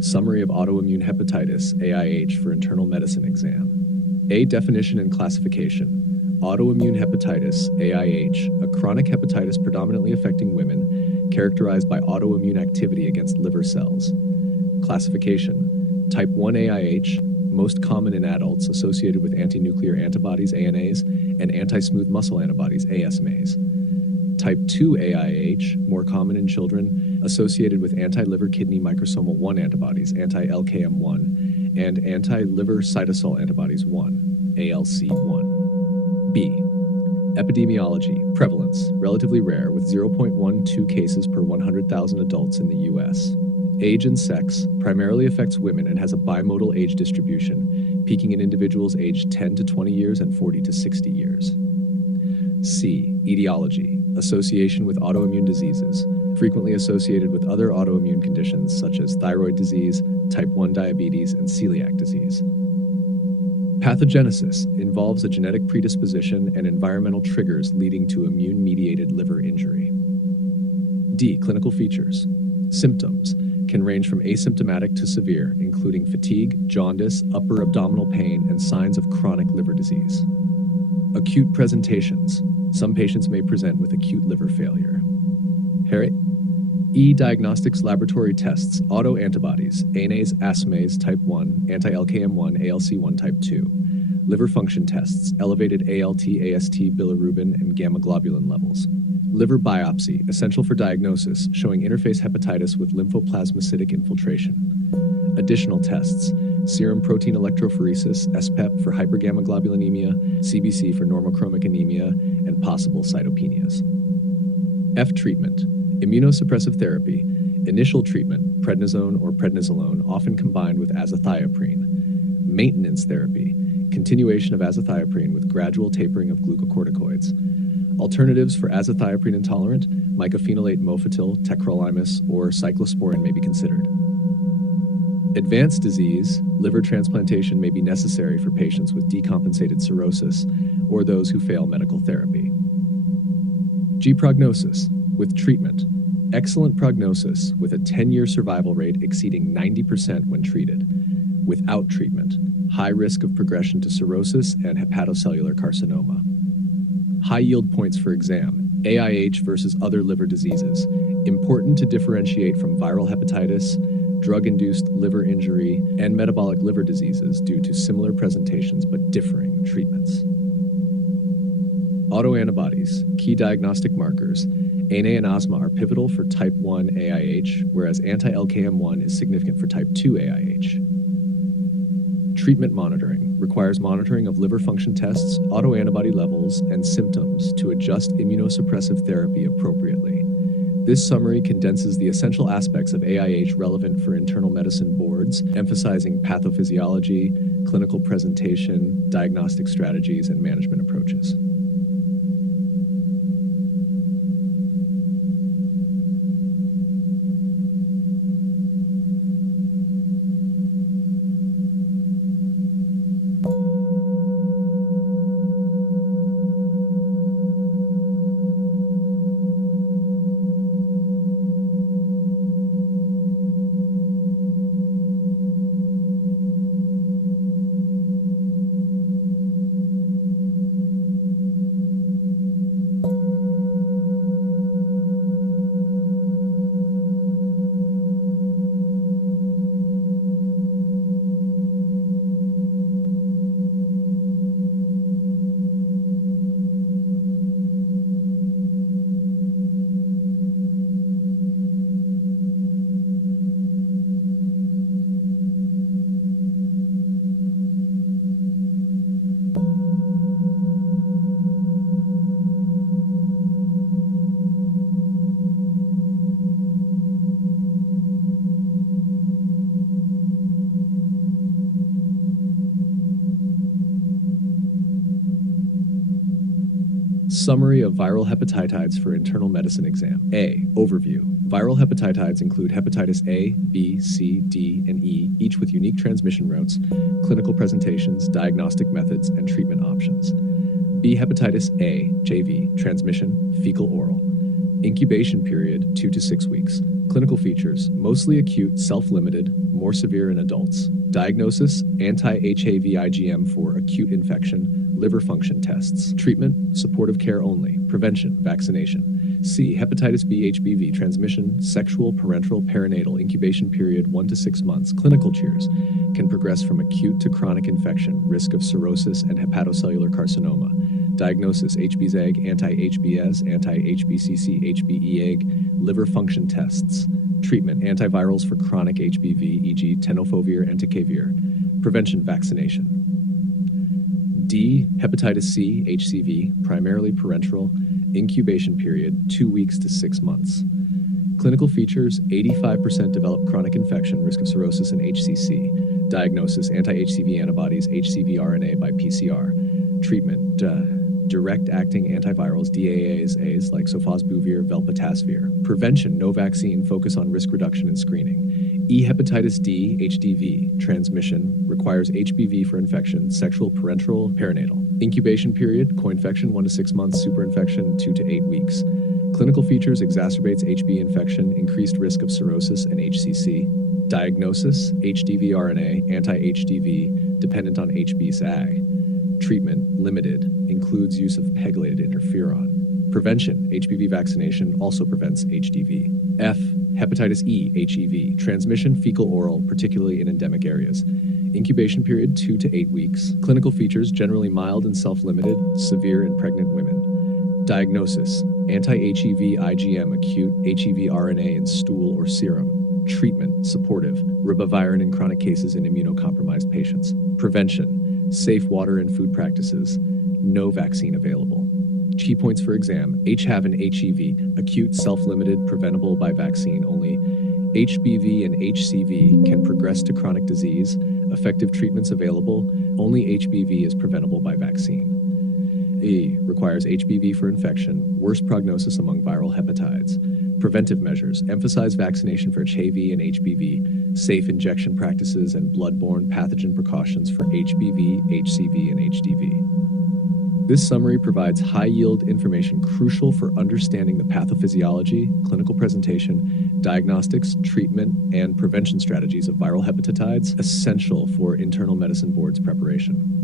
Summary of autoimmune hepatitis, AIH, for internal medicine exam. A. Definition and classification. Autoimmune hepatitis, AIH, a chronic hepatitis predominantly affecting women, characterized by autoimmune activity against liver cells. Classification. Type 1 AIH, most common in adults, associated with anti-nuclear antibodies, ANAs, and anti-smooth muscle antibodies, ASMAs. Type 2 AIH, more common in children, associated with anti-liver kidney microsomal 1 antibodies, anti-LKM1, and anti-liver cytosol antibodies 1, ALC1. B. Epidemiology, prevalence, relatively rare, with 0.12 cases per 100,000 adults in the U.S. Age and sex, primarily affects women and has a bimodal age distribution, peaking in individuals aged 10 to 20 years and 40 to 60 years. C. Etiology, association with autoimmune diseases, frequently associated with other autoimmune conditions such as thyroid disease, type 1 diabetes, and celiac disease. Pathogenesis involves a genetic predisposition and environmental triggers leading to immune-mediated liver injury. D. Clinical features. Symptoms can range from asymptomatic to severe, including fatigue, jaundice, upper abdominal pain, and signs of chronic liver disease. Acute presentations. Some patients may present with acute liver failure. E. Diagnostics laboratory tests, autoantibodies, ANAs, ASMAs type 1, anti-LKM1, ALC1 type 2. Liver function tests, elevated ALT, AST, bilirubin, and gamma globulin levels. Liver biopsy, essential for diagnosis, showing interface hepatitis with lymphoplasmacytic infiltration. Additional tests, serum protein electrophoresis, SPEP for hypergammaglobulanemia, CBC for normochromic anemia, and possible cytopenias. F. Treatment. Immunosuppressive therapy. Initial treatment, prednisone or prednisolone, often combined with azathioprine. Maintenance therapy. Continuation of azathioprine with gradual tapering of glucocorticoids. Alternatives for azathioprine intolerant, mycophenolate mofetil, tacrolimus, or cyclosporin may be considered. Advanced disease, liver transplantation may be necessary for patients with decompensated cirrhosis or those who fail medical therapy. G. Prognosis. With treatment, excellent prognosis with a 10-year survival rate exceeding 90% when treated. Without treatment, high risk of progression to cirrhosis and hepatocellular carcinoma. High yield points for exam, AIH versus other liver diseases, important to differentiate from viral hepatitis, drug-induced liver injury, and metabolic liver diseases due to similar presentations but differing treatments. Autoantibodies, key diagnostic markers. ANA and OSMA are pivotal for type 1 AIH, whereas anti-LKM1 is significant for type 2 AIH. Treatment monitoring requires monitoring of liver function tests, autoantibody levels, and symptoms to adjust immunosuppressive therapy appropriately. This summary condenses the essential aspects of AIH relevant for internal medicine boards, emphasizing pathophysiology, clinical presentation, diagnostic strategies, and management approaches. Summary of viral hepatitis for internal medicine exam. A. Overview. Viral hepatitis include hepatitis A, B, C, D, and E, each with unique transmission routes, clinical presentations, diagnostic methods, and treatment options. B. Hepatitis A, JV, transmission, fecal-oral. Incubation period, 2 to 6 weeks. Clinical features, mostly acute, self-limited, more severe in adults. Diagnosis, anti-HAV IgM for acute infection, liver function tests. Treatment, supportive care only. Prevention, vaccination. C, hepatitis B HBV transmission, sexual, parenteral, perinatal, incubation period 1 to 6 months. Clinical cheers, can progress from acute to chronic infection, risk of cirrhosis and hepatocellular carcinoma. Diagnosis, HB's egg, anti-HBs, anti-HBCC, HBe egg, liver function tests. Treatment, antivirals for chronic HBV, e.g. tenofovir, entecavir. Prevention, vaccination. D, hepatitis C, HCV, primarily parenteral, incubation period 2 weeks to 6 months. Clinical features, 85% develop chronic infection, risk of cirrhosis and HCC. Diagnosis, anti-HCV antibodies, HCV RNA by PCR. Treatment, direct-acting antivirals, DAAs like sofosbuvir, velpatasvir. Prevention, no vaccine, focus on risk reduction and screening. E. hepatitis D, HDV, transmission, requires HBV for infection, sexual, parenteral, perinatal. Incubation period, co-infection 1 to 6 months, superinfection 2 to 8 weeks. Clinical features, exacerbates HB infection, increased risk of cirrhosis and HCC. Diagnosis, HDV RNA, anti-HDV, dependent on HB's ag. Treatment, limited, includes use of pegylated interferon. Prevention, HBV vaccination also prevents HDV. F, hepatitis E, HEV, transmission fecal oral, particularly in endemic areas. Incubation period 2 to 8 weeks. Clinical features, generally mild and self-limited, severe in pregnant women. Diagnosis, anti-HEV IgM acute HEV RNA in stool or serum. Treatment, supportive, ribavirin in chronic cases in immunocompromised patients. Prevention, safe water and food practices, no vaccine available. Key points for exam, HHAV and HEV, acute, self-limited, preventable by vaccine only. HBV and HCV can progress to chronic disease, effective treatments available, only HBV is preventable by vaccine. E, requires HBV for infection, worst prognosis among viral hepatides. Preventive measures, emphasize vaccination for HAV and HBV, safe injection practices and bloodborne pathogen precautions for HBV, HCV, and HDV. This summary provides high-yield information crucial for understanding the pathophysiology, clinical presentation, diagnostics, treatment, and prevention strategies of viral hepatitis, essential for internal medicine board's preparation.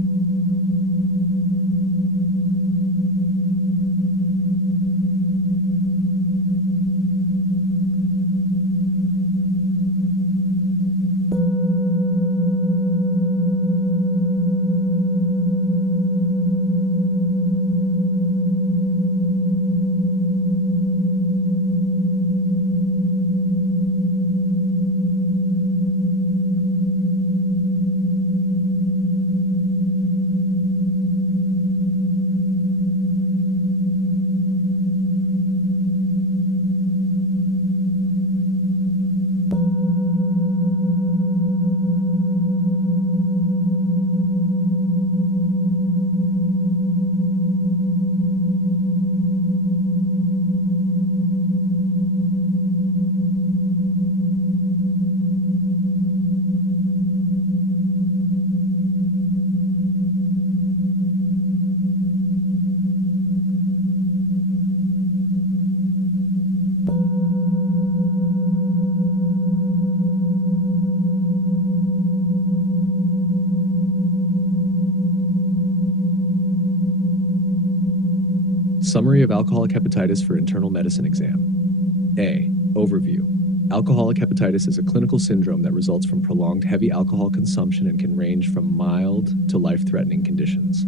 Summary of alcoholic hepatitis for internal medicine exam. A. Overview. Alcoholic hepatitis is a clinical syndrome that results from prolonged heavy alcohol consumption and can range from mild to life-threatening conditions.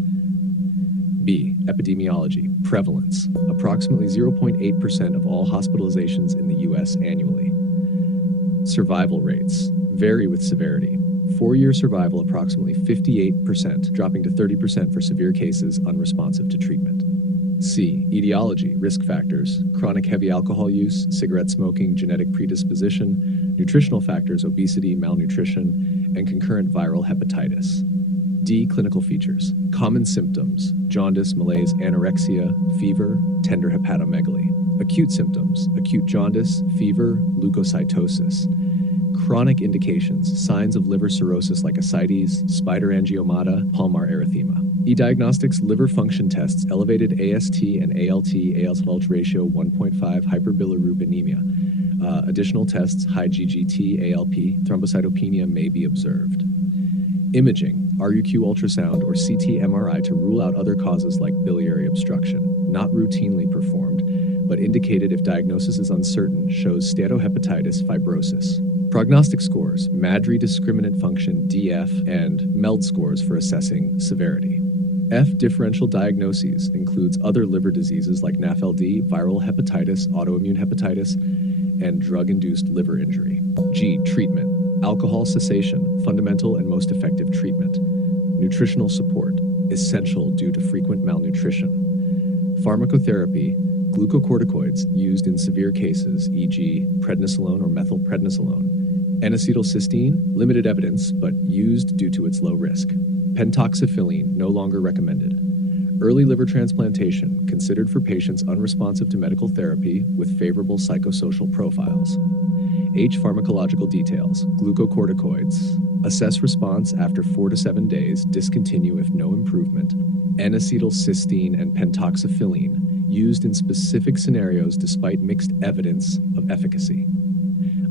B. Epidemiology. Prevalence. Approximately 0.8% of all hospitalizations in the U.S. annually. Survival rates vary with severity. 4-year survival approximately 58%, dropping to 30% for severe cases unresponsive to treatment. C. Etiology, risk factors, chronic heavy alcohol use, cigarette smoking, genetic predisposition, nutritional factors, obesity, malnutrition, and concurrent viral hepatitis. D. Clinical features, common symptoms, jaundice, malaise, anorexia, fever, tender hepatomegaly. Acute symptoms, acute jaundice, fever, leukocytosis. Chronic indications, signs of liver cirrhosis like ascites, spider angiomata, palmar erythema. E-diagnostics liver function tests elevated AST and ALT ratio 1.5 hyperbilirubinemia. Additional tests, high GGT, ALP, thrombocytopenia may be observed. Imaging, RUQ ultrasound or CT MRI to rule out other causes like biliary obstruction, not routinely performed, but indicated if diagnosis is uncertain, shows steatohepatitis fibrosis. Prognostic scores, Maddrey discriminant function DF, and MELD scores for assessing severity. F differential diagnoses includes other liver diseases like NAFLD, viral hepatitis, autoimmune hepatitis, and drug-induced liver injury. G treatment, alcohol cessation, fundamental and most effective treatment. Nutritional support, essential due to frequent malnutrition. Pharmacotherapy, glucocorticoids used in severe cases, e.g. prednisolone or methylprednisolone. N-acetylcysteine, limited evidence, but used due to its low risk. Pentoxifylline, no longer recommended. Early liver transplantation, considered for patients unresponsive to medical therapy with favorable psychosocial profiles. H pharmacological details, glucocorticoids. Assess response after 4 to 7 days, discontinue if no improvement. N-acetylcysteine and pentoxifylline, used in specific scenarios despite mixed evidence of efficacy.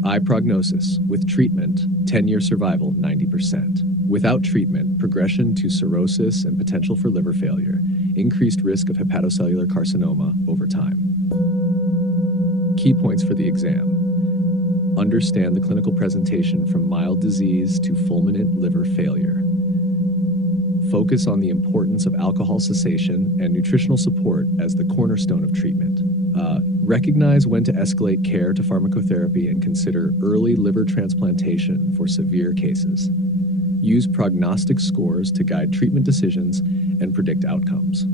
I prognosis, with treatment, 10-year survival 90%. Without treatment, progression to cirrhosis and potential for liver failure, increased risk of hepatocellular carcinoma over time. Key points for the exam. Understand the clinical presentation from mild disease to fulminant liver failure. Focus on the importance of alcohol cessation and nutritional support as the cornerstone of treatment. Recognize when to escalate care to pharmacotherapy and consider early liver transplantation for severe cases. Use prognostic scores to guide treatment decisions and predict outcomes.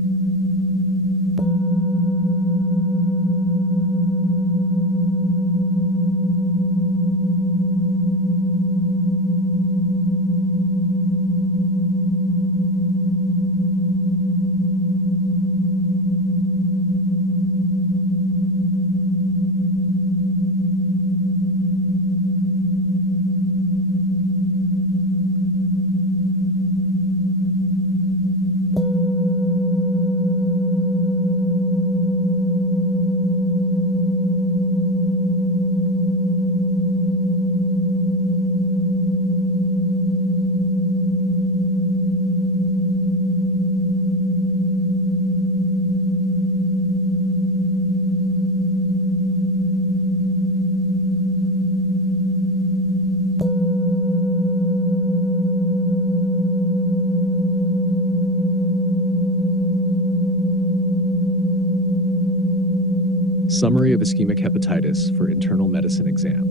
Summary of ischemic hepatitis for internal medicine exam.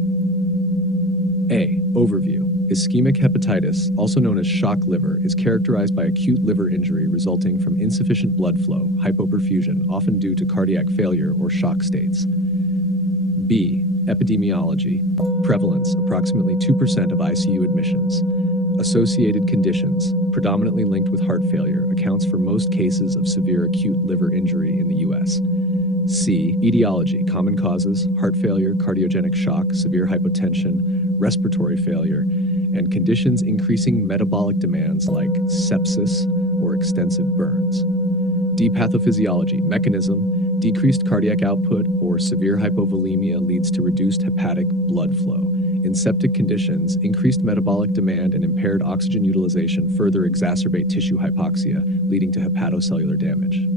A. Overview. Ischemic hepatitis, also known as shock liver, is characterized by acute liver injury resulting from insufficient blood flow, hypoperfusion, often due to cardiac failure or shock states. B. Epidemiology. Prevalence, approximately 2% of ICU admissions. Associated conditions, predominantly linked with heart failure, accounts for most cases of severe acute liver injury in the U.S. C. Etiology, common causes, heart failure, cardiogenic shock, severe hypotension, respiratory failure, and conditions increasing metabolic demands like sepsis or extensive burns. D. Pathophysiology, mechanism, decreased cardiac output or severe hypovolemia leads to reduced hepatic blood flow. In septic conditions, increased metabolic demand and impaired oxygen utilization further exacerbate tissue hypoxia, leading to hepatocellular damage.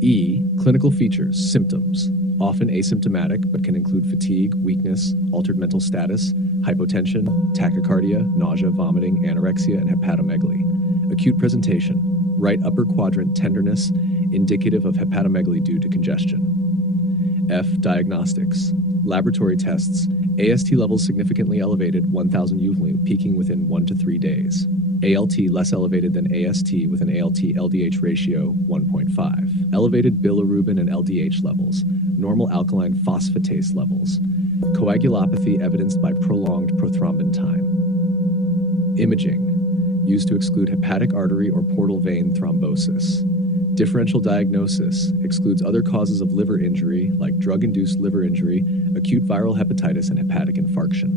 E. Clinical features, symptoms, often asymptomatic but can include fatigue, weakness, altered mental status, hypotension, tachycardia, nausea, vomiting, anorexia, and hepatomegaly. Acute presentation, right upper quadrant tenderness, indicative of hepatomegaly due to congestion. F. Diagnostics, laboratory tests, AST levels significantly elevated 1,000 U, peaking within 1 to 3 days. ALT less elevated than AST with an ALT-LDH ratio 1.5. Elevated bilirubin and LDH levels. Normal alkaline phosphatase levels. Coagulopathy evidenced by prolonged prothrombin time. Imaging, used to exclude hepatic artery or portal vein thrombosis. Differential diagnosis excludes other causes of liver injury like drug-induced liver injury, acute viral hepatitis, and hepatic infarction.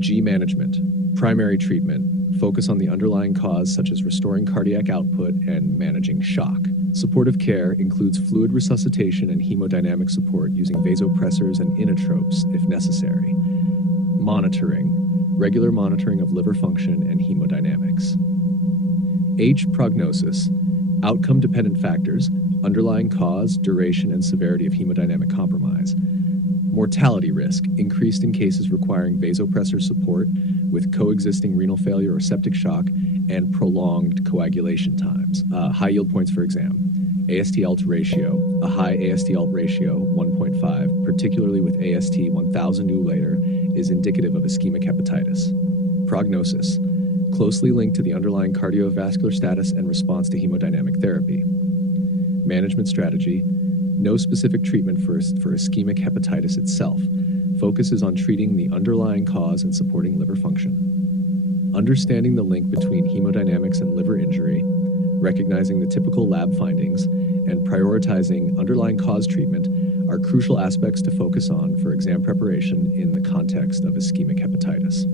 G. Management. Primary treatment. Focus on the underlying cause such as restoring cardiac output and managing shock. Supportive care includes fluid resuscitation and hemodynamic support using vasopressors and inotropes if necessary. Monitoring. Regular monitoring of liver function and hemodynamics. H. Prognosis. Outcome-dependent factors, underlying cause, duration, and severity of hemodynamic compromise. Mortality risk, increased in cases requiring vasopressor support with coexisting renal failure or septic shock and prolonged coagulation times. High yield points for exam. AST-ALT ratio, a high AST-ALT ratio, 1.5, particularly with AST 1000 U later, is indicative of ischemic hepatitis. Prognosis, closely linked to the underlying cardiovascular status and response to hemodynamic therapy. Management strategy, no specific treatment for ischemic hepatitis itself. Focus is on treating the underlying cause and supporting liver function. Understanding the link between hemodynamics and liver injury, recognizing the typical lab findings, and prioritizing underlying cause treatment are crucial aspects to focus on for exam preparation in the context of ischemic hepatitis.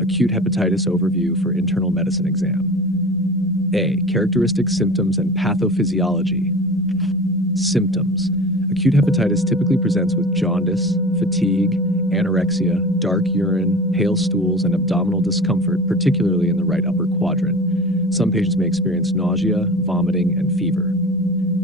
Acute hepatitis overview for internal medicine exam. A. Characteristics, symptoms, and pathophysiology. Symptoms. Acute hepatitis typically presents with jaundice, fatigue, anorexia, dark urine, pale stools, and abdominal discomfort, particularly in the right upper quadrant. Some patients may experience nausea, vomiting, and fever.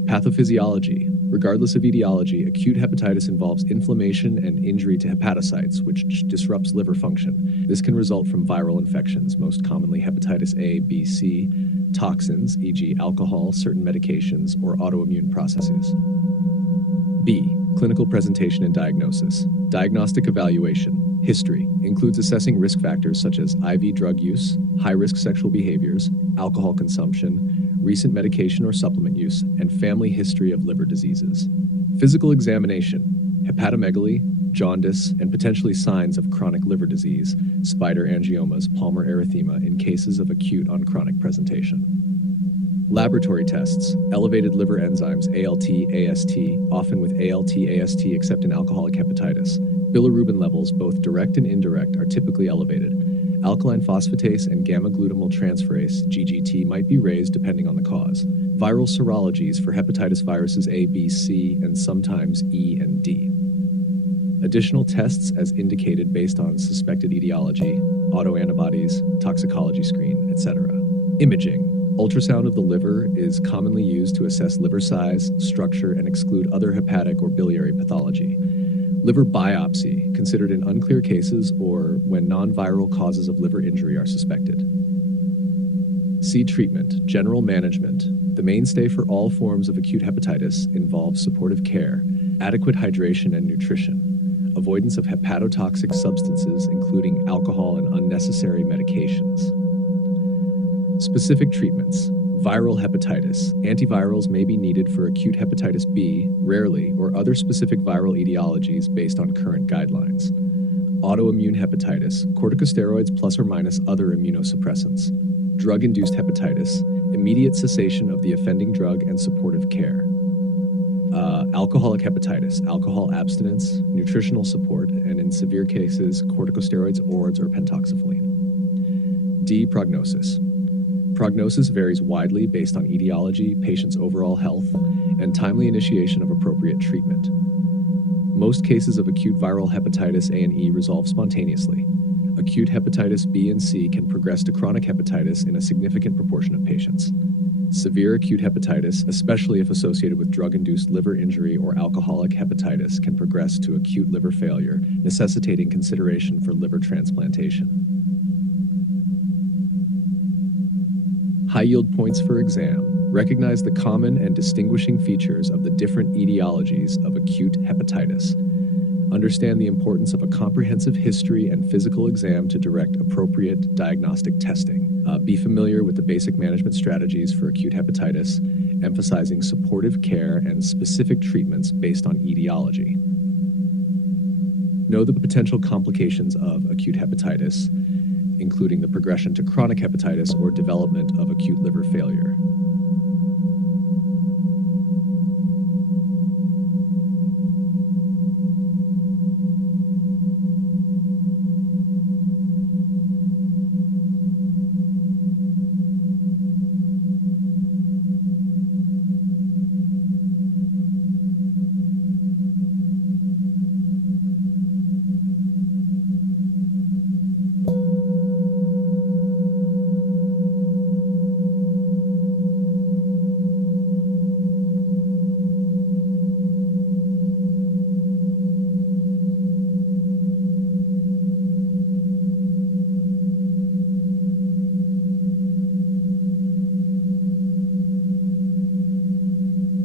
Pathophysiology. Regardless of etiology, acute hepatitis involves inflammation and injury to hepatocytes, which disrupts liver function. This can result from viral infections, most commonly hepatitis A, B, C, toxins, e.g. alcohol, certain medications, or autoimmune processes. B. Clinical presentation and diagnosis. Diagnostic evaluation. History includes assessing risk factors such as IV drug use, high-risk sexual behaviors, alcohol consumption, recent medication or supplement use, and family history of liver diseases. Physical examination, hepatomegaly, jaundice, and potentially signs of chronic liver disease, spider angiomas, palmar erythema in cases of acute on chronic presentation. Laboratory tests, elevated liver enzymes, ALT, AST, often with ALT, AST except in alcoholic hepatitis. Bilirubin levels, both direct and indirect, are typically elevated. Alkaline phosphatase and gamma-glutamyl transferase, GGT, might be raised depending on the cause. Viral serologies for hepatitis viruses A, B, C, and sometimes E and D. Additional tests as indicated based on suspected etiology, autoantibodies, toxicology screen, etc. Imaging. Ultrasound of the liver is commonly used to assess liver size, structure, and exclude other hepatic or biliary pathology. Liver biopsy, considered in unclear cases or when non-viral causes of liver injury are suspected. C. Treatment, general management. The mainstay for all forms of acute hepatitis involves supportive care, adequate hydration and nutrition, avoidance of hepatotoxic substances including alcohol and unnecessary medications. Specific treatments. Viral hepatitis. Antivirals may be needed for acute hepatitis B, rarely, or other specific viral etiologies based on current guidelines. Autoimmune hepatitis. Corticosteroids plus or minus other immunosuppressants. Drug-induced hepatitis. Immediate cessation of the offending drug and supportive care. Alcoholic hepatitis. Alcohol abstinence, nutritional support, and in severe cases, corticosteroids, ORDs, or pentoxifylline. D. Prognosis. Prognosis varies widely based on etiology, patient's overall health, and timely initiation of appropriate treatment. Most cases of acute viral hepatitis A and E resolve spontaneously. Acute hepatitis B and C can progress to chronic hepatitis in a significant proportion of patients. Severe acute hepatitis, especially if associated with drug-induced liver injury or alcoholic hepatitis, can progress to acute liver failure, necessitating consideration for liver transplantation. High yield points for exam. Recognize the common and distinguishing features of the different etiologies of acute hepatitis. Understand the importance of a comprehensive history and physical exam to direct appropriate diagnostic testing. Be familiar with the basic management strategies for acute hepatitis, emphasizing supportive care and specific treatments based on etiology. Know the potential complications of acute hepatitis, including the progression to chronic hepatitis or development of acute liver failure.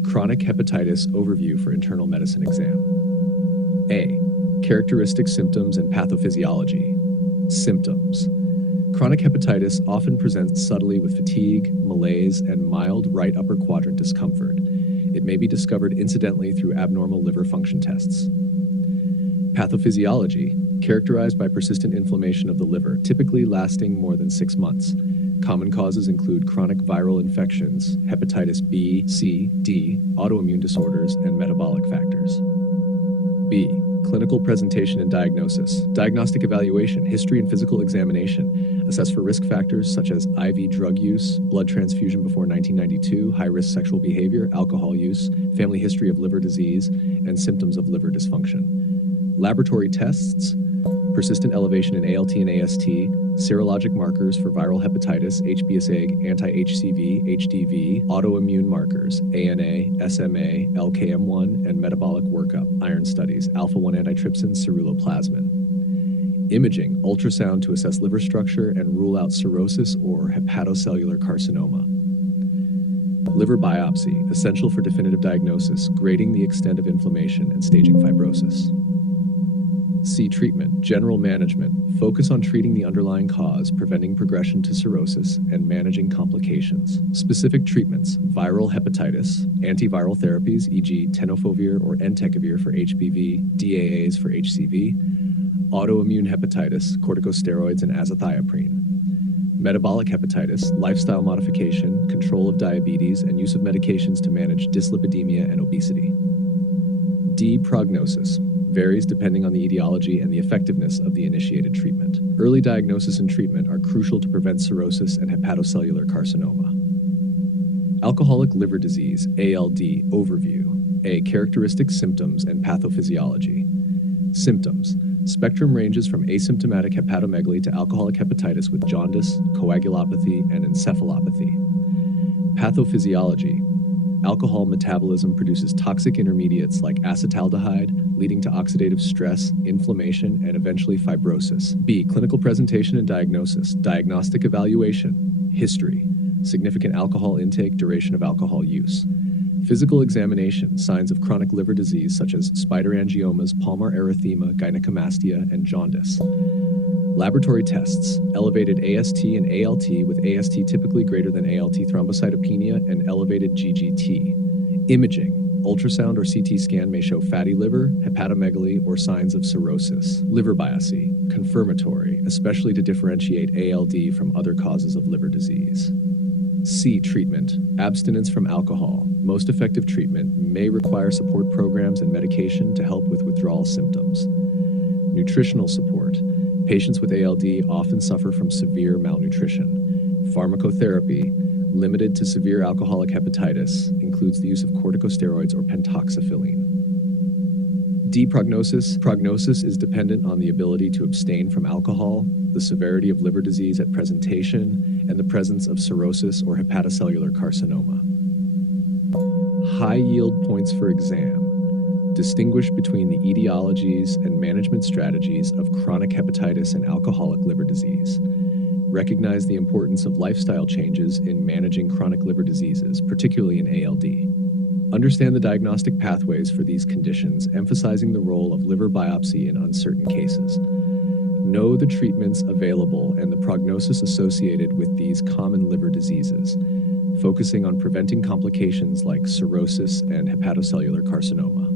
Chronic hepatitis overview for internal medicine exam. A. Characteristic symptoms and pathophysiology. Symptoms. Chronic hepatitis often presents subtly with fatigue, malaise, and mild right upper quadrant discomfort. It may be discovered incidentally through abnormal liver function tests. Pathophysiology, characterized by persistent inflammation of the liver, typically lasting more than 6 months. Common causes include chronic viral infections, hepatitis B, C, D, autoimmune disorders, and metabolic factors. B. Clinical presentation and diagnosis. Diagnostic evaluation, history and physical examination. Assess for risk factors such as IV drug use, blood transfusion before 1992, high-risk sexual behavior, alcohol use, family history of liver disease, and symptoms of liver dysfunction. Laboratory tests. Persistent elevation in ALT and AST, serologic markers for viral hepatitis, HBsAg, anti-HCV, HDV, autoimmune markers, ANA, SMA, LKM1, and metabolic workup, iron studies, alpha-1 antitrypsin, ceruloplasmin. Imaging, ultrasound to assess liver structure and rule out cirrhosis or hepatocellular carcinoma. Liver biopsy, essential for definitive diagnosis, grading the extent of inflammation and staging fibrosis. C. Treatment, general management, focus on treating the underlying cause, preventing progression to cirrhosis, and managing complications. Specific treatments, viral hepatitis, antiviral therapies, e.g. tenofovir or entecavir for HBV, DAAs for HCV, autoimmune hepatitis, corticosteroids, and azathioprine. Metabolic hepatitis, lifestyle modification, control of diabetes, and use of medications to manage dyslipidemia and obesity. D. Prognosis. Varies depending on the etiology and the effectiveness of the initiated treatment. Early diagnosis and treatment are crucial to prevent cirrhosis and hepatocellular carcinoma. Alcoholic liver disease, ALD, overview. A. Characteristic symptoms and pathophysiology. Symptoms. Spectrum ranges from asymptomatic hepatomegaly to alcoholic hepatitis with jaundice, coagulopathy, and encephalopathy. Pathophysiology. Alcohol metabolism produces toxic intermediates like acetaldehyde, leading to oxidative stress, inflammation, and eventually fibrosis. B. Clinical presentation and diagnosis. Diagnostic evaluation. History. Significant alcohol intake, duration of alcohol use. Physical examination. Signs of chronic liver disease such as spider angiomas, palmar erythema, gynecomastia, and jaundice. Laboratory tests. Elevated AST and ALT, with AST typically greater than ALT thrombocytopenia, and elevated GGT. Imaging. Ultrasound or CT scan may show fatty liver, hepatomegaly, or signs of cirrhosis. Liver biopsy. Confirmatory, especially to differentiate ALD from other causes of liver disease. C. Treatment. Abstinence from alcohol. Most effective treatment may require support programs and medication to help with withdrawal symptoms. Nutritional support. Patients with ALD often suffer from severe malnutrition. Pharmacotherapy, limited to severe alcoholic hepatitis, includes the use of corticosteroids or pentoxifylline. D. Prognosis. Prognosis is dependent on the ability to abstain from alcohol, the severity of liver disease at presentation, and the presence of cirrhosis or hepatocellular carcinoma. High yield points for exam. Distinguish between the etiologies and management strategies of chronic hepatitis and alcoholic liver disease. Recognize the importance of lifestyle changes in managing chronic liver diseases, particularly in ALD. Understand the diagnostic pathways for these conditions, emphasizing the role of liver biopsy in uncertain cases. Know the treatments available and the prognosis associated with these common liver diseases, focusing on preventing complications like cirrhosis and hepatocellular carcinoma.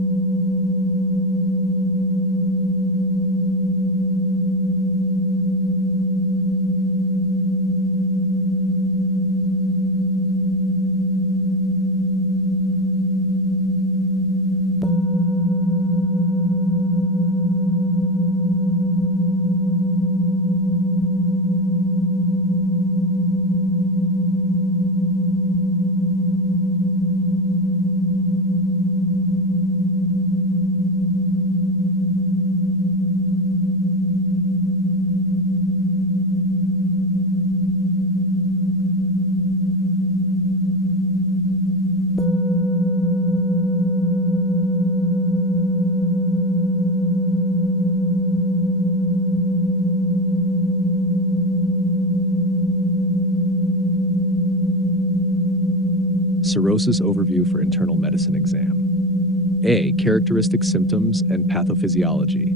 Cirrhosis overview for internal medicine exam. A. Characteristic symptoms and pathophysiology.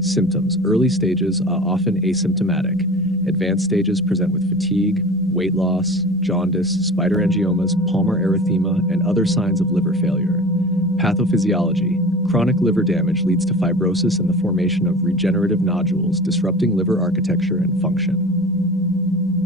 Symptoms. Early stages are often asymptomatic. Advanced stages present with fatigue, weight loss, jaundice, spider angiomas, palmar erythema, and other signs of liver failure. Pathophysiology. Chronic liver damage leads to fibrosis and the formation of regenerative nodules, disrupting liver architecture and function.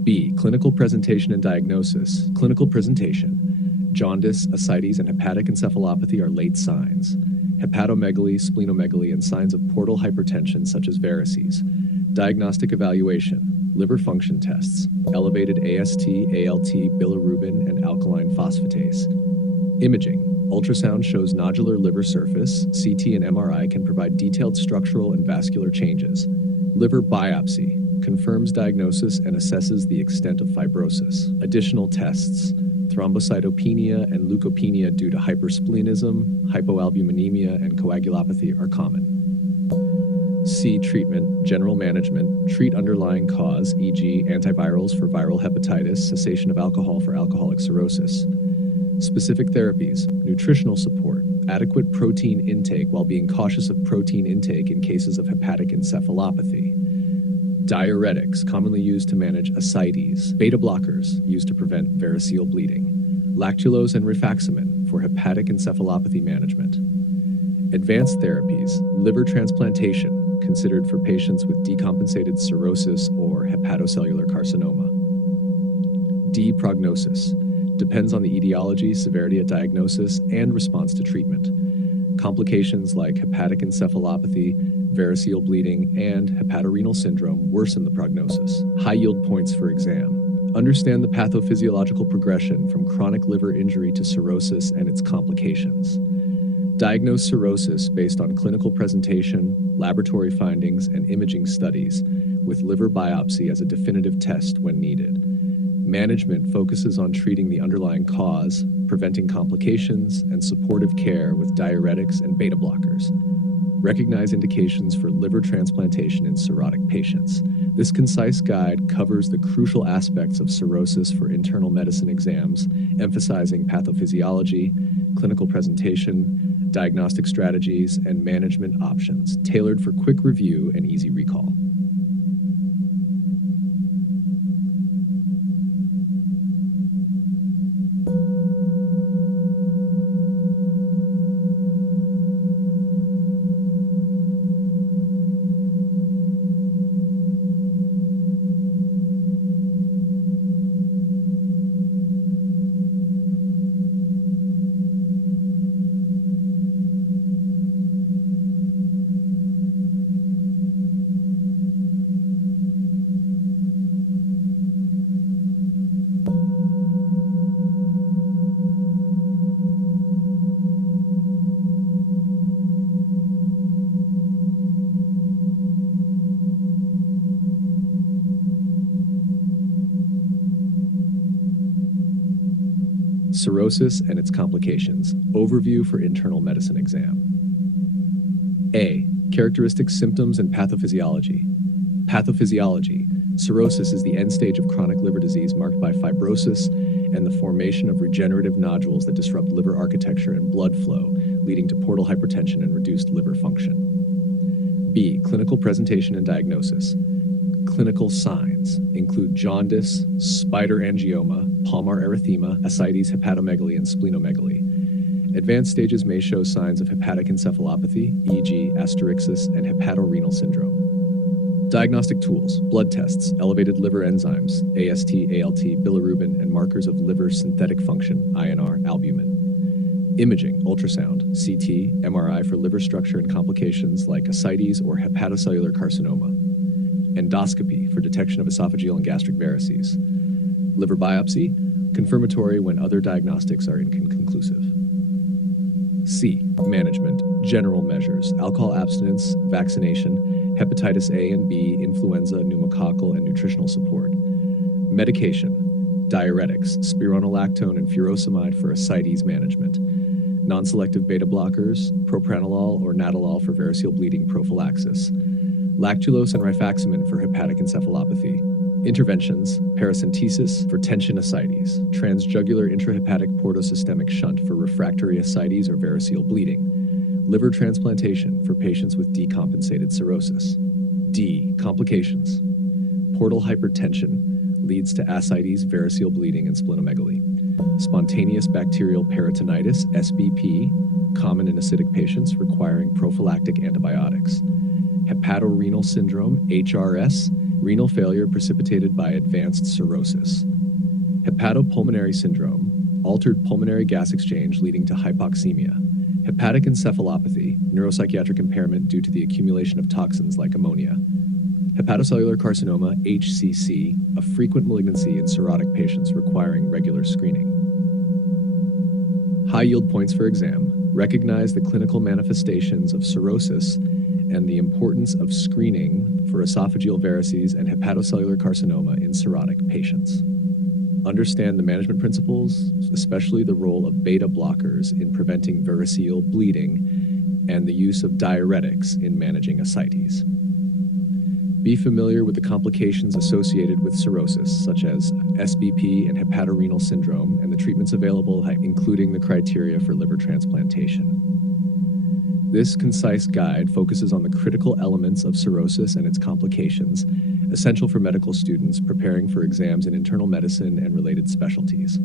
B. Clinical presentation and diagnosis. Clinical presentation. Jaundice, ascites, and hepatic encephalopathy are late signs. Hepatomegaly, splenomegaly, and signs of portal hypertension such as varices. Diagnostic evaluation. Liver function tests. Elevated AST, ALT, bilirubin, and alkaline phosphatase. Imaging. Ultrasound shows nodular liver surface. CT and MRI can provide detailed structural and vascular changes. Liver biopsy. Confirms diagnosis and assesses the extent of fibrosis. Additional tests. Thrombocytopenia and leukopenia due to hypersplenism, hypoalbuminemia, and coagulopathy are common. C. Treatment, general management, treat underlying cause, e.g. antivirals for viral hepatitis, cessation of alcohol for alcoholic cirrhosis. Specific therapies, nutritional support, adequate protein intake while being cautious of protein intake in cases of hepatic encephalopathy. Diuretics, commonly used to manage ascites. Beta blockers, used to prevent variceal bleeding. Lactulose and rifaximin for hepatic encephalopathy management. Advanced therapies, liver transplantation, considered for patients with decompensated cirrhosis or hepatocellular carcinoma. D. Prognosis, depends on the etiology, severity at diagnosis, and response to treatment. Complications like hepatic encephalopathy, variceal bleeding, and hepatorenal syndrome worsen the prognosis. High yield points for exam. Understand the pathophysiological progression from chronic liver injury to cirrhosis and its complications. Diagnose cirrhosis based on clinical presentation, laboratory findings, and imaging studies, with liver biopsy as a definitive test when needed. Management focuses on treating the underlying cause, preventing complications, and supportive care with diuretics and beta blockers. Recognize indications for liver transplantation in cirrhotic patients. This concise guide covers the crucial aspects of cirrhosis for internal medicine exams, emphasizing pathophysiology, clinical presentation, diagnostic strategies, and management options, tailored for quick review and easy recall. Cirrhosis and its complications. Overview for internal medicine exam. A. Characteristic symptoms and pathophysiology. Pathophysiology. Cirrhosis is the end stage of chronic liver disease marked by fibrosis and the formation of regenerative nodules that disrupt liver architecture and blood flow, leading to portal hypertension and reduced liver function. B. Clinical presentation and diagnosis. Clinical signs include jaundice, spider angioma, palmar erythema, ascites, hepatomegaly, and splenomegaly. Advanced stages may show signs of hepatic encephalopathy, e.g. asterixis, and hepatorenal syndrome. Diagnostic tools, blood tests, elevated liver enzymes, AST, ALT, bilirubin, and markers of liver synthetic function, INR, albumin. Imaging, ultrasound, CT, MRI for liver structure and complications like ascites or hepatocellular carcinoma. Endoscopy for detection of esophageal and gastric varices. Liver biopsy, confirmatory when other diagnostics are inconclusive. C. Management, general measures, alcohol abstinence, vaccination, hepatitis A and B, influenza, pneumococcal, and nutritional support. Medication, diuretics, spironolactone and furosemide for ascites management. Non-selective beta blockers, propranolol or nadolol for variceal bleeding prophylaxis. Lactulose and rifaximin for hepatic encephalopathy. Interventions, paracentesis for tension ascites, transjugular intrahepatic portosystemic shunt for refractory ascites or variceal bleeding, liver transplantation for patients with decompensated cirrhosis. D. Complications. Portal hypertension leads to ascites, variceal bleeding, and splenomegaly. Spontaneous bacterial peritonitis, SBP, common in acidic patients requiring prophylactic antibiotics. Hepatorenal syndrome, HRS, renal failure precipitated by advanced cirrhosis. Hepatopulmonary syndrome, altered pulmonary gas exchange leading to hypoxemia. Hepatic encephalopathy, neuropsychiatric impairment due to the accumulation of toxins like ammonia. Hepatocellular carcinoma, HCC, a frequent malignancy in cirrhotic patients requiring regular screening. High yield points for exam. Recognize the clinical manifestations of cirrhosis and the importance of screening for esophageal varices and hepatocellular carcinoma in cirrhotic patients. Understand the management principles, especially the role of beta blockers in preventing variceal bleeding and the use of diuretics in managing ascites. Be familiar with the complications associated with cirrhosis, such as SBP and hepatorenal syndrome, and the treatments available, including the criteria for liver transplantation. This concise guide focuses on the critical elements of cirrhosis and its complications, essential for medical students preparing for exams in internal medicine and related specialties.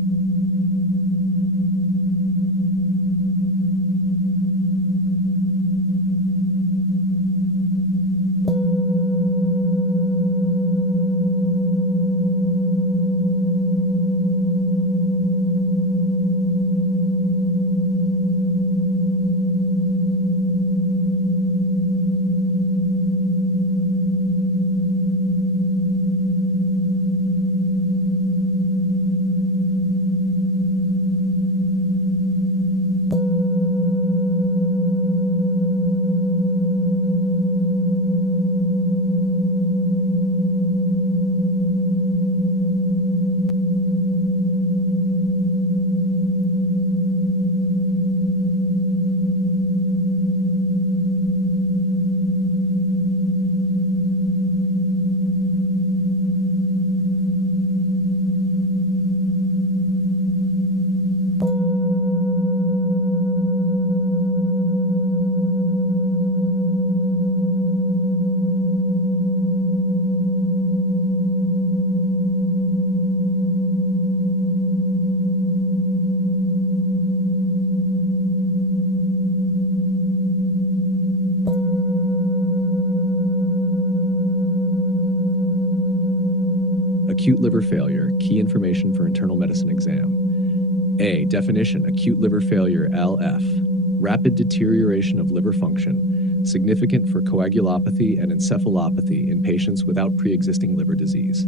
Acute liver failure, key information for internal medicine exam. A. Definition, acute liver failure, LF. Rapid deterioration of liver function, significant for coagulopathy and encephalopathy in patients without pre-existing liver disease.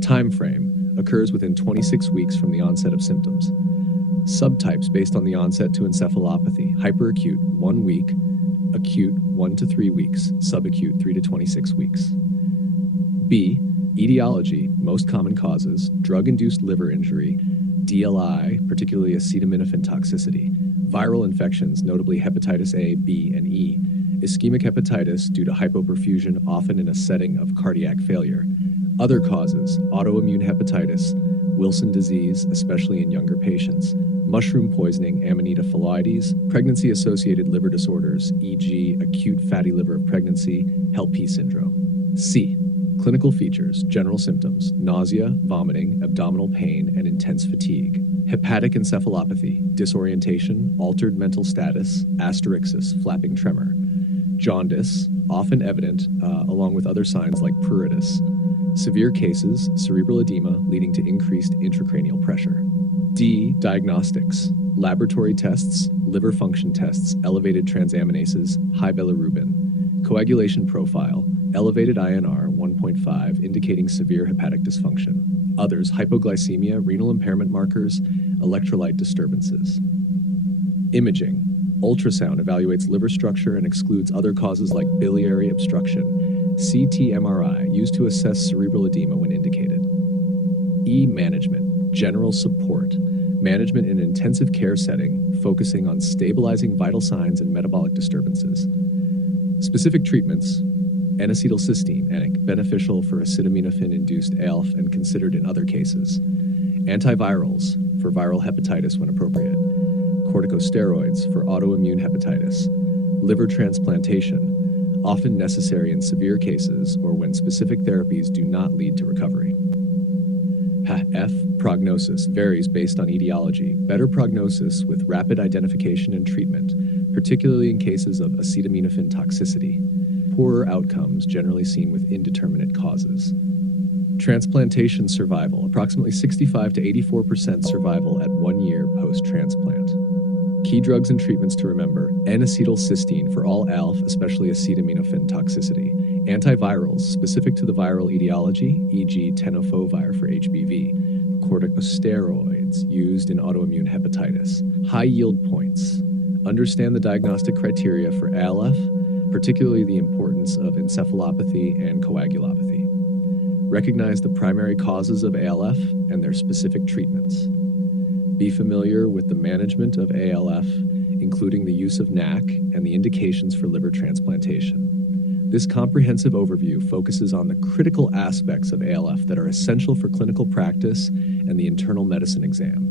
Time frame, occurs within 26 weeks from the onset of symptoms. Subtypes based on the onset to encephalopathy, hyperacute, 1 week, acute, 1 to 3 weeks, subacute, 3 to 26 weeks. B. Etiology, most common causes, drug-induced liver injury, DLI, particularly acetaminophen toxicity, viral infections, notably hepatitis A, B, and E, ischemic hepatitis due to hypoperfusion, often in a setting of cardiac failure. Other causes, autoimmune hepatitis, Wilson disease, especially in younger patients, mushroom poisoning, Amanita phalloides, pregnancy-associated liver disorders, e.g. acute fatty liver of pregnancy, HELLP syndrome. C. Clinical features, general symptoms, nausea, vomiting, abdominal pain, and intense fatigue. Hepatic encephalopathy, disorientation, altered mental status, asterixis, flapping tremor. Jaundice, often evident, along with other signs like pruritus. Severe cases, cerebral edema leading to increased intracranial pressure. D. Diagnostics, laboratory tests, liver function tests, elevated transaminases, high bilirubin. Coagulation profile, elevated INR 1.5 indicating severe hepatic dysfunction. Others, hypoglycemia, renal impairment markers, electrolyte disturbances. Imaging, ultrasound evaluates liver structure and excludes other causes like biliary obstruction. CT-MRI used to assess cerebral edema when indicated. E. Management, general support, management in an intensive care setting, focusing on stabilizing vital signs and metabolic disturbances. Specific treatments, N-acetylcysteine, ANIC, beneficial for acetaminophen-induced ALF and considered in other cases. Antivirals, for viral hepatitis when appropriate. Corticosteroids, for autoimmune hepatitis. Liver transplantation, often necessary in severe cases or when specific therapies do not lead to recovery. F. Prognosis varies based on etiology. Better prognosis with rapid identification and treatment, particularly in cases of acetaminophen toxicity. Poorer outcomes generally seen with indeterminate causes. Transplantation survival, approximately 65 to 84% survival at 1 year post-transplant. Key drugs and treatments to remember: N-acetylcysteine for all ALF, especially acetaminophen toxicity. Antivirals specific to the viral etiology, e.g. tenofovir for HBV. Corticosteroids used in autoimmune hepatitis. High yield points. Understand the diagnostic criteria for ALF, particularly the importance of encephalopathy and coagulopathy. Recognize the primary causes of ALF and their specific treatments. Be familiar with the management of ALF, including the use of NAC and the indications for liver transplantation. This comprehensive overview focuses on the critical aspects of ALF that are essential for clinical practice and the internal medicine exam.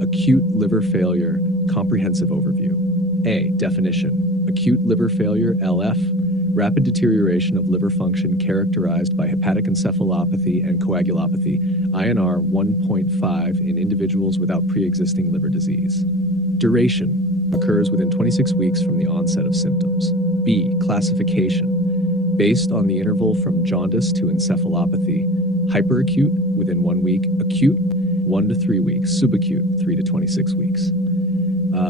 Acute liver failure, comprehensive overview. A. Definition. Acute liver failure, LF, rapid deterioration of liver function characterized by hepatic encephalopathy and coagulopathy, INR 1.5 in individuals without pre-existing liver disease. Duration. Occurs within 26 weeks from the onset of symptoms. B. Classification. Based on the interval from jaundice to encephalopathy, hyperacute within 1 week, acute 1 to 3 weeks, subacute 3 to 26 weeks.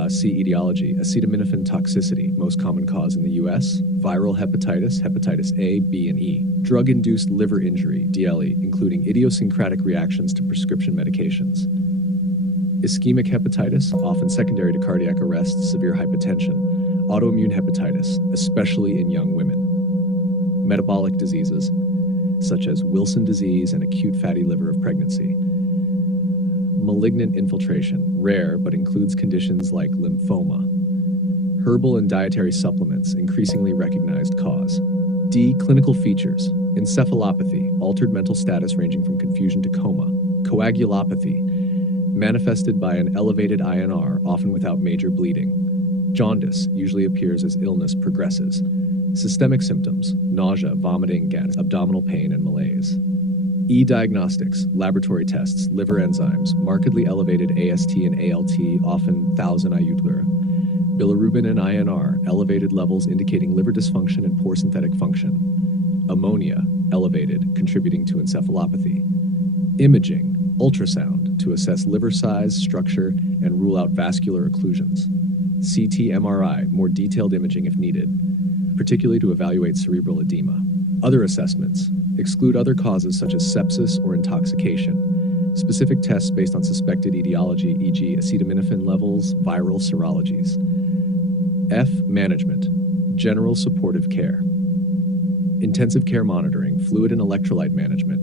C. Etiology. Acetaminophen toxicity, most common cause in the U.S. Viral hepatitis, hepatitis A, B, and E. Drug-induced liver injury, DLE, including idiosyncratic reactions to prescription medications. Ischemic hepatitis, often secondary to cardiac arrest, severe hypertension. Autoimmune hepatitis, especially in young women. Metabolic diseases, such as Wilson disease and acute fatty liver of pregnancy. Malignant infiltration, rare but includes conditions like lymphoma. Herbal and dietary supplements, increasingly recognized cause. D. Clinical features, encephalopathy, altered mental status ranging from confusion to coma. Coagulopathy, manifested by an elevated INR, often without major bleeding. Jaundice usually appears as illness progresses. Systemic symptoms, nausea, vomiting, gas, abdominal pain, and malaise. E. Diagnostics, laboratory tests, liver enzymes, markedly elevated AST and ALT, often 1000 IU/L. Bilirubin and INR, elevated levels indicating liver dysfunction and poor synthetic function. Ammonia, elevated, contributing to encephalopathy. Imaging, ultrasound, to assess liver size, structure, and rule out vascular occlusions. CT MRI, more detailed imaging if needed, particularly to evaluate cerebral edema. Other assessments exclude other causes such as sepsis or intoxication. Specific tests based on suspected etiology, e.g. acetaminophen levels, viral serologies. F. Management, general supportive care. Intensive care monitoring, fluid and electrolyte management,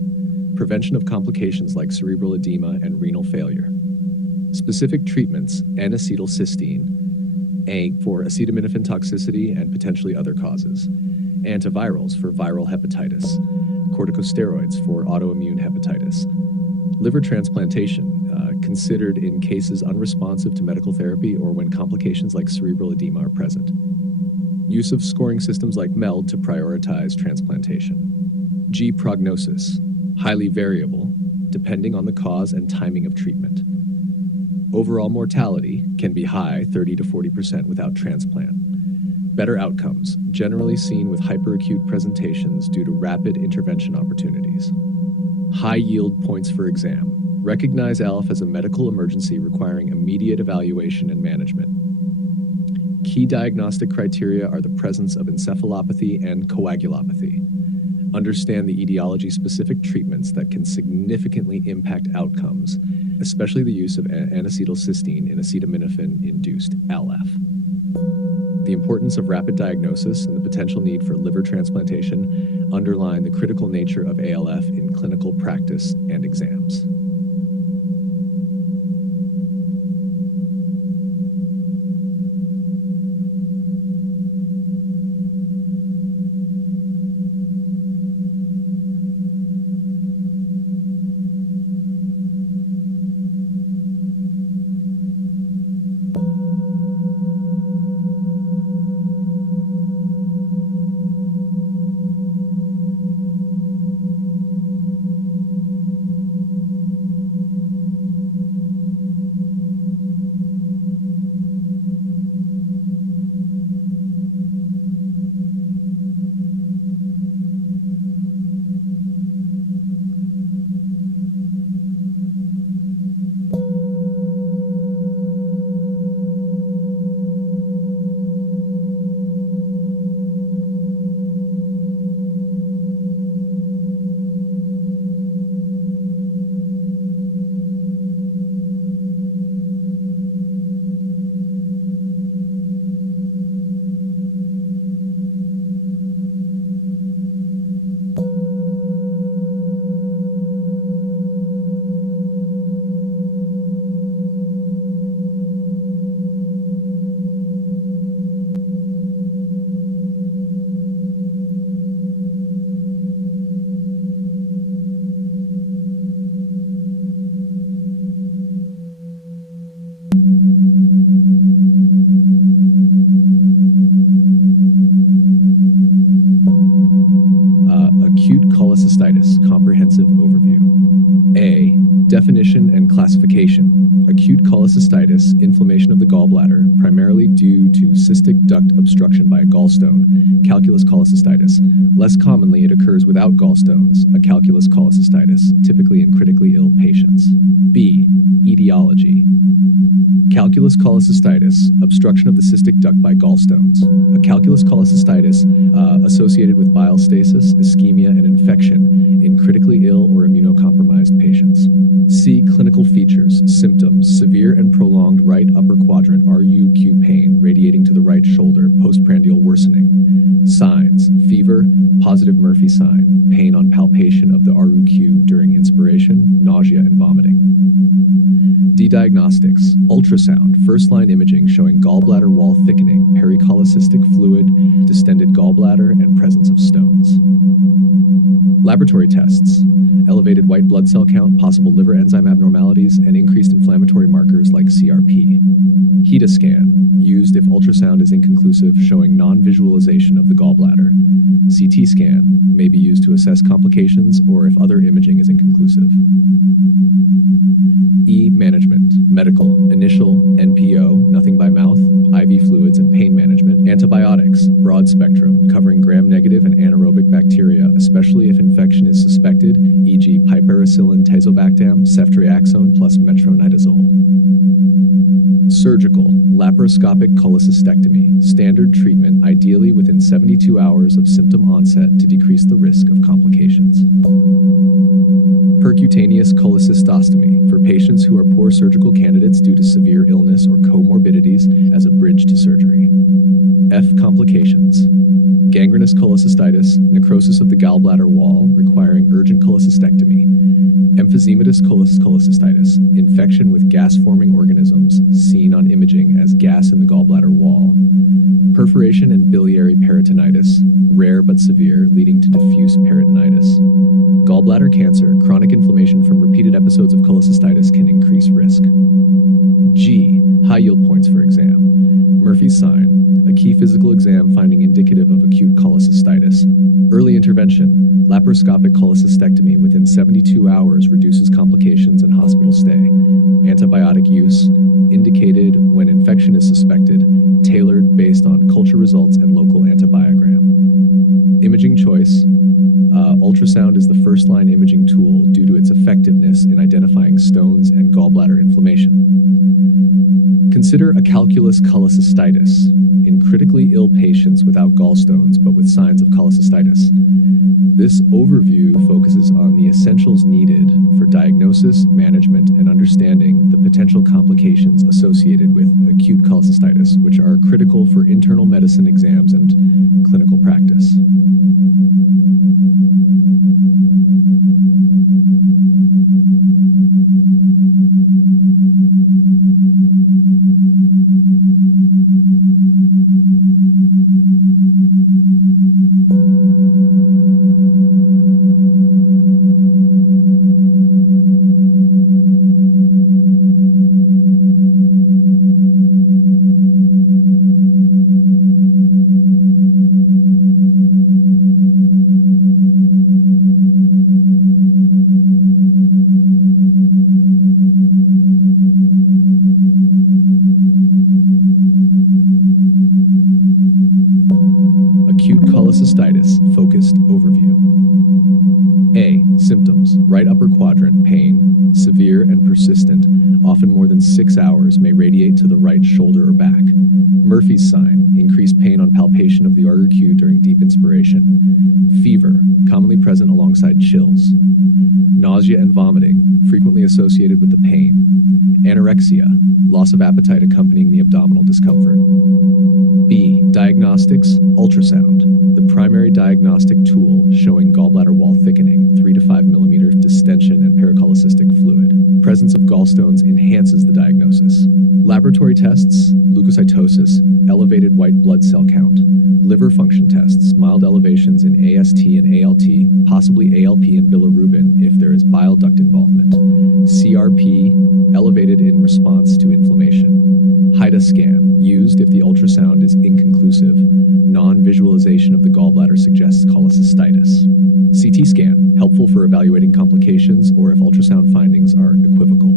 prevention of complications like cerebral edema and renal failure. Specific treatments, N-acetylcysteine, A for acetaminophen toxicity and potentially other causes. Antivirals for viral hepatitis. Corticosteroids for autoimmune hepatitis. Liver transplantation, considered in cases unresponsive to medical therapy or when complications like cerebral edema are present. Use of scoring systems like MELD to prioritize transplantation. G. Prognosis, highly variable, depending on the cause and timing of treatment. Overall mortality can be high, 30 to 40% without transplant. Better outcomes, generally seen with hyperacute presentations due to rapid intervention opportunities. High yield points for exam. Recognize ALF as a medical emergency requiring immediate evaluation and management. Key diagnostic criteria are the presence of encephalopathy and coagulopathy. Understand the etiology-specific treatments that can significantly impact outcomes, especially the use of N-acetylcysteine in acetaminophen-induced ALF. The importance of rapid diagnosis and the potential need for liver transplantation underline the critical nature of ALF in clinical practice and exams. Acute cholecystitis, comprehensive overview. A. Definition and classification. Acute cholecystitis, inflammation of the gallbladder, primarily due to cystic duct obstruction by a gallstone, calculus cholecystitis. Less commonly, it occurs without gallstones, a calculus cholecystitis, typically in critically ill patients. B. Etiology. Calculus cholecystitis, obstruction of the cystic duct by gallstones. A calculus cholecystitis associated with bile stasis, ischemia, and infection in critically ill or immunocompromised immunized patients. C. Clinical features, symptoms, severe and prolonged right upper quadrant RUQ pain radiating to the right shoulder, postprandial worsening. Signs, fever, positive Murphy sign, pain on palpation of the RUQ during inspiration, nausea and vomiting. D. Diagnostics, ultrasound, first-line imaging showing gallbladder wall thickening, pericholecystic fluid, distended gallbladder, and presence of stones. Laboratory tests, elevated white blood cell count, possible liver enzyme abnormalities, and increased inflammatory markers like CRP. HEDA scan, used if ultrasound is inconclusive, showing non-visualization of the gallbladder. CT scan may be used to assess complications or if other imaging is inconclusive. E. Management, medical, initial, NPO, nothing by mouth, IV fluids and pain management. Antibiotics, broad spectrum, covering gram-negative and anaerobic bacteria, especially if infection is suspected, e.g. piperacillin tazobactam, ceftriaxone plus metronidazole. Surgical, laparoscopic cholecystectomy, standard treatment ideally within 72 hours of symptom onset to decrease the risk of complications. Percutaneous cholecystostomy, for patients who are poor surgical candidates due to severe illness or comorbidities as a bridge to surgery. F. Complications. Gangrenous cholecystitis, necrosis of the gallbladder wall requiring urgent cholecystectomy. Emphysematous cholecystitis, infection with gas-forming organisms seen on imaging as gas in the gallbladder wall. Perforation and biliary peritonitis, rare but severe, leading to diffuse peritonitis. Gallbladder cancer, chronic inflammation from repeated episodes of cholecystitis can increase risk. G. High yield points for exam. Murphy's sign, a key physical exam finding indicative of acute cholecystitis. Early intervention, laparoscopic cholecystectomy within 72 hours reduces complications and hospital stay. Antibiotic use, indicated when infection is suspected, tailored based on culture results and local antibiogram. Imaging choice, ultrasound is the first-line imaging tool due to its effectiveness in identifying stones and gallbladder inflammation. Consider a calculus cholecystitis in critically ill patients without gallstones but with signs of cholecystitis. This overview focuses on the essentials needed for diagnosis, management, and understanding the potential complications associated with acute cholecystitis, which are critical for internal medicine exams and clinical practice. Acute cholecystitis, focused overview. A. Symptoms, right upper quadrant, pain, severe and persistent, often more than 6 hours, may radiate to the right shoulder or back. Murphy's sign, increased pain on palpation of the RUQ during deep inspiration. Fever, commonly present alongside chills. Nausea and vomiting, frequently associated with the pain. Anorexia, loss of appetite accompanying the abdominal discomfort. B. Diagnostics, ultrasound, the primary diagnostic tool showing gallbladder wall thickening, 3 to 5 millimeters distension and pericholecystic fluid. Presence of gallstones enhances the diagnosis. Laboratory tests, leukocytosis, elevated white blood cell count. Liver function tests, mild elevations in AST and ALT, possibly ALP and bilirubin if there is bile duct involvement. CRP, elevated in response to inflammation. HEDA scan, used if the ultrasound is inconclusive. Non-visualization of the gallbladder suggests cholecystitis. CT scan, helpful for evaluating complications or if ultrasound findings are equivocal.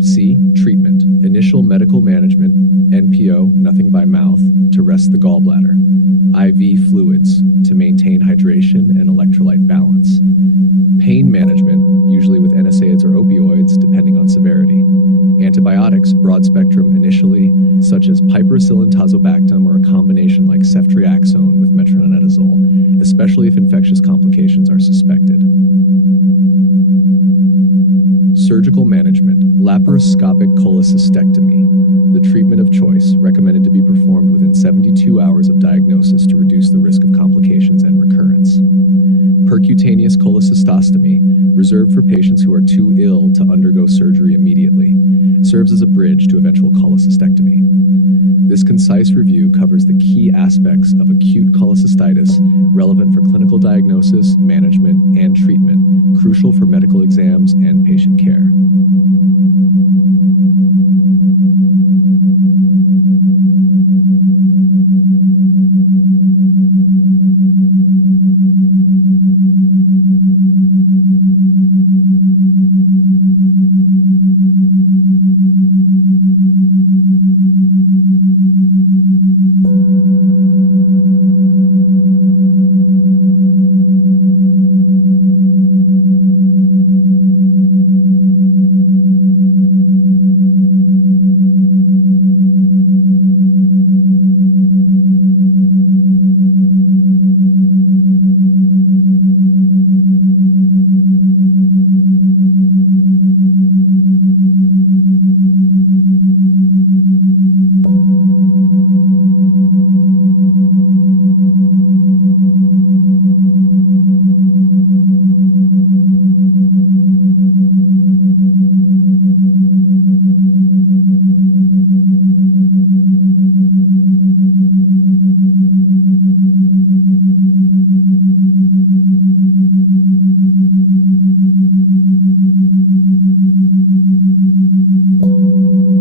C. Treatment, initial medical management, NPO, nothing by mouth, to rest the gallbladder. IV fluids, to maintain hydration and electrolyte balance. Pain management, usually with NSAIDs or opioids, depending on severity. Antibiotics, broad spectrum initially, such as piperacillin tazobactam or a combination like ceftriaxone with metronidazole, especially if infectious complications are suspected. Surgical management, laparoscopic cholecystectomy, the treatment of choice, recommended to be performed within 72 hours of diagnosis to reduce the risk of complications and recurrence. Percutaneous cholecystostomy, reserved for patients who are too ill to undergo surgery immediately, serves as a bridge to eventual cholecystectomy. This concise review covers the key aspects of acute cholecystitis relevant for clinical diagnosis, management, and treatment, crucial for medical exams and patient care.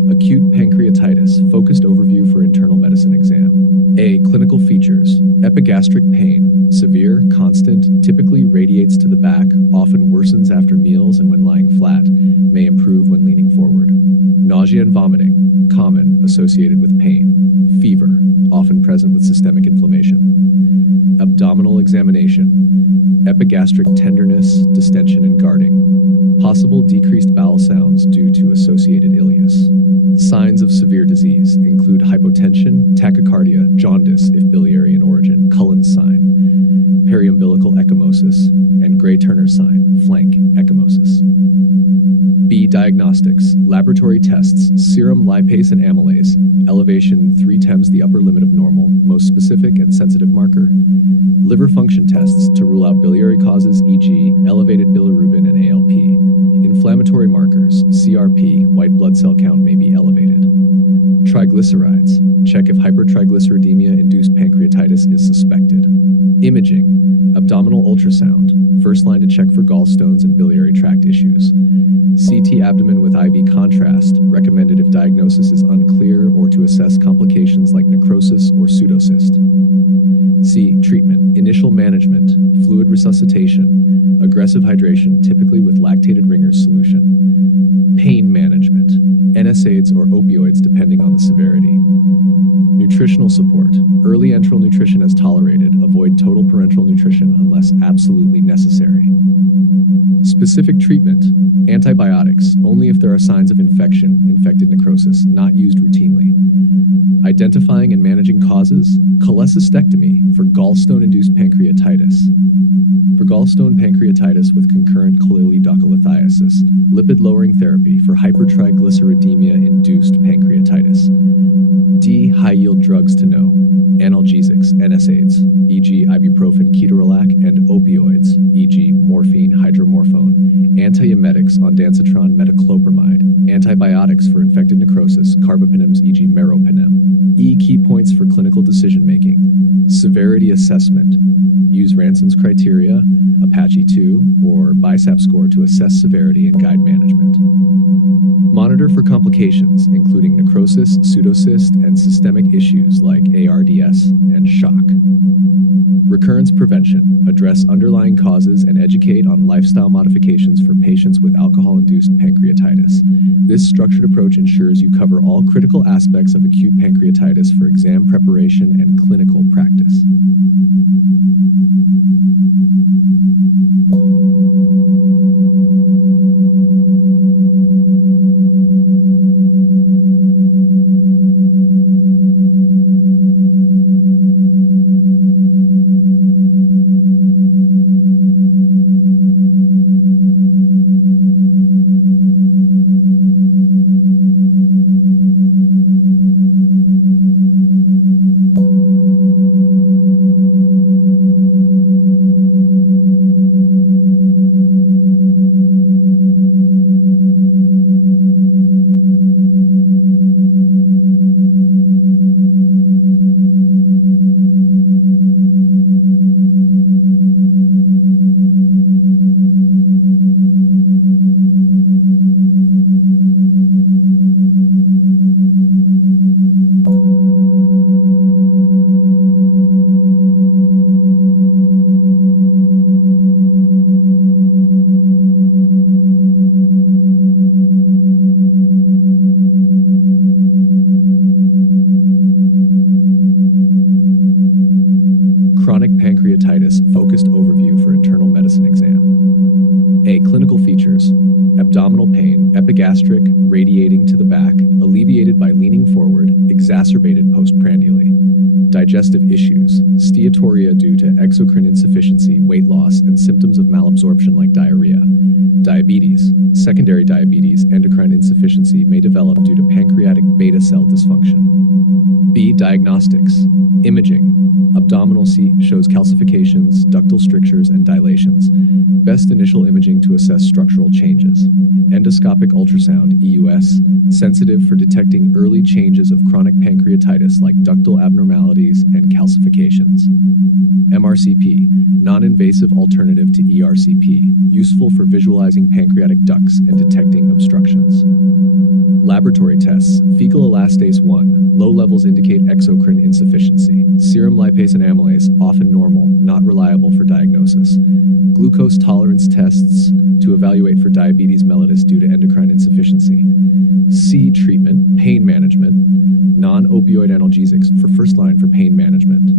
Acute pancreatitis, focused overview for internal medicine exam. A. Clinical features. Epigastric pain, severe, constant, typically radiates to the back, often worsens after meals and when lying flat, may improve when leaning forward. Nausea and vomiting, common, associated with pain. Fever, often present with systemic inflammation. Abdominal examination, epigastric tenderness, distension and guarding. Possible decreased bowel sounds due to associated ileus. Signs of severe disease include hypotension, tachycardia, jaundice if biliary in origin, Cullen's sign, periumbilical ecchymosis, and Gray-Turner sign, flank ecchymosis. B. Diagnostics, laboratory tests, serum lipase and amylase, elevation 3 times the upper limit of normal, most specific and sensitive marker. Liver function tests to rule out biliary causes, e.g., elevated bilirubin and ALP. Inflammatory markers, CRP, white blood cell count may be elevated. Triglycerides, check if hypertriglyceridemia-induced pancreatitis is suspected. Imaging, abdominal ultrasound, first line to check for gallstones and biliary tract issues. CT abdomen with IV contrast, recommended if diagnosis is unclear or to assess complications like necrosis or pseudocyst. C. Treatment, initial management, fluid resuscitation, aggressive hydration, typically with lactated Ringer's solution. Pain management, NSAIDs or opioids depending on the severity. Nutritional support, early enteral nutrition as tolerated, avoid total parenteral nutrition unless absolutely necessary. Specific treatment, antibiotics, only if there are signs of infection, infected necrosis, not used routinely. Identifying and managing causes, cholecystectomy for gallstone-induced pancreatitis. For gallstone pancreatitis with concurrent cholelidocholithiasis, lipid-lowering therapy for hypertriglyceridemia-induced pancreatitis. D. High-yield drugs to know, analgesics, NSAIDs, e.g. ibuprofen, ketorolac, and opioids, e.g. morphine, hydromorphone, antiemetics, ondansetron, metoclopramide, antibiotics for infected necrosis, carbapenems, e.g. meropenem. E. Key points for clinical decision-making. Severity assessment. Use Ranson's criteria, Apache 2, or BISAP score to assess severity and guide management. Monitor for complications, including necrosis, pseudocyst, and systemic issues like ARDS and shock. Recurrence prevention. Address underlying causes and educate on lifestyle modifications for patients with alcohol-induced pancreatitis. This structured approach ensures you cover all critical aspects of acute pancreatitis for exam preparation and clinical practice. focused overview for internal medicine exam. A. Clinical features. Abdominal pain, epigastric, radiating to the back, alleviated by leaning forward, exacerbated postprandially. Digestive issues, steatorrhea due to exocrine insufficiency, weight loss, and symptoms of malabsorption like diarrhea. Diabetes, secondary diabetes, endocrine insufficiency may develop due to pancreatic beta cell dysfunction. B. Diagnostics, imaging. Abdominal seat shows calcifications, ductal strictures, and dilations. Best initial imaging to assess structural changes. Endoscopic ultrasound, EUS, sensitive for detecting early changes of chronic pancreatitis like ductal abnormalities and calcifications. MRCP, non-invasive alternative to ERCP, useful for visualizing pancreatic ducts and detecting obstructions. Laboratory tests, fecal elastase 1, low levels indicate exocrine insufficiency. Serum lipase and amylase, often normal, not reliable for diagnosis. Glucose tolerance tests to evaluate for diabetes mellitus due to endocrine insufficiency. C. Treatment, pain management, non-opioid analgesics for first line for pain management.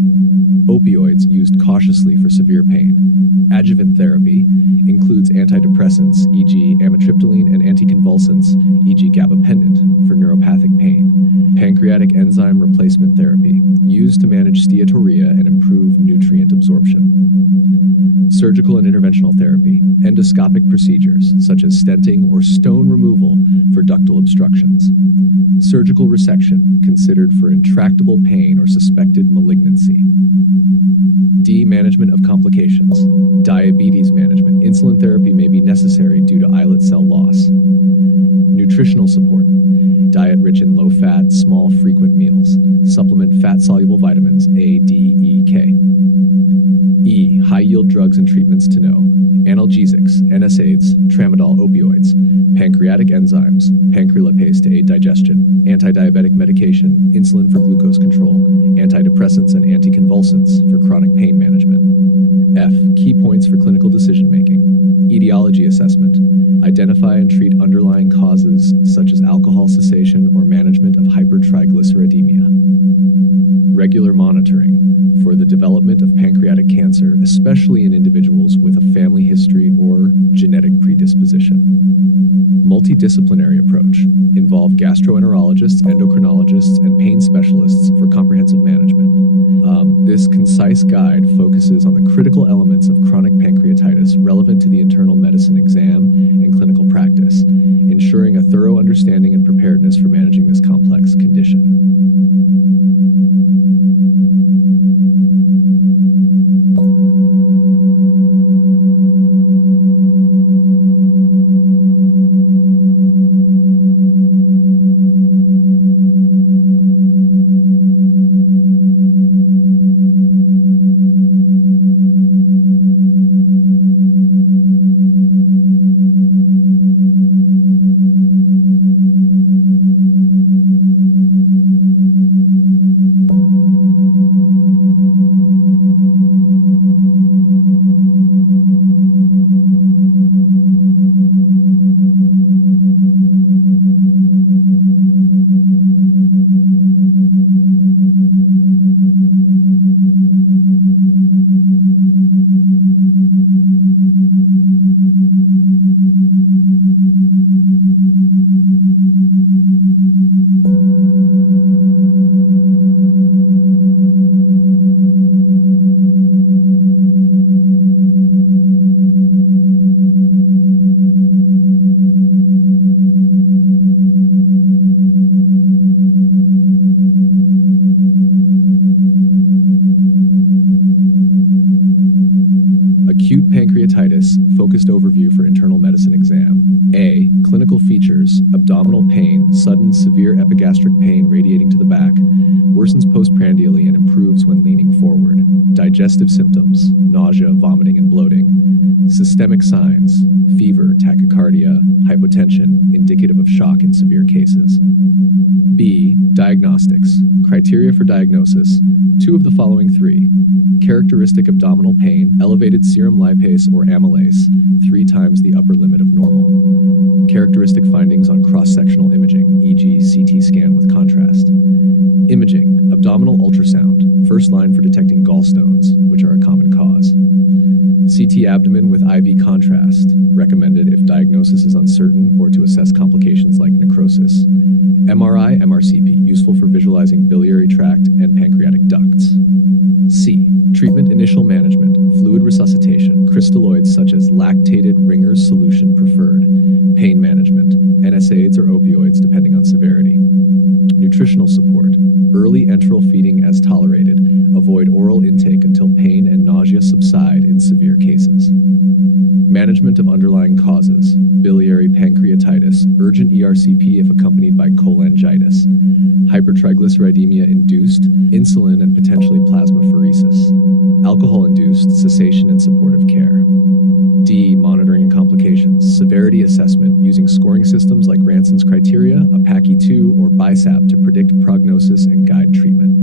Opioids used cautiously for severe pain. Adjuvant therapy includes antidepressants, e.g. amitriptyline, and anticonvulsants, e.g. gabapentin, for neuropathic pain. Pancreatic enzyme replacement therapy, used to manage steatorrhea and improve nutrient absorption. Surgical and interventional therapy, endoscopic procedures, such as stenting or stone removal for ductal obstructions. Surgical resection, considered for intractable pain or suspected malignancy. D. Management of complications. Diabetes management. Insulin therapy may be necessary due to islet cell loss. Nutritional support. Diet rich in low-fat, small, frequent meals. Supplement fat-soluble vitamins A, D, E, K. E. High-yield drugs and treatments to know. Analgesics, NSAIDs, tramadol opioids, pancreatic enzymes, pancrelipase to aid digestion, anti-diabetic medication, insulin for glucose control, antidepressants and anticonvulsants for chronic pain management. F. Key points for clinical decision-making. Etiology assessment. Identify and treat underlying causes such as alcohol cessation or management of hypertriglyceridemia. Regular monitoring for the development of pancreatic cancer, especially in individuals with a family history or genetic predisposition. Multidisciplinary approach. Involve gastroenterologists, endocrinologists, and pain specialists for comprehensive management. This concise guide focuses on the critical elements of chronic pancreatitis relevant to the internal medicine exam and clinical practice, ensuring a thorough understanding and preparedness for managing this complex condition. Acute pancreatitis, focused overview for internal medicine exam. A. Clinical features, abdominal pain, sudden severe epigastric pain radiating to the back, worsens postprandially and improves when leaning forward. Digestive symptoms, nausea, vomiting, and bloating. Systemic signs, fever, tachycardia, hypotension, indicative of shock in severe cases. B. Diagnostics. Criteria for diagnosis, 2 of the following 3. Characteristic abdominal pain, elevated serum lipase or amylase, 3 times the upper limit of normal. Characteristic findings on cross-sectional imaging, e.g. CT scan with contrast. Imaging, abdominal ultrasound, first line for detecting gallstones, which are a common cause. CT abdomen with IV contrast, recommended if diagnosis is uncertain or to assess complications like necrosis. MRI, MRCP, useful for visualizing biliary tract and pancreatic ducts. C. Treatment initial management, fluid resuscitation, crystalloids such as lactated Ringer's solution preferred, pain management, NSAIDs or opioids depending on severity. Nutritional support, early enteral feeding as tolerated, avoid oral intake until pain and nausea subside in severe cases. Management of underlying causes, biliary pancreatitis, urgent ERCP if accompanied by cholangitis, hypertriglyceridemia induced, insulin and potentially plasmapheresis, alcohol-induced cessation and supportive care. D. Monitoring and complications, severity assessment using scoring systems like Ranson's criteria, APACI-2, or BISAP to predict prognosis and guide treatment.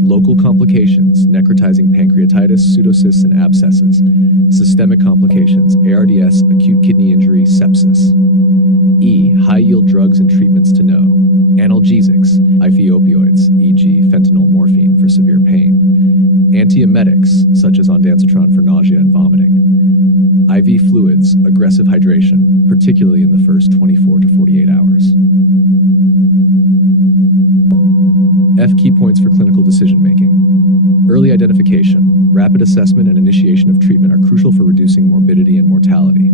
Local complications, necrotizing pancreatitis, pseudocysts and abscesses. Systemic complications, ARDS, acute kidney injury, sepsis. E. High-yield drugs and treatments to know. Analgesics, IV opioids, e.g. fentanyl, morphine for severe pain. Antiemetics, such as ondansetron for nausea and vomiting. IV fluids, aggressive hydration, particularly in the first 24 to 48 hours. F. Key points for clinical decision-making. Early identification, rapid assessment and initiation of treatment are crucial for reducing morbidity and mortality.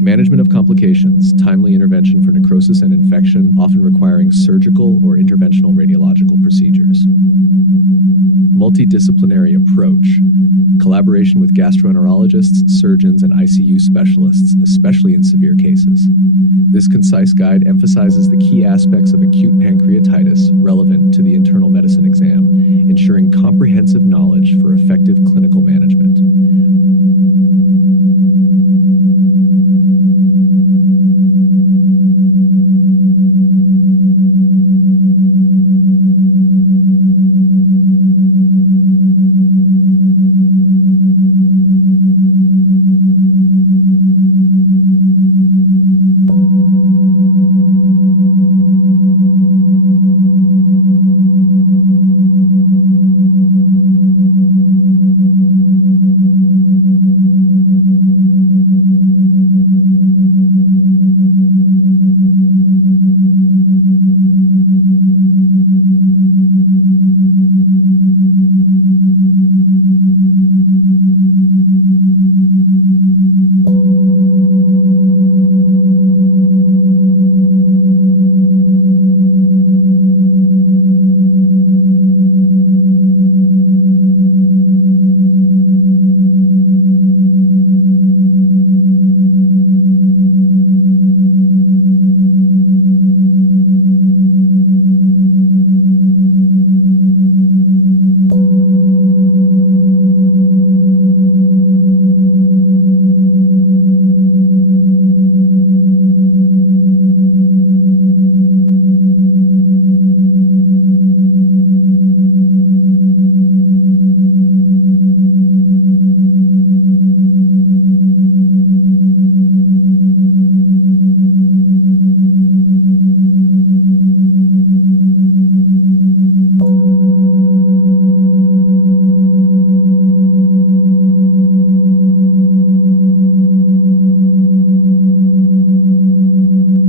Management of complications, timely intervention for necrosis and infection, often requiring surgical or interventional radiological procedures. Multidisciplinary approach, collaboration with gastroenterologists, surgeons, and ICU specialists, especially in severe cases. This concise guide emphasizes the key aspects of acute pancreatitis relevant to the internal medicine exam, ensuring comprehensive knowledge for effective clinical management.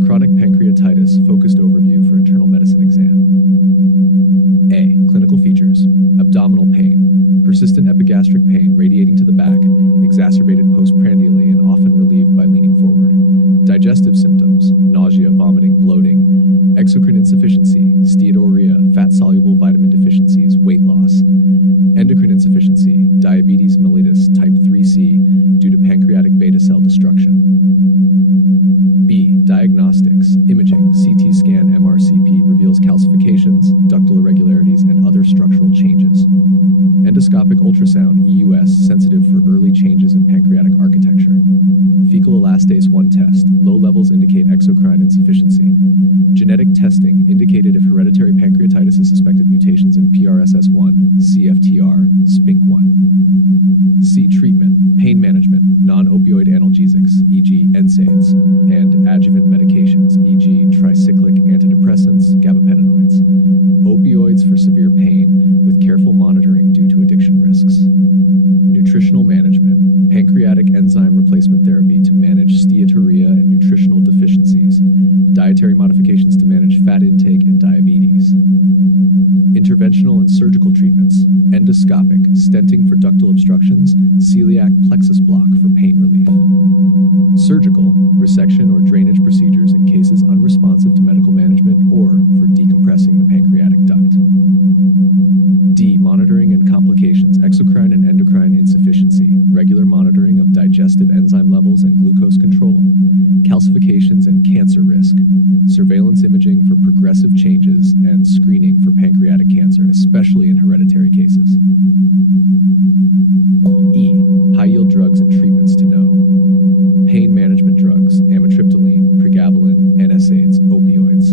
Chronic pancreatitis focused overview for internal medicine exam. A. Clinical features. Abdominal pain. Persistent epigastric pain radiating to the back, exacerbated postprandially and often relieved by leaning forward. Digestive symptoms. Nausea, vomiting, bloating. Exocrine insufficiency, steatorrhea, fat-soluble vitamin deficiencies, weight loss. Endocrine insufficiency, diabetes mellitus type 3C due to pancreatic beta cell destruction. B. Diagnostics, Diagnostics, imaging, CT scan, MRCP reveals calcifications, ductal irregularities, and other structural changes. Endoscopic ultrasound, EUS, sensitive for early changes in pancreatic architecture. Fecal elastase 1 test, low levels indicate exocrine insufficiency. Genetic testing indicated if hereditary pancreatitis is suspected mutations in PRSS1, CFTR, SPINK1. C. Treatment, pain management, non-opioid analgesics, e.g. NSAIDs, and adjuvant medications, e.g. tricyclic antidepressants, gabapentinoids. Opioids for severe pain, with careful monitoring due to addiction risks. Nutritional management, pancreatic enzyme replacement therapy to manage steatorrhea and nutritional deficiencies, dietary modifications to manage fat intake and diabetes. Interventional and surgical treatments, endoscopic, stenting for ductal obstructions, celiac plexus block for pain relief. Surgical, resection or drainage procedures in cases unresponsive to medical management or for decompressing the pancreatic duct. D. Monitoring and complications, exocrine and endocrine insufficiency, regular monitoring of digestive enzyme levels and glucose control, calcifications and cancer risk, surveillance imaging for progressive changes, and screening for pancreatic cancer, especially in hereditary cases. E. High-yield drugs and treatments to know. Pain management drugs, amitriptyline, pregabalin, NSAIDs, opioids.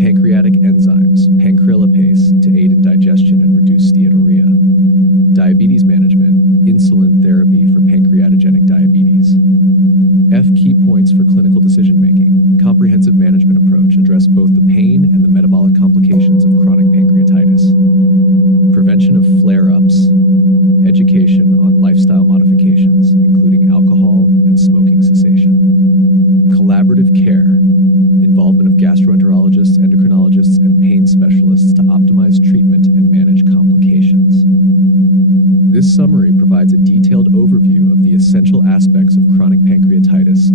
Pancreatic enzymes, pancrelipase to aid in digestion and reduce steatorrhea. Diabetes management, insulin therapy for pancreatogenic diabetes. F. Key points for clinical decision-making. Comprehensive management approach address both the pain and the metabolic complications of chronic pancreatitis. Prevention of flare-ups. Education on lifestyle modifications, including alcohol and smoking cessation. Collaborative care. Involvement of gastroenterologists, endocrinologists, and pain specialists to optimize treatment and manage complications. This summary provides a detailed overview of the essential aspects of chronic pancreatitis,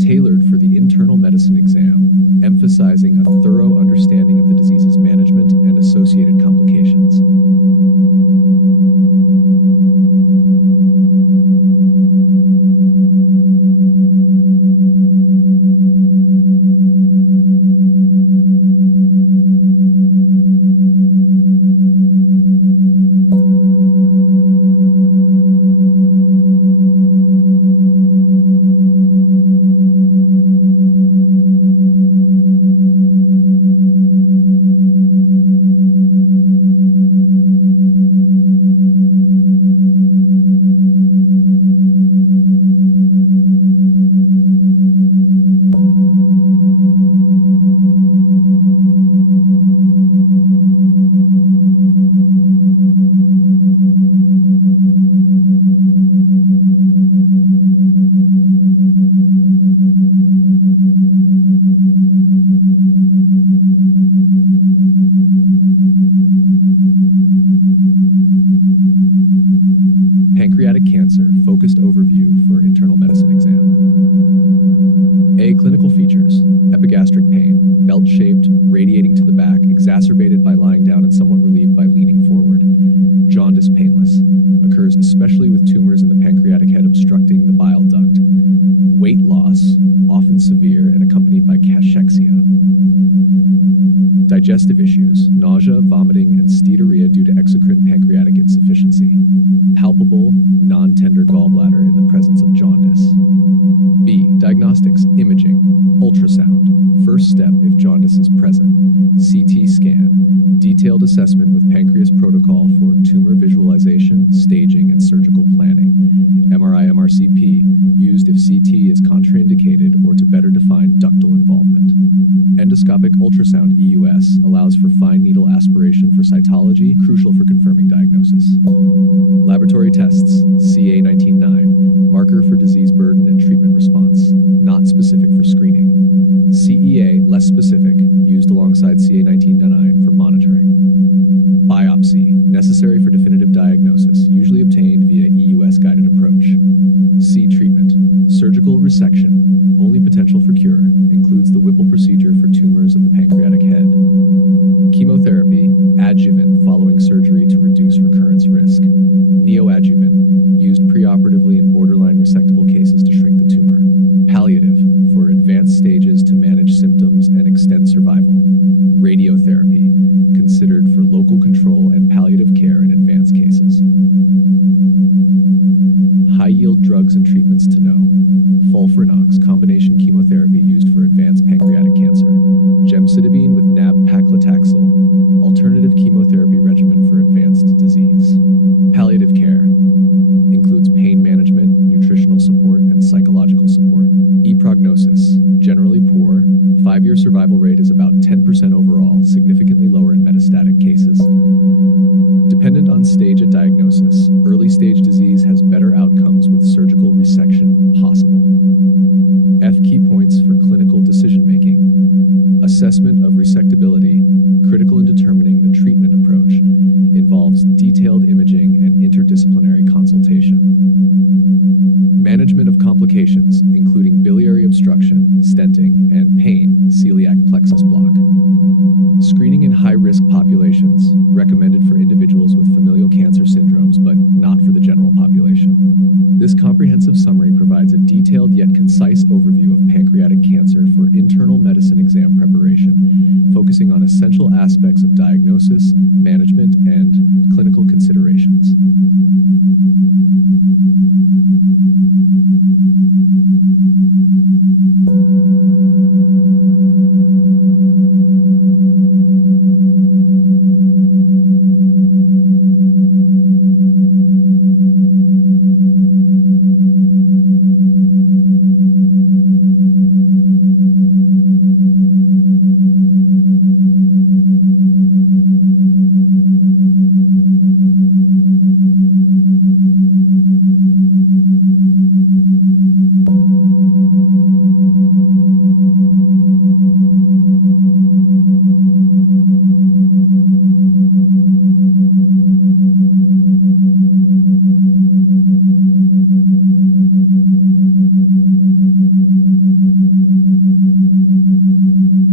tailored for the internal medicine exam, emphasizing a thorough understanding of the disease's management and associated complications. Pancreatic cancer, focused overview for internal medicine exam. A. Clinical features, epigastric pain, belt-shaped, radiating to the back, exacerbated by lying down and somewhat relieved by leaning forward. Jaundice painless, occurs especially with tumors in the pancreatic head obstructing the bile duct. Weight loss, often severe and accompanied by cachexia. Digestive issues, nausea, vomiting, and steatorrhea due to exocrine pancreatic insufficiency. Palpable, non-tender gallbladder in the presence of jaundice. B. Diagnostics, imaging, ultrasound. First step if jaundice is present. CT scan. Detailed assessment with pancreas protocol for tumor visualization, staging, and surgical planning. MRI MRCP, used if CT is contraindicated or to better define ductal involvement. Endoscopic ultrasound EUS allows for fine needle aspiration for cytology, crucial for confirming diagnosis. Laboratory tests, CA19-9, marker for disease burden and treatment response, not specific for screening. CEA, less specific, used alongside CA19-9 for monitoring. Biopsy, necessary for definitive diagnosis, usually obtained via EUS-guided approach. C. Treatment, surgical resection, only potential for cure, includes the Whipple procedure for tumors of the pancreatic head. Chemotherapy, adjuvant following surgery to reduce recurrence risk. Neoadjuvant, used preoperatively in borderline resectable cases to shrink the tumor. Palliative, for advanced stages to manage manage symptoms and extend survival. Radiotherapy, considered for local control and palliative care in advanced cases. High-yield drugs and treatments to know. Fulfrinox, combination chemotherapy used for advanced pancreatic cancer. Gemcitabine with nab-paclitaxel, alternative chemotherapy regimen for advanced disease. Palliative care includes pain management, nutritional support, and psychological support. E-prognosis, generally poor. 5-year survival rate is about 10% overall, significantly lower in metastatic cases. Dependent on stage at diagnosis, early-stage disease has better outcomes with surgical resection possible. F key points for clinical decision-making. Assessment of resectability, critical in determining the treatment approach, involves detailed imaging and interdisciplinary consultation. Management of complications, including biliary obstruction, stenting, and pain, celiac plexus block. Screening in high-risk populations, recommended for individuals with familial cancer syndromes, but not for the general population. This comprehensive summary provides a detailed yet concise overview of pancreatic cancer for internal medicine exam preparation, focusing on essential aspects of diagnosis, management, and clinical considerations.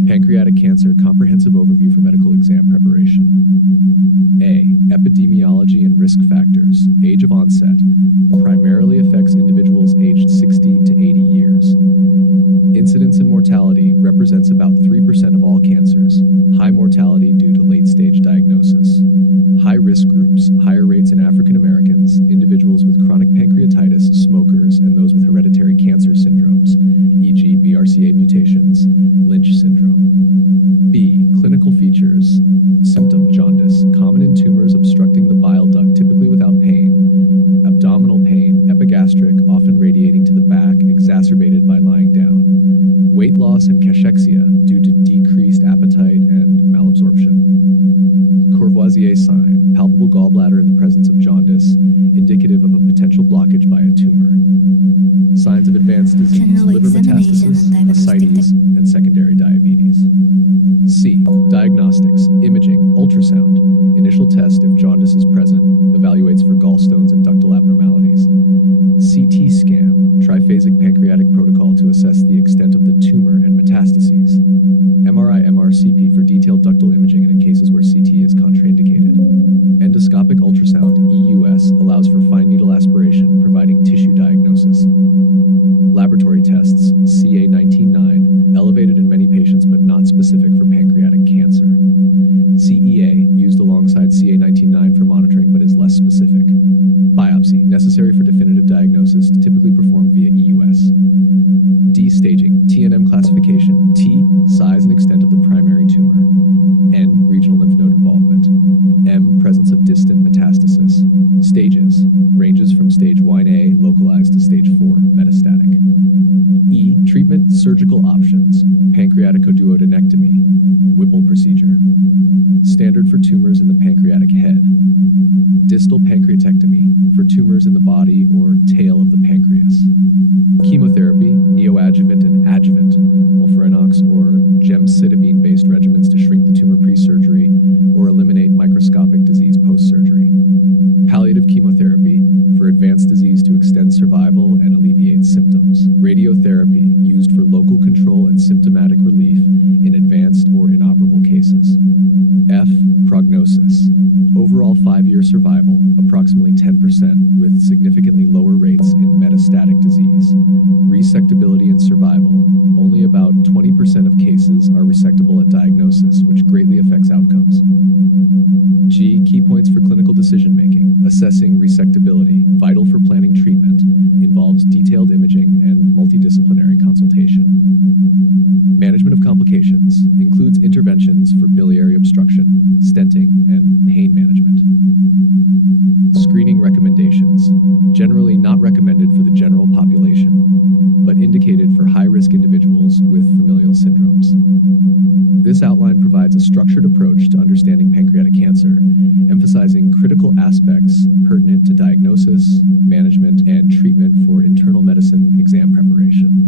Pancreatic cancer comprehensive overview for medical exam preparation. A. Epidemiology and risk factors. Age of onset. Primarily affects individuals aged 60 to 80 years. Incidence and mortality represents about 3% of all cancers. High mortality due to late-stage diagnosis. High-risk groups, higher rates in African Americans, individuals with chronic pancreatitis, smokers, and those with hereditary cancer syndromes, e.g. BRCA mutations, Lynch syndrome. B. Clinical features. Symptom jaundice, common in tumors obstructing the bile duct, typically without pain. Abdominal pain, epigastric, often radiating to the back, exacerbated by lying down. Weight loss and cachexia due to decreased appetite and malabsorption. Courvoisier sign, palpable gallbladder in the presence of jaundice, indicative of a potential blockage by a tumor. Signs of advanced disease, liver metastasis, ascites, and secondary diabetes. C. Diagnostics, imaging, ultrasound. Initial test if jaundice is present, evaluates for gallstones and ductal abnormalities. CT scan, triphasic pancreatic protocol to assess the extent of the tumor and metastases. MRI-MRCP for detailed ductal imaging and in cases where CT is contraindicated. Endoscopic ultrasound, EUS, allows for fine needle aspiration, providing tissue diagnosis. Laboratory tests, CA19-9, elevated in many patients but not specific for pancreatic cancer. CEA, used alongside CA19-9 for monitoring but is less specific. Biopsy, necessary for definitive diagnosis, typically performed via EUS. D. Staging, TNM classification, T. Size and extent of the primary tumor. N. Regional lymph node involvement. M. Presence of distant metastasis. Stages, ranges from stage 1A, localized, to stage 4, metastatic. E. Treatment, surgical options, pancreaticoduodenectomy, Whipple procedure. Standard for tumors in the pancreatic head. Distal pancreatectomy, for tumors in the body or tail of the pancreas. Chemotherapy, neoadjuvant and adjuvant, fulfrinox or gemcitabine-based regimens to shrink the tumor pre-surgery or eliminate microscopic disease post-surgery. Palliative chemotherapy, for advanced disease to extend survival and alleviate symptoms. Radiotherapy, used for local control clinical and symptomatic relief in advanced or inoperable cases. F. Prognosis. Overall 5-year survival, approximately 10%, with significantly lower rates in metastatic disease. Resectability and survival. Only about 20% of cases are resectable at diagnosis, which greatly affects outcomes. G. Key points for clinical decision-making. Assessing resectability, vital for planning treatment, involves detailed imaging and multidisciplinary consultation. Management of complications includes interventions for biliary obstruction, stenting, and pain management. Screening recommendations, generally not recommended for the general population, but indicated for high-risk individuals with familial syndromes. This outline provides a structured approach to understanding pancreatic cancer, emphasizing critical aspects pertinent to diagnosis, management, and treatment for internal medicine exam preparation.